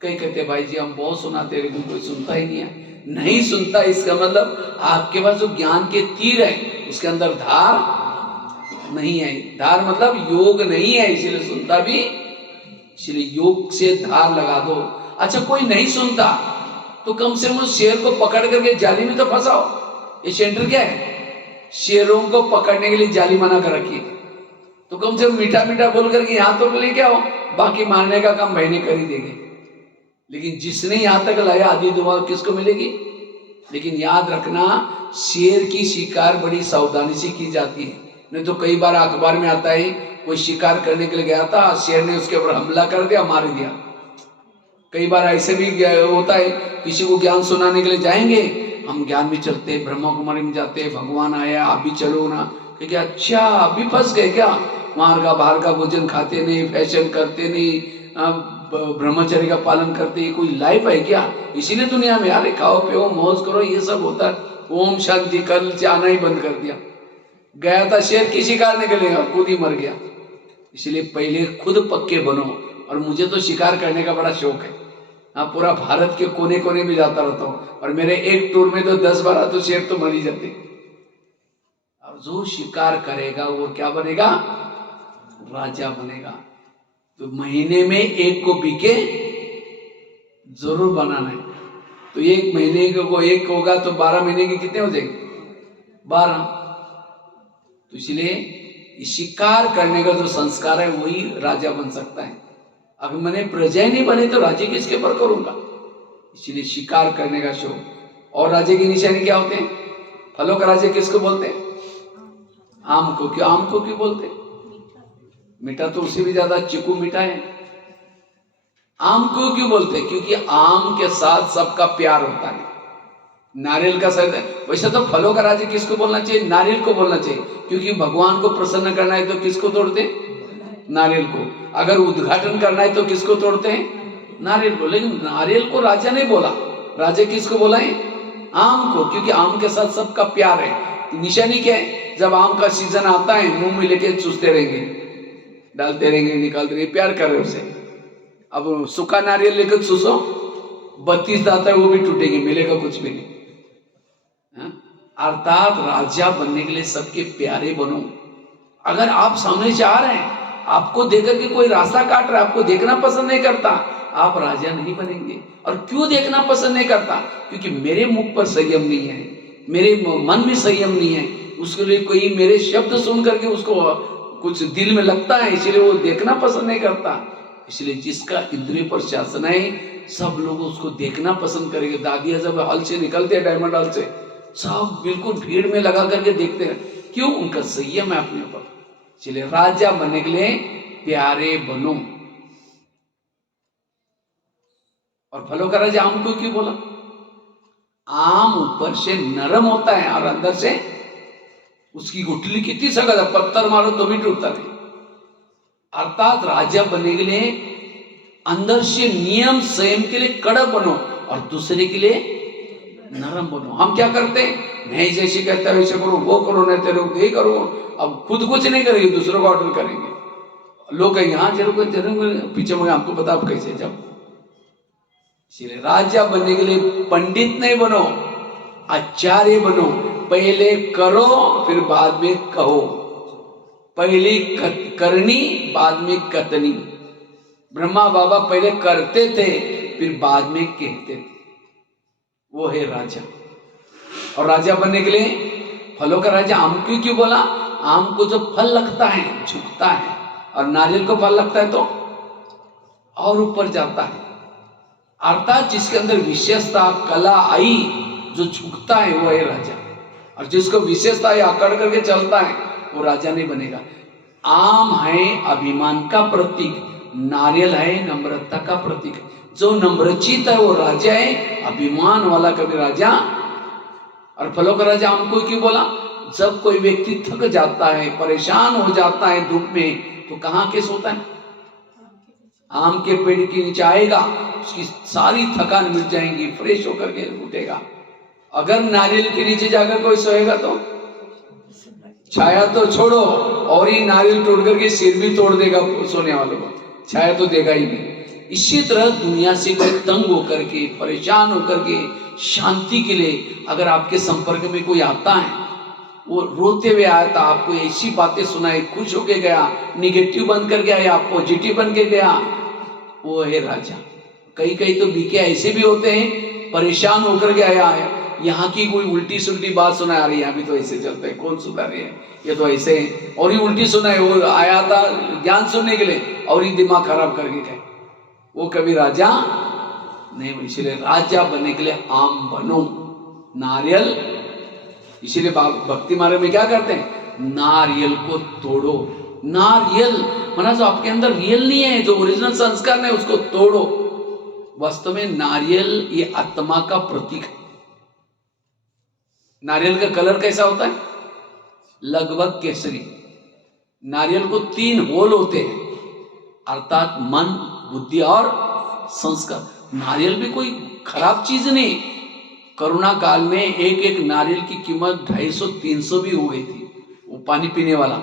कई कहते भाई जी हम बहुत सुनाते, लेकिन कोई सुनता ही नहीं है। नहीं सुनता इसका मतलब आपके पास जो ज्ञान के तीर है उसके अंदर धार नहीं है। धार मतलब योग नहीं है, इसीलिए सुनता भी। इसलिए योग से धार लगा दो। अच्छा कोई नहीं सुनता तो कम से कम उस शेर को पकड़ करके जाली में तो फंसाओ। ये सेंटर क्या है? शेरों को पकड़ने के लिए जाली बना कर रखी है। तो कम से कम मीठा मीठा बोल करके यहाँ तो लेके आओ, बाकी मारने का काम बहने कर ही देंगे। लेकिन जिसने यहाँ तक लाया आधी दुआ किसको मिलेगी? लेकिन याद रखना, शेर की शिकार बड़ी सावधानी से की जाती है। नहीं तो कई बार अखबार में आता है कोई शिकार करने के लिए गया था, शेर ने उसके ऊपर हमला कर दिया, मार दिया। कई बार ऐसे भी होता है, किसी को ज्ञान सुनाने के लिए जाएंगे, हम ज्ञान में चलते हैं, ब्रह्मा कुमारी में जाते हैं, भगवान आया आप भी चलो ना। क्योंकि अच्छा अभी फंस गए क्या? वहां का बाहर का भोजन खाते नहीं, फैशन करते नहीं, ब्रह्मचर्य का पालन करते, कोई लाइफ है क्या? इसीलिए दुनिया में यार खाओ पियो मौज करो, ये सब होता है। ओम शांति, कल से आना ही बंद कर दिया। गया था शेर की शिकार के लिए, खुद ही मर गया। इसलिए पहले खुद पक्के बनो। और मुझे तो शिकार करने का बड़ा शौक है। हाँ, पूरा भारत के कोने कोने में जाता रहता हूँ, और मेरे एक टूर में तो 10-12 तो शेर तो मर ही जाते। और जो शिकार करेगा वो क्या बनेगा? राजा बनेगा। तो महीने में एक को बिके जरूर बनाना है। तो एक महीने को एक होगा तो 12 महीने के कितने हो जाएंगे? 12। तो इसलिए शिकार करने का जो संस्कार है वही राजा बन सकता है। अगर मैंने प्रजा नहीं बने तो राज्य किसके ऊपर करूंगा? इसलिए शिकार करने का शौक। और राज्य की निशानी क्या होते हैं? फलों का राज्य किसको बोलते हैं? आम को। क्यों आम को क्यों बोलते हैं? मीठा तो उससे भी ज्यादा चीकू मीठा है। आम को क्यों बोलते हैं? क्योंकि आम के साथ सबका प्यार होता है। नारियल का साथ, वैसे तो फलों का राज्य किसको बोलना चाहिए? नारियल को बोलना चाहिए। क्योंकि भगवान को प्रसन्न करना है तो किसको तोड़ते हैं? नारियल को। अगर उद्घाटन करना है तो किसको तोड़ते हैं? नारियल को। लेकिन नारियल को राजा नहीं बोला, राजा किसको बोला है? आम को। क्योंकि आम के साथ सबका प्यार है। निशानी क्या है? जब आम का सीजन आता है मुंह में लेके चूसते रहेंगे, डालते रहेंगे, निकालते रहेंगे, प्यार कर रहे उसे। अब सूखा नारियल लेकर चूसो, 32 दांत है वो भी टूटेंगे, मिलेगा कुछ भी नहीं। अर्थात राजा बनने के लिए सबके प्यारे बनो। अगर आप सामने से आ रहे हैं, आपको देखकर के कोई रास्ता काट रहा है, आपको देखना पसंद नहीं करता, आप राजा नहीं बनेंगे। और क्यों देखना पसंद नहीं करता? क्योंकि मेरे मुख पर संयम नहीं है, मेरे मन में संयम नहीं है। उसके लिए कोई मेरे शब्द सुन करके उसको कुछ दिल में लगता है, इसलिए वो देखना पसंद नहीं करता। इसलिए जिसका इंद्रिय पर शासन है, सब लोग उसको देखना पसंद करेंगे। दादिया जब हॉल से निकलते हैं, डायमंड हॉल से, सब बिल्कुल भीड़ में लगा करके देखते हैं। क्यों? उनका संयम है अपने ऊपर। इसलिए राजा बनने के लिए प्यारे बनो। और फलों का राजा आम को क्यों बोला? आम ऊपर से नरम होता है और अंदर से उसकी गुठली कितनी सख्त है, पत्थर मारो तो भी टूटता नहीं। अर्थात राजा बनने के लिए अंदर से नियम संयम के लिए कड़क बनो और दूसरे के लिए नरम बनो। हम क्या करते हैं? नहीं जैसे कहता है वैसे करो, वो करो, नहीं तेरे को ये करो। अब खुद कुछ नहीं करेंगे, दूसरों को ऑर्डर करेंगे। लोग कहेंगे हाँ जरूर जरूर, पीछे मुझे आपको पता आप कैसे जाओ। इसलिए राजा बनने के लिए पंडित नहीं बनो, आचार्य बनो। पहले करो फिर बाद में कहो, पहली करनी बाद में कथनी। ब्रह्मा बाबा पहले करते थे फिर बाद में कहते थे, वो है राजा। और राजा बनने के लिए फलों का राजा आम क्यों बोला? आम को जो फल लगता है झुकता है, और नारियल को फल लगता है तो और ऊपर जाता है। अर्थात जिसके अंदर विशेषता कला आई, जो झुकता है वो है राजा। और जिसको विशेषता है अकड़ करके चलता है वो राजा नहीं बनेगा। आम है अभिमान का प्रतीक, नारियल है नम्रता का प्रतीक। जो नम्रचित है वो राजा है, अभिमान वाला कभी राजा। और फलों का राजा आम को क्यों बोला? जब कोई व्यक्ति थक जाता है, परेशान हो जाता है धूप में, तो कहाँ के सोता है? आम के पेड़ के नीचे आएगा, उसकी सारी थकान मिट जाएंगी, फ्रेश होकर के उठेगा। अगर नारियल के नीचे जाकर कोई सोएगा तो छाया तो छोड़ो, और ही नारियल तोड़ करके सिर भी तोड़ देगा सोने वालों को, छाया तो देगा ही नहीं। इसी तरह दुनिया से कोई तंग होकर के, परेशान होकर के, शांति के लिए अगर आपके संपर्क में कोई आता है, वो रोते हुए आया था, आपको ऐसी बातें सुनाई, खुश होके गया, निगेटिव बन कर गया या पॉजिटिव बन के गया, वो है राजा। कई कई तो बीके ऐसे भी होते हैं, परेशान होकर के आया है, यहाँ की कोई उल्टी सुल्टी बात सुना आ रही है, यहाँ भी तो ऐसे चलते हैं, कौन सुना रही है, ये तो ऐसे है, और ही उल्टी सुना है। वो आया था ज्ञान सुनने के लिए और ही दिमाग खराब करके गए, वो कभी राजा नहीं। इसीलिए राजा बनने के लिए आम बनो, नारियल। इसीलिए भक्ति मार्ग में क्या करते हैं? नारियल को तोड़ो। नारियल माना जो आपके अंदर रियल नहीं है, जो ओरिजिनल संस्कार है, उसको तोड़ो। वास्तव में नारियल ये आत्मा का प्रतीक है। नारियल का कलर कैसा होता है? लगभग केसरी। नारियल को 3 होल होते हैं, अर्थात मन, बुद्धि और संस्कार। नारियल भी कोई खराब चीज नहीं। कोरोना काल में एक नारियल की कीमत 250-300 भी हो गई थी, वो पानी पीने वाला।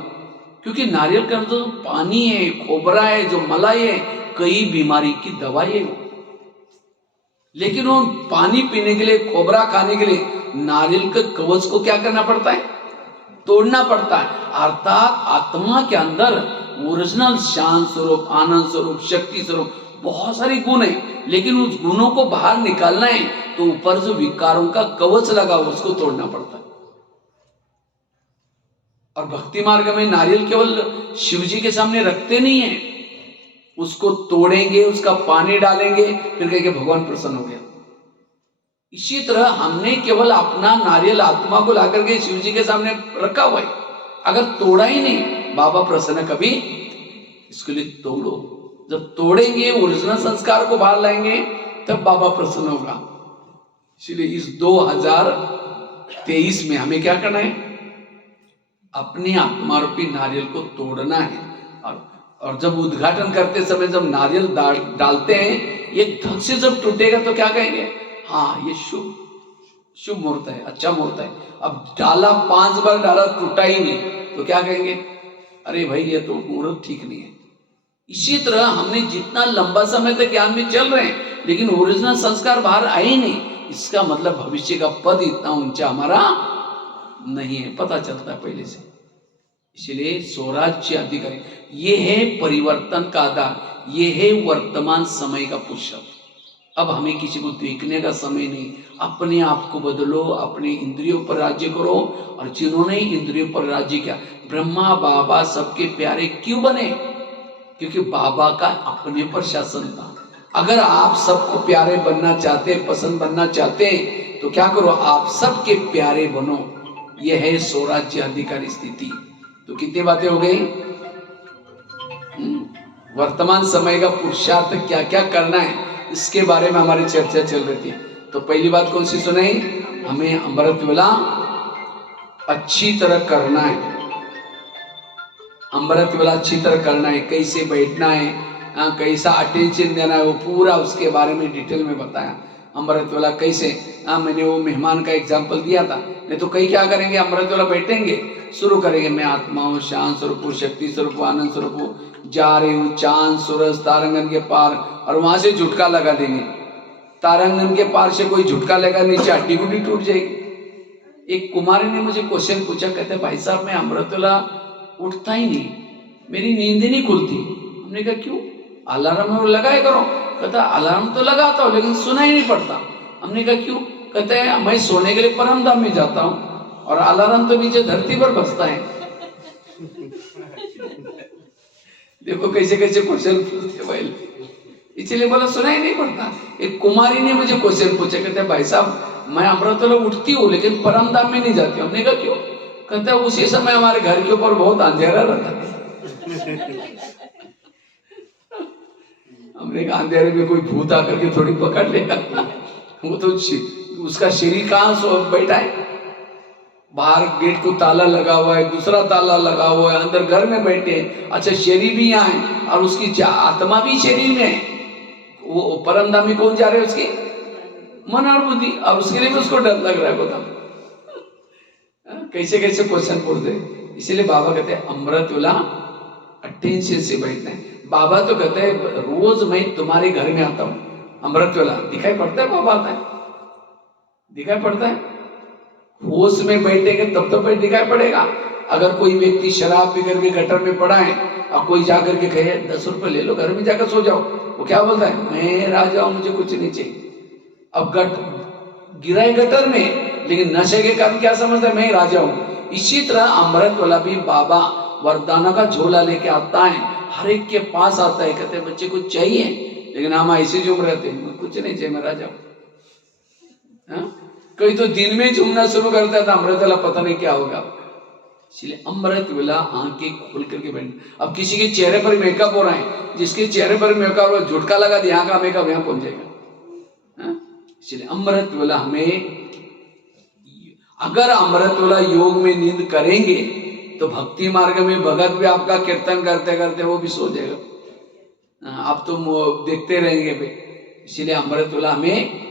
क्योंकि नारियल का जो पानी है, खोबरा है, जो मलाई है, कई बीमारी की दवाई है वो। लेकिन वो पानी पीने के लिए, खोबरा खाने के लिए नारियल के कवच को क्या करना पड़ता है? तोड़ना पड़ता है। अर्थात आत्मा के अंदर ओरिजिनल शांत स्वरूप, आनंद स्वरूप, शक्ति स्वरूप बहुत सारे गुण है, लेकिन उस गुणों को बाहर निकालना है तो ऊपर जो विकारों का कवच लगा उसको तोड़ना पड़ता है। और भक्ति मार्ग में नारियल केवल शिव जी के सामने रखते नहीं है, उसको तोड़ेंगे, उसका पानी डालेंगे, फिर कहेंगे भगवान प्रसन्न हो गया। इसी तरह हमने केवल अपना नारियल आत्मा को लाकर के शिव जी के सामने रखा हुआ है, अगर तोड़ा ही नहीं, बाबा प्रसन्न कभी। इसके लिए तोड़ो। जब तोड़ेंगे, ओरिजिनल संस्कार को बाहर लाएंगे, तब बाबा प्रसन्न होगा। इसलिए इस 2023 में हमें क्या करना है? अपने आत्मारूपी नारियल को तोड़ना है। और जब उद्घाटन करते समय जब नारियल डालते हैं, एक धक से जब टूटेगा तो क्या कहेंगे? हाँ, ये शुभ मुहूर्त है, अच्छा मुहूर्त है। अब डाला 5 बार डाला, टूटा ही नहीं, तो क्या कहेंगे? अरे भाई, ये तो मुहूर्त ठीक नहीं है। इसी तरह हमने जितना लंबा समय तक ज्ञान में चल रहे हैं, लेकिन ओरिजिनल संस्कार बाहर आए ही नहीं, इसका मतलब भविष्य का पद इतना ऊंचा हमारा नहीं है, पता चलता है पहले से। इसलिए स्वराज्य अधिकारी, ये है परिवर्तन का आधार, ये है वर्तमान समय का पुरुषार्थ। अब हमें किसी को देखने का समय नहीं, अपने आप को बदलो, अपने इंद्रियों पर राज्य करो। और जिन्होंने इंद्रियों पर राज्य किया, ब्रह्मा बाबा सबके प्यारे क्यों बने? क्योंकि बाबा का अपने पर शासन था। अगर आप सबको प्यारे बनना चाहते, पसंद बनना चाहते, तो क्या करो? आप सबके प्यारे बनो। यह है स्वराज्य अधिकारी स्थिति। तो कितनी बातें हो गई? वर्तमान समय का पुरुषार्थ क्या क्या करना है, इसके बारे में हमारी चर्चा चल रही थी। तो पहली बात कौन सी सुनाई? हमें अमृत वेला अच्छी तरह करना है। अमृत वेला अच्छी तरह करना है, कैसे बैठना है, कैसा अटेंशन देना है, वो पूरा उसके बारे में डिटेल में बताया। अमृत वेला कैसे, मैंने वो मेहमान का एग्जाम्पल दिया था। नहीं तो कई क्या करेंगे? अमृत वेला बैठेंगे, शुरू करेंगे, मैं आत्मा हूँ, शांत स्वरूप हूँ, शक्ति स्वरूप हूँ, आनंद स्वरूप हूँ, जा रही हूँ चांद सूरज तारंगन के पार, और वहां से झुटका लगा देंगे। तारांगन के पार से कोई झुटका लगा नीचे हड्डी गुड्डी टूट जाएगी। एक कुमारी ने मुझे क्वेश्चन पूछा, कहते भाई साहब मैं अमृतवेला उठता ही नहीं, मेरी नींद ही नहीं खुलती। हमने कहा क्यों? अलार्म लगाया करो। कहता अलार्म तो लगाता हूँ लेकिन सुना ही नहीं पड़ता। हमने कहा क्यों? कहते हैं मैं सोने के लिए परमधाम में जाता हूँ और अलार्म तो नीचे धरती पर बजता है। देखो कैसे कैसे क्वेश्चन पूछते भाई, इसलिए बोला सुना ही नहीं पड़ता। एक कुमारी ने मुझे क्वेश्चन पूछा, कहते भाई साहब मैं अमृतवेला उठती हूँ लेकिन परमधाम में नहीं जाती। हमने कहा क्यों? कहते हैं उसी समय हमारे घर के ऊपर बहुत अंधेरा रहता है। हमने कहा अंधेरे में कोई भूत आकर के थोड़ी पकड़ लेगा, वो तो उसका शरीर कहाँ सो बैठा है, बाहर गेट को ताला लगा हुआ है, दूसरा ताला लगा हुआ है, अंदर घर में बैठे हैं। अच्छा शरीर भी यहाँ है और उसकी आत्मा भी शरीर में है। वो परमधामी कौन जा रहे हैं? उसकी मन और बुद्धि, और उसके लिए भी उसको डर लग रहा है। बताओ कैसे कैसे क्वेश्चन पूछते। इसीलिए बाबा कहते हैं अमृतवेला अटेंशन से बैठना है। बाबा तो कहते हैं रोज मैं तुम्हारे घर में आता हूँ। अमृतवेला दिखाई पड़ता है? बाबा आता है, दिखाई पड़ता है? होश में बैठेंगे तब तो फिर दिखाई पड़ेगा। अगर कोई व्यक्ति शराब पी करके गटर में पड़ा है और कोई जाकर के कहे 10 रुपए ले लो घर में जाकर सो जाओ, वो क्या बोलता है? मैं राजा हूं, मुझे कुछ नहीं चाहिए। अब गिरा है गटर में लेकिन नशे के कारण क्या समझता है? मैं राजा हूं। इसी तरह अमृतवेला भी बाबा वरदाना का झोला लेके आता है, हर एक के पास आता है। कहते हैं बच्चे कुछ चाहिए, लेकिन हम ऐसे झूम रहते हैं, कुछ नहीं चाहिए मैं राजा हूं। कोई तो दिन में झूमना शुरू करता है तो अमृतवेला पता नहीं क्या होगा। इसलिए अमृतवेला आंखें खोल करके बैठ। अब किसी के चेहरे पर मेकअप हो रहा है, जिसके चेहरे पर मेकअप हो झुटका लगा दिया, यहाँ का मेकअप यहाँ पहुंच जाएगा। इसलिए अमृतवेला हमें, अगर अमृतवेला योग में नींद करेंगे तो भक्ति मार्ग में भगत भी आपका कीर्तन करते करते वो भी सो जाएगा, आप तो देखते रहेंगे भाई। इसीलिए अमृतवेला हमें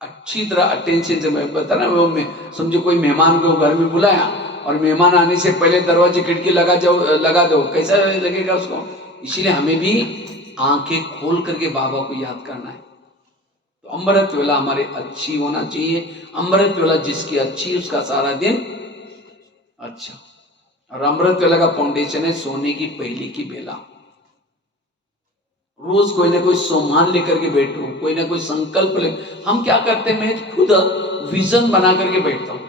अच्छी तरह अटेंशन से, मैं बता रहा हूँ, मैं समझो कोई मेहमान को घर में बुलाया और मेहमान आने से पहले दरवाजे खिड़की लगा दो, कैसा लगेगा उसको? इसीलिए हमें भी आंखें खोल करके बाबा को याद करना है। तो अमृतवेला हमारे अच्छी होना चाहिए। अमृतवेला जिसकी अच्छी उसका सारा दिन अच्छा। और अमृतवेला का फाउंडेशन है सोने की पहली की बेला। रोज कोई ना कोई सोमान लेकर के बैठो, कोई ना कोई संकल्प ले। हम क्या करते हैं, मैं खुद विजन बना करके बैठता हूं,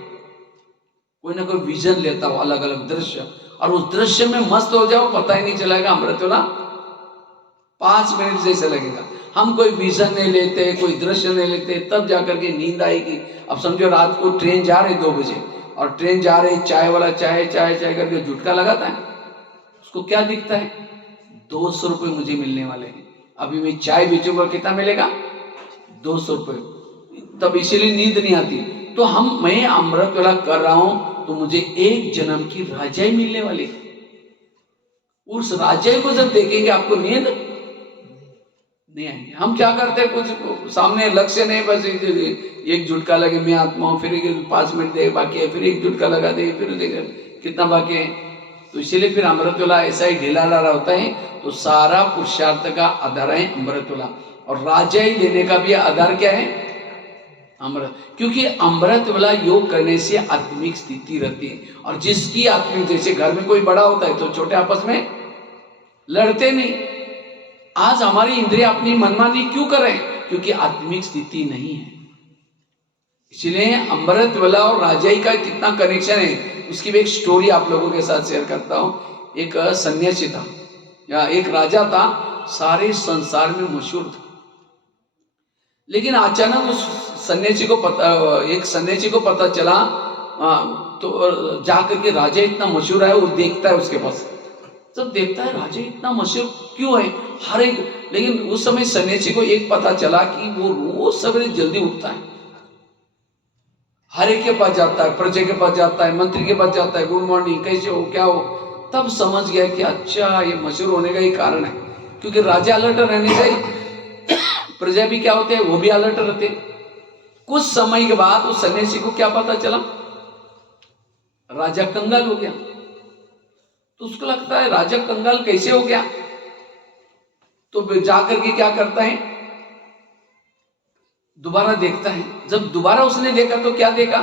कोई ना कोई विजन लेता हूं, अलग अलग दृश्य, और उस दृश्य में मस्त हो जाओ, पता ही नहीं चलेगा अमृतवेला 5 मिनट जैसे लगेगा। हम कोई विजन नहीं लेते, कोई दृश्य नहीं लेते, तब जाकर के नींद आएगी। अब समझो रात को ट्रेन जा रही 2 बजे और ट्रेन जा रही, चाय वाला चाय चाय चाय करके झुटका लगाता है, उसको क्या दिखता है? 200 रुपये मुझे मिलने वाले हैं, अभी मैं चाय बेचूंगा, कितना मिलेगा? 200 रुपये। तब इसीलिए नींद नहीं आती। तो मैं अमृतवेला कर रहा हूं तो मुझे एक जन्म की राजाई मिलने वाली। उस राजाई को जब देखेंगे आपको नींद नहीं आएगी। हम क्या करते हैं, कुछ सामने लक्ष्य नहीं, बस एक झुटका लगे मैं आत्मा हूं, फिर 5 मिनट दे बाकी है, फिर एक झुटका लगा दे, फिर कितना बाकी है। तो इसीलिए फिर अमृतवेला ऐसा ही ढीला ढाला होता है। तो सारा पुरुषार्थ का आधार है अमृतवेला, और राजाई देने का भी आधार क्या है? अमृत। क्योंकि अमृतवेला योग करने से आत्मिक स्थिति रहती है, और जिसकी आत्मिक, जैसे घर में कोई बड़ा होता है तो छोटे आपस में लड़ते नहीं। आज हमारी इंद्रिय अपनी मनमानी क्यों करें? क्योंकि आत्मिक स्थिति नहीं है। इसलिए अमृतवेला और राजाई का कितना कनेक्शन है, उसकी भी एक स्टोरी आप लोगों के साथ शेयर करता हूं। एक सन्यासी था या एक राजा था, सारे संसार में मशहूर था, लेकिन अचानक उस सन्यासी को पता चला, तो जाकर के राजा इतना मशहूर है, वो देखता है उसके पास, जब देखता है राजा इतना मशहूर क्यों है हर एक। लेकिन उस समय सन्यासी को एक पता चला कि वो रोज सवेरे जल्दी उठता है, हर एक के पास जाता है, प्रजा के पास जाता है, मंत्री के पास जाता है, गुड मॉर्निंग, कैसे हो, क्या हो। तब समझ गया कि अच्छा ये मशहूर होने का ही कारण है, क्योंकि राजा अलर्ट रहने से प्रजा भी क्या होते हैं, वो भी अलर्ट रहते। कुछ समय के बाद उस सन्यासी को क्या पता चला, राजा कंगाल हो गया। तो उसको लगता है राजा कंगाल कैसे हो गया, तो जाकर के क्या करता है, दोबारा देखता है। जब दोबारा उसने देखा तो क्या देखा,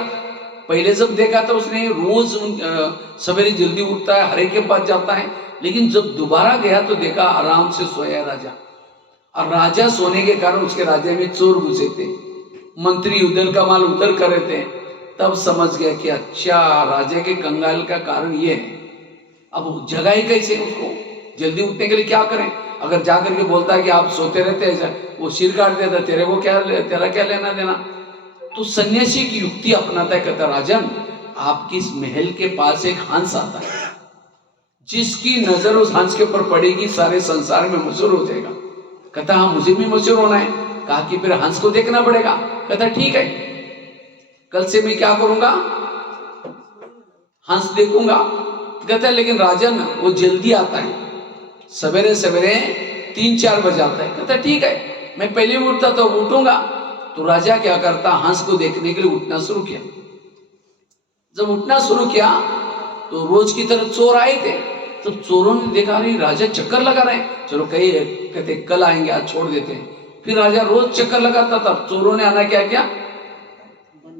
पहले जब देखा तो उसने रोज सवेरे जल्दी उठता है, हरे के पास जाता है, लेकिन जब दोबारा गया तो देखा आराम से सोया राजा। और राजा सोने के कारण उसके राज्य में चोर घुसे थे, मंत्री उधर का माल उधर कर रहे थे। तब समझ गया कि अच्छा, राजा के कंगाल का कारण ये है। अब जगाए कैसे उसको, जल्दी उठने के लिए क्या करें। अगर जाकर के बोलता है कि आप सोते रहते ऐसा, वो सिर काट देता, तेरे को क्या, तेरा क्या लेना देना। तो सन्यासी की युक्ति अपनाता है, कहता राजन आपकी इस महल के पास एक हंस आता है, जिसकी नजर उस हंस के ऊपर पड़ेगी सारे संसार में मशहूर हो जाएगा। कहता हाँ मुझे भी मशहूर होना है। कहा कि फिर हंस को देखना पड़ेगा। कहता ठीक है, कल से मैं क्या करूंगा, हंस देखूंगा। कहता है लेकिन राजन वो जल्दी आता है, सवेरे सवेरे 3-4 बजे आता है। कहता ठीक है, मैं पहले उठता तो उठूंगा। तो राजा क्या करता, हंस को देखने के लिए उठना शुरू किया। जब उठना शुरू किया तो रोज की तरह चोर आए थे। तो चोरों ने देखा नहीं, राजा चक्कर लगा रहे हैं, चलो कहते कल आएंगे, आज छोड़ देते हैं। फिर राजा रोज चक्कर लगाता था। चोरों ने आना क्या किया,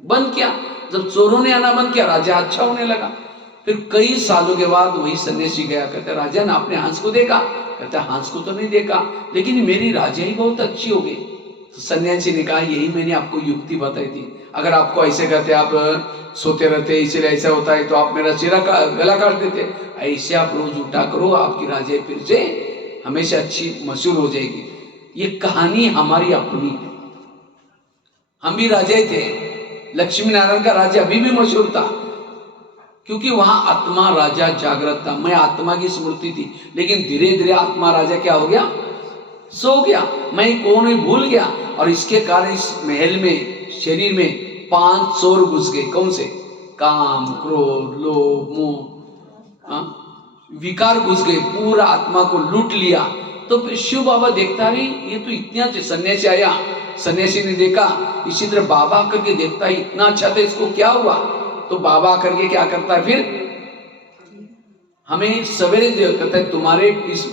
बंद किया। जब चोरों ने आना बंद किया, राजा अच्छा होने लगा। फिर कई सालों के बाद वही सन्यासी गया, कहते राजन आपने हंस को देखा। कहता हंस को तो नहीं देखा, लेकिन मेरी राजा ही बहुत अच्छी हो गई। तो सन्यासी ने कहा यही मैंने आपको युक्ति बताई थी। अगर आपको ऐसे कहते आप सोते रहते इसीलिए ऐसा होता है, तो आप मेरा गला काट देते। ऐसे आप रोज उठा करो, आपकी राजा फिर से हमेशा अच्छी मशहूर हो जाएगी। ये कहानी हमारी अपनी है, हम भी राजा थे। लक्ष्मी नारायण का राज्य अभी भी मशहूर था, क्योंकि वहां आत्मा राजा जागृत था। मैं आत्मा की स्मृति थी, लेकिन धीरे धीरे आत्मा राजा क्या हो गया, सो गया, मैं कौन है भूल गया। और इसके कारण इस महल में, शरीर में 5 चोर घुस गए। कौन से, काम क्रोध लोभ मोह विकार घुस गए, पूरा आत्मा को लूट लिया। तो फिर शिव बाबा देखता रही, ये तो इतना अच्छा सन्यासी आया। सन्यासी ने देखा, इसी तरह बाबा करके देखता है इतना अच्छा था, इसको क्या हुआ। तो बाबा करके क्या करता है, फिर हमें सवेरे कहता है तुम्हारे इस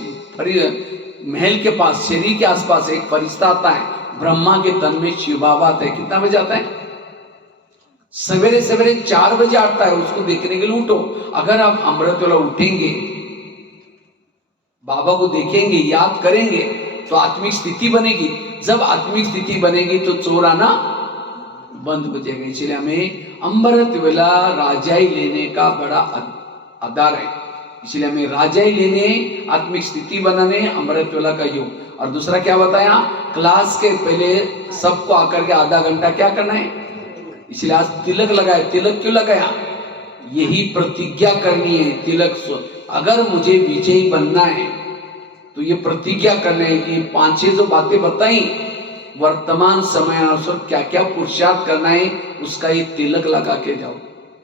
महल के पास, शरीर के आसपास एक फरिश्ता आता है, ब्रह्मा के तन में शिव बाबा आता है। कितना बजे आता है, सवेरे सवेरे 4 बजे आता है। उसको देखने के लिए उठो। अगर आप अमृत वाला उठेंगे, बाबा को देखेंगे, याद करेंगे, तो आत्मिक स्थिति बनेगी। जब आत्मिक स्थिति बनेगी तो चोर आना बंद हो जाएगा। इसलिए हमें अमृत वेला राजाई लेने का बड़ा आधार है। इसलिए हमें राजाई लेने, आत्मिक स्थिति बनाने, अमृत वेला का योग। और दूसरा क्या बताया, क्लास के पहले सबको आकर के आधा घंटा क्या करना है। इसलिए आज तिलक लगाए। तिलक क्यों लगाया, यही प्रतिज्ञा करनी है। तिलक, अगर मुझे विजयी बनना है तो ये प्रतिज्ञा करना है कि 5-6 जो बातें बताई, वर्तमान समय अनुसार क्या क्या पुरुषार्थ करना है, उसका ये तिलक लगा के जाओ।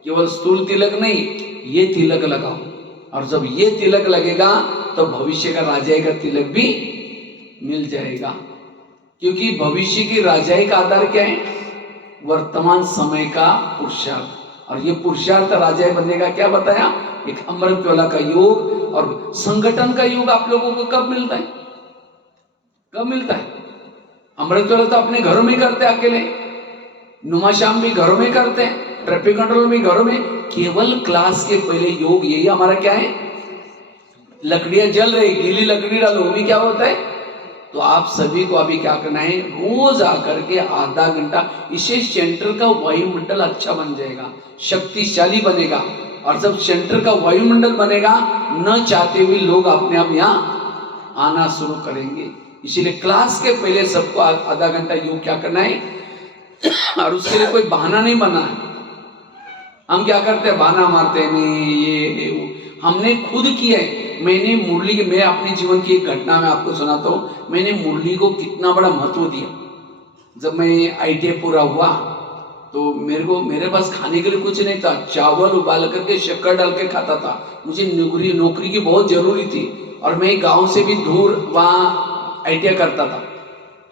केवल स्थूल तिलक नहीं, ये तिलक लगाओ। और जब ये तिलक लगेगा तो भविष्य का राजाई का तिलक भी मिल जाएगा। क्योंकि भविष्य की राजाई का आधार क्या है, वर्तमान समय का पुरुषार्थ। और ये पुरुषार्थ राजाई बनने का क्या बताया, एक अमृत वेला का योग। और संगठन का योग आप लोगों को कब मिलता है, कब मिलता है। अमृत वेला तो अपने घरों में करते हैं, अकेले। नुमाशाम भी घरों में करते हैं, ट्रैफिक कंट्रोल भी घरों में। केवल क्लास के पहले योग, यही हमारा क्या है। लकड़ियां जल रही, गीली लकड़ी डालो, वो भी क्या होता है। तो आप सभी को अभी क्या करना है, रोज आकर के आधा घंटा, इससे सेंटर का वायुमंडल अच्छा बन जाएगा, शक्तिशाली बनेगा। और जब सेंटर का वायुमंडल बनेगा, न चाहते हुए लोग अपने आप यहाँ आना शुरू करेंगे। इसीलिए क्लास के पहले सबको आधा घंटा योग क्या करना है। और उसके लिए कोई बहाना नहीं बना है। हम क्या करते हैं, बहाना मारते हैं, नहीं ये वो। हमने खुद किया है। मैंने मुरली के, मैं अपने जीवन की एक घटना में आपको सुनाता हूँ। मैंने मुरली को कितना बड़ा महत्व दिया। जब मैं ITI पूरा हुआ तो मेरे पास खाने के लिए कुछ नहीं था। चावल उबाल करके शक्कर डाल के खाता था। मुझे नौकरी की बहुत जरूरी थी। और मैं गांव से भी दूर वहाँ ITI करता था।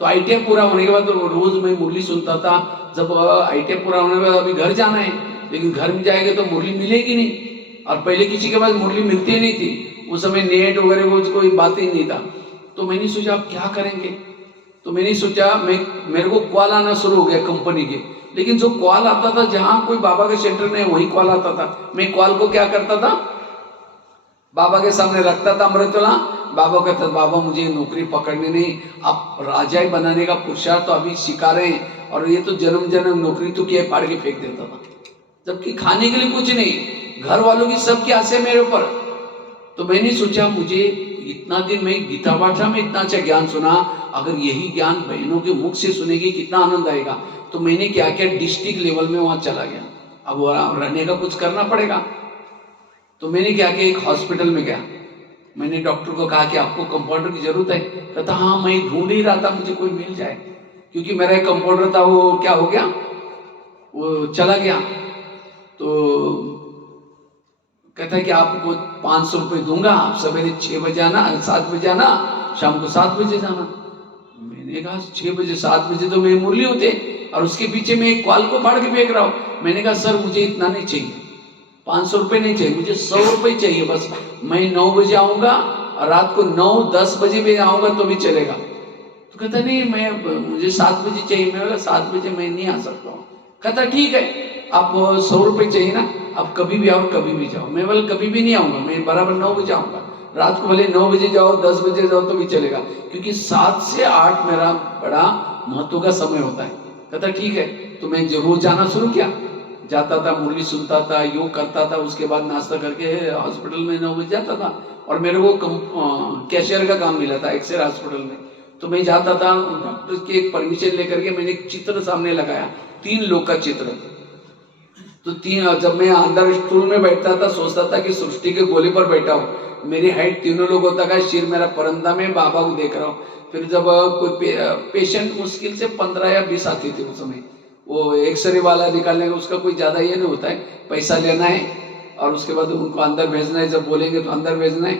तो ITI पूरा होने के बाद तो रोज मैं मुरली सुनता था। जब ITI पूरा होने के बाद अभी घर जाना है, लेकिन घर में जाएंगे तो मुरली मिलेगी नहीं। और पहले किसी के पास मुरली मिलती नहीं थी। उस समय नेट वगैरह वो कोई बात ही नहीं था। तो मैंने सोचा अब क्या करेंगे। तो मैंने सोचा मेरे को कॉल आना शुरू हो गया कंपनी के, लेकिन जो कॉल आता था जहां कोई बाबा का सेंटर नहीं वही कॉल आता था। मैं कॉल को क्या करता था, बाबा के सामने रखता था अमृतवेला। बाबा कहता बाबा मुझे नौकरी पकड़नी नहीं, आप राजा बनाने का पुरुषार्थ तो अभी सिखा रहे हैं और ये तो जन्म जन्म नौकरी तो किया, फाड़ के फेंक देता था। जबकि खाने के लिए कुछ नहीं, घर वालों की सबकी आसे मेरे ऊपर। तो मैंने सोचा मुझे इतना दिन में गीता पाठा में इतना अच्छा ज्ञान सुना, अगर यही ज्ञान बहनों के मुख से सुनेगी कितना आनंद आएगा। तो मैंने क्या किया, डिस्ट्रिक्ट लेवल में वहां चला गया। अब रहने का कुछ करना पड़ेगा, तो मैंने क्या किया, एक हॉस्पिटल में गया। मैंने डॉक्टर को कहा कि आपको कंपाउंडर की जरूरत है। कहता हाँ, मैं ढूंढ ही रहा था मुझे कोई मिल जाए, क्योंकि मेरा एक कंपाउंडर था वो क्या हो गया, वो चला गया। तो कहता है कि आपको 500 रुपये दूंगा, आप सवेरे 6 बजे आना, 7 बजे आना, शाम को 7 बजे जाना। मैंने कहा 6 बजे 7 बजे तो मैं मुरली होते, और उसके पीछे मैं एक कॉल को फाड़ के फेंक रहा हूँ। मैंने कहा सर मुझे इतना नहीं चाहिए, 500 रुपये नहीं चाहिए, मुझे 100 रुपये चाहिए बस। मैं 9 बजे आऊंगा और रात को 9-10 बजे भी आऊंगा तो भी चलेगा। तो कहता नहीं मुझे 7 बजे चाहिए। मैं बोला 7 बजे मैं नहीं आ सकता हूँ। कहता ठीक है, आप 100 रुपये चाहिए ना, आप कभी भी आओ कभी भी जाओ। मैं बोला कभी भी नहीं आऊंगा, मैं बराबर 9 बजे आऊंगा। रात को भले 9 बजे जाओ 10 बजे जाओ तो भी चलेगा, क्योंकि 7 से 8 मेरा बड़ा महत्व का समय होता है। कहता ठीक है। तो मैं जरूर जाना शुरू किया, जाता था, मुरली सुनता था, योग करता था, उसके बाद नाश्ता करके हॉस्पिटल में 9 बजे जाता था। और मेरे को कैशियर का काम मिला था एक्सरे हॉस्पिटल में। तो मैं जाता था, डॉक्टर की एक परमिशन लेकर के मैंने एक चित्र सामने लगाया, 3 लोग का चित्र। तो जब मैं अंदर स्टूल में बैठता था सोचता था कि सृष्टि के गोले पर बैठा हूँ, मेरी हाइट 3 लोग होता का, सिर मेरा परंदा में, बाबा को देख रहा हूँ। फिर जब कोई पेशेंट मुश्किल से 15 या 20 आते थे उस समय, वो एक्सरे वाला निकालने का उसका कोई ज्यादा ये नहीं होता है, पैसा लेना है और उसके बाद उनको अंदर भेजना है, जब बोलेंगे तो अंदर भेजना है।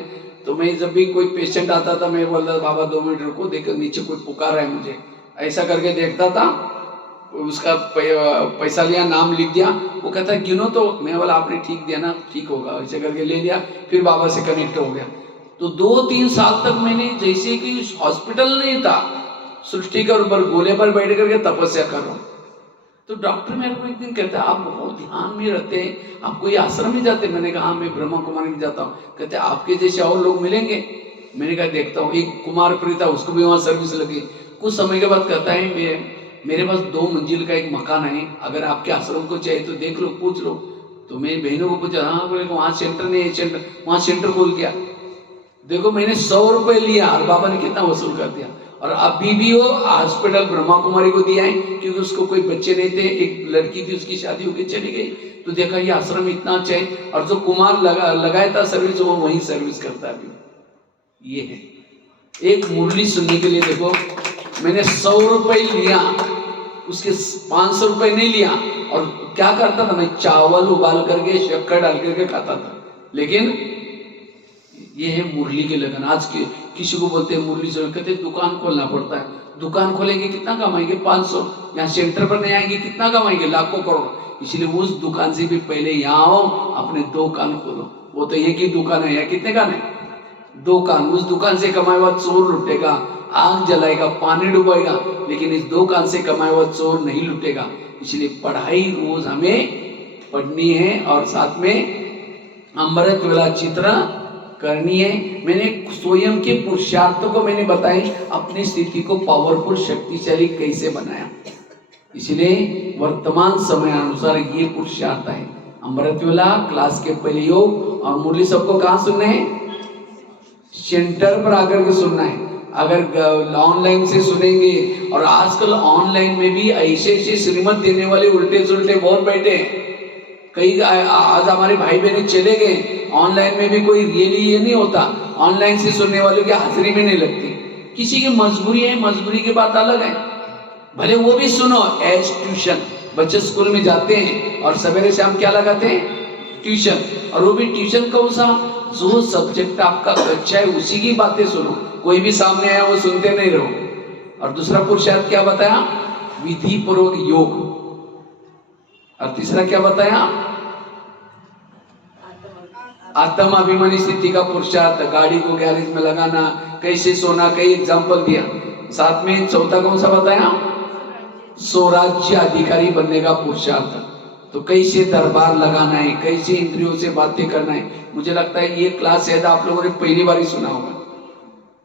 तो मैं जब भी कोई पेशेंट आता था मैं बोलता बाबा 2 मिनट रुको, देखो नीचे कोई पुकार रहा है मुझे, ऐसा करके देखता था। उसका पैसा लिया, नाम लिख दिया, वो कहता गिनो तो। मैं बोला आपने ठीक दिया ना, ठीक होगा, ऐसे करके ले लिया। फिर बाबा से कनेक्ट हो गया। तो 2-3 साल तक मैंने जैसे कि हॉस्पिटल नहीं था, सृष्टि के ऊपर गोले पर बैठ करके तपस्या कर रहा हूँ। तो डॉक्टर मेरे को एक दिन कहता है आप बहुत ध्यान में रहते हैं, आप कोई आश्रम में जाते? मैंने कहा मैं ब्रह्मा कुमारी में जाता हूँ। कहते आपके जैसे और लोग मिलेंगे? मैंने कहा देखता हूँ। एक कुमार प्रीता, उसको भी वहाँ सर्विस लगी। कुछ समय के बाद कहता है मेरे पास 2 मंजिल का एक मकान है, अगर आपके आश्रम को चाहिए तो देख लो, पूछ लो। तो मेरी बहनों को पूछा, हाँ बोले वहाँ सेंटर नहीं है, सेंटर वहाँ सेंटर खोल गया। देखो मैंने 100 रुपये लिया और बाबा ने कितना वसूल कर दिया। और अभी भी वो हॉस्पिटल ब्रह्मा कुमारी को दिया है, क्योंकि उसको कोई बच्चे नहीं थे, एक लड़की थी उसकी शादी होकर चली गई। तो देखा ये आश्रम इतना अच्छा है, और जो कुमार लगाया था सर्विस वो वही सर्विस करता है अभी। ये है एक मुरली सुनने के लिए। देखो मैंने 100 रुपये लिया, उसके 500 रुपये नहीं लिया। और क्या करता था, मैं चावल उबाल करके शक्कर डाल करके खाता था। लेकिन ये है मुरली के लगन। आज के किसी को बोलते हैं मुरली से, कहते दुकान खोलना पड़ता है। दुकान खोलेंगे कितना कमाएंगे? 500। यहाँ सेंटर पर नहीं आएंगे कितना कमाएंगे? लाखों करोड़। इसलिए उस दुकान से भी पहले यहाँ आओ, अपने 2 कान खोलो। वो तो एक ही दुकान है, यहाँ कितने कान है? 2 कान। उस दुकान से कमाए हुआ चोर लुटेगा, आग जलाएगा, पानी डुबाएगा, लेकिन इस 2 कान से कमाया हुआ चोर नहीं लुटेगा। इसलिए पढ़ाई रोज हमें पढ़नी है और साथ में अमृत वेला चित्र करनी है। मैंने स्वयं के पुरुषार्थों को मैंने बताई, अपनी स्थिति को पावरफुल शक्तिशाली कैसे बनाया। इसलिए वर्तमान समय अनुसार ये पुरुषार्थ है। अमृत वेला क्लास के पहले योग और मुरली सबको कहाँ सुनना है? सेंटर पर आकर के सुनना है। अगर ऑनलाइन से सुनेंगे, और आजकल ऑनलाइन में भी ऐसे ऐसे श्रीमत देने वाले उल्टे सुल्टे बहुत बैठे हैं। कई आज हमारे भाई बहन चले गए, ऑनलाइन में भी कोई रियली ये नहीं होता, ऑनलाइन से सुनने वालों की हाजिरी में नहीं लगती। किसी की मजबूरी है, मजबूरी की बात अलग है, भले वो भी सुनो। एज ट्यूशन, बच्चे स्कूल में जाते हैं और सवेरे शाम क्या लगाते हैं? ट्यूशन। और वो भी ट्यूशन कौन सा? जो सब्जेक्ट आपका अच्छा है उसी की बातें सुनो। कोई भी सामने आया वो सुनते नहीं रहो। और दूसरा पुरुषार्थ क्या बताया? विधि पूर्वक योग। और तीसरा क्या बताया? आत्म अभिमानी स्थिति का पुरुषार्थ। गाड़ी को गैरेज में लगाना, कैसे सोना, कई एग्जाम्पल दिया। साथ में चौथा कौन सा बताया? स्वराज्य अधिकारी बनने का पुरुषार्थ। तो कैसे दरबार लगाना है, कैसे इंद्रियों से बातें करना है। मुझे लगता है ये क्लास शायद आप लोगों ने पहली बार ही सुना होगा।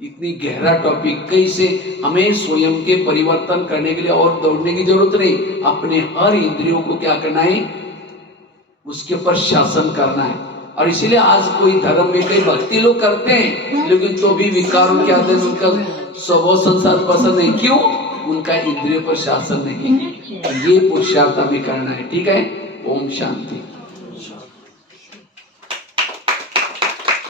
इतनी गहरा टॉपिक, कैसे हमें स्वयं के परिवर्तन करने के लिए और दौड़ने की जरूरत नहीं, अपने हर इंद्रियों को क्या करना है, उसके ऊपर शासन करना है। और इसीलिए आज कोई धर्म में कई भक्ति लोग करते हैं, लेकिन तो भी विकारों के आते हैं, उनका स्वभाव संसार पसंद नहीं। क्यों? उनका इंद्रियों पर शासन नहीं। ये पुरुषार्थ भी करना है। ठीक है। ओम शांति।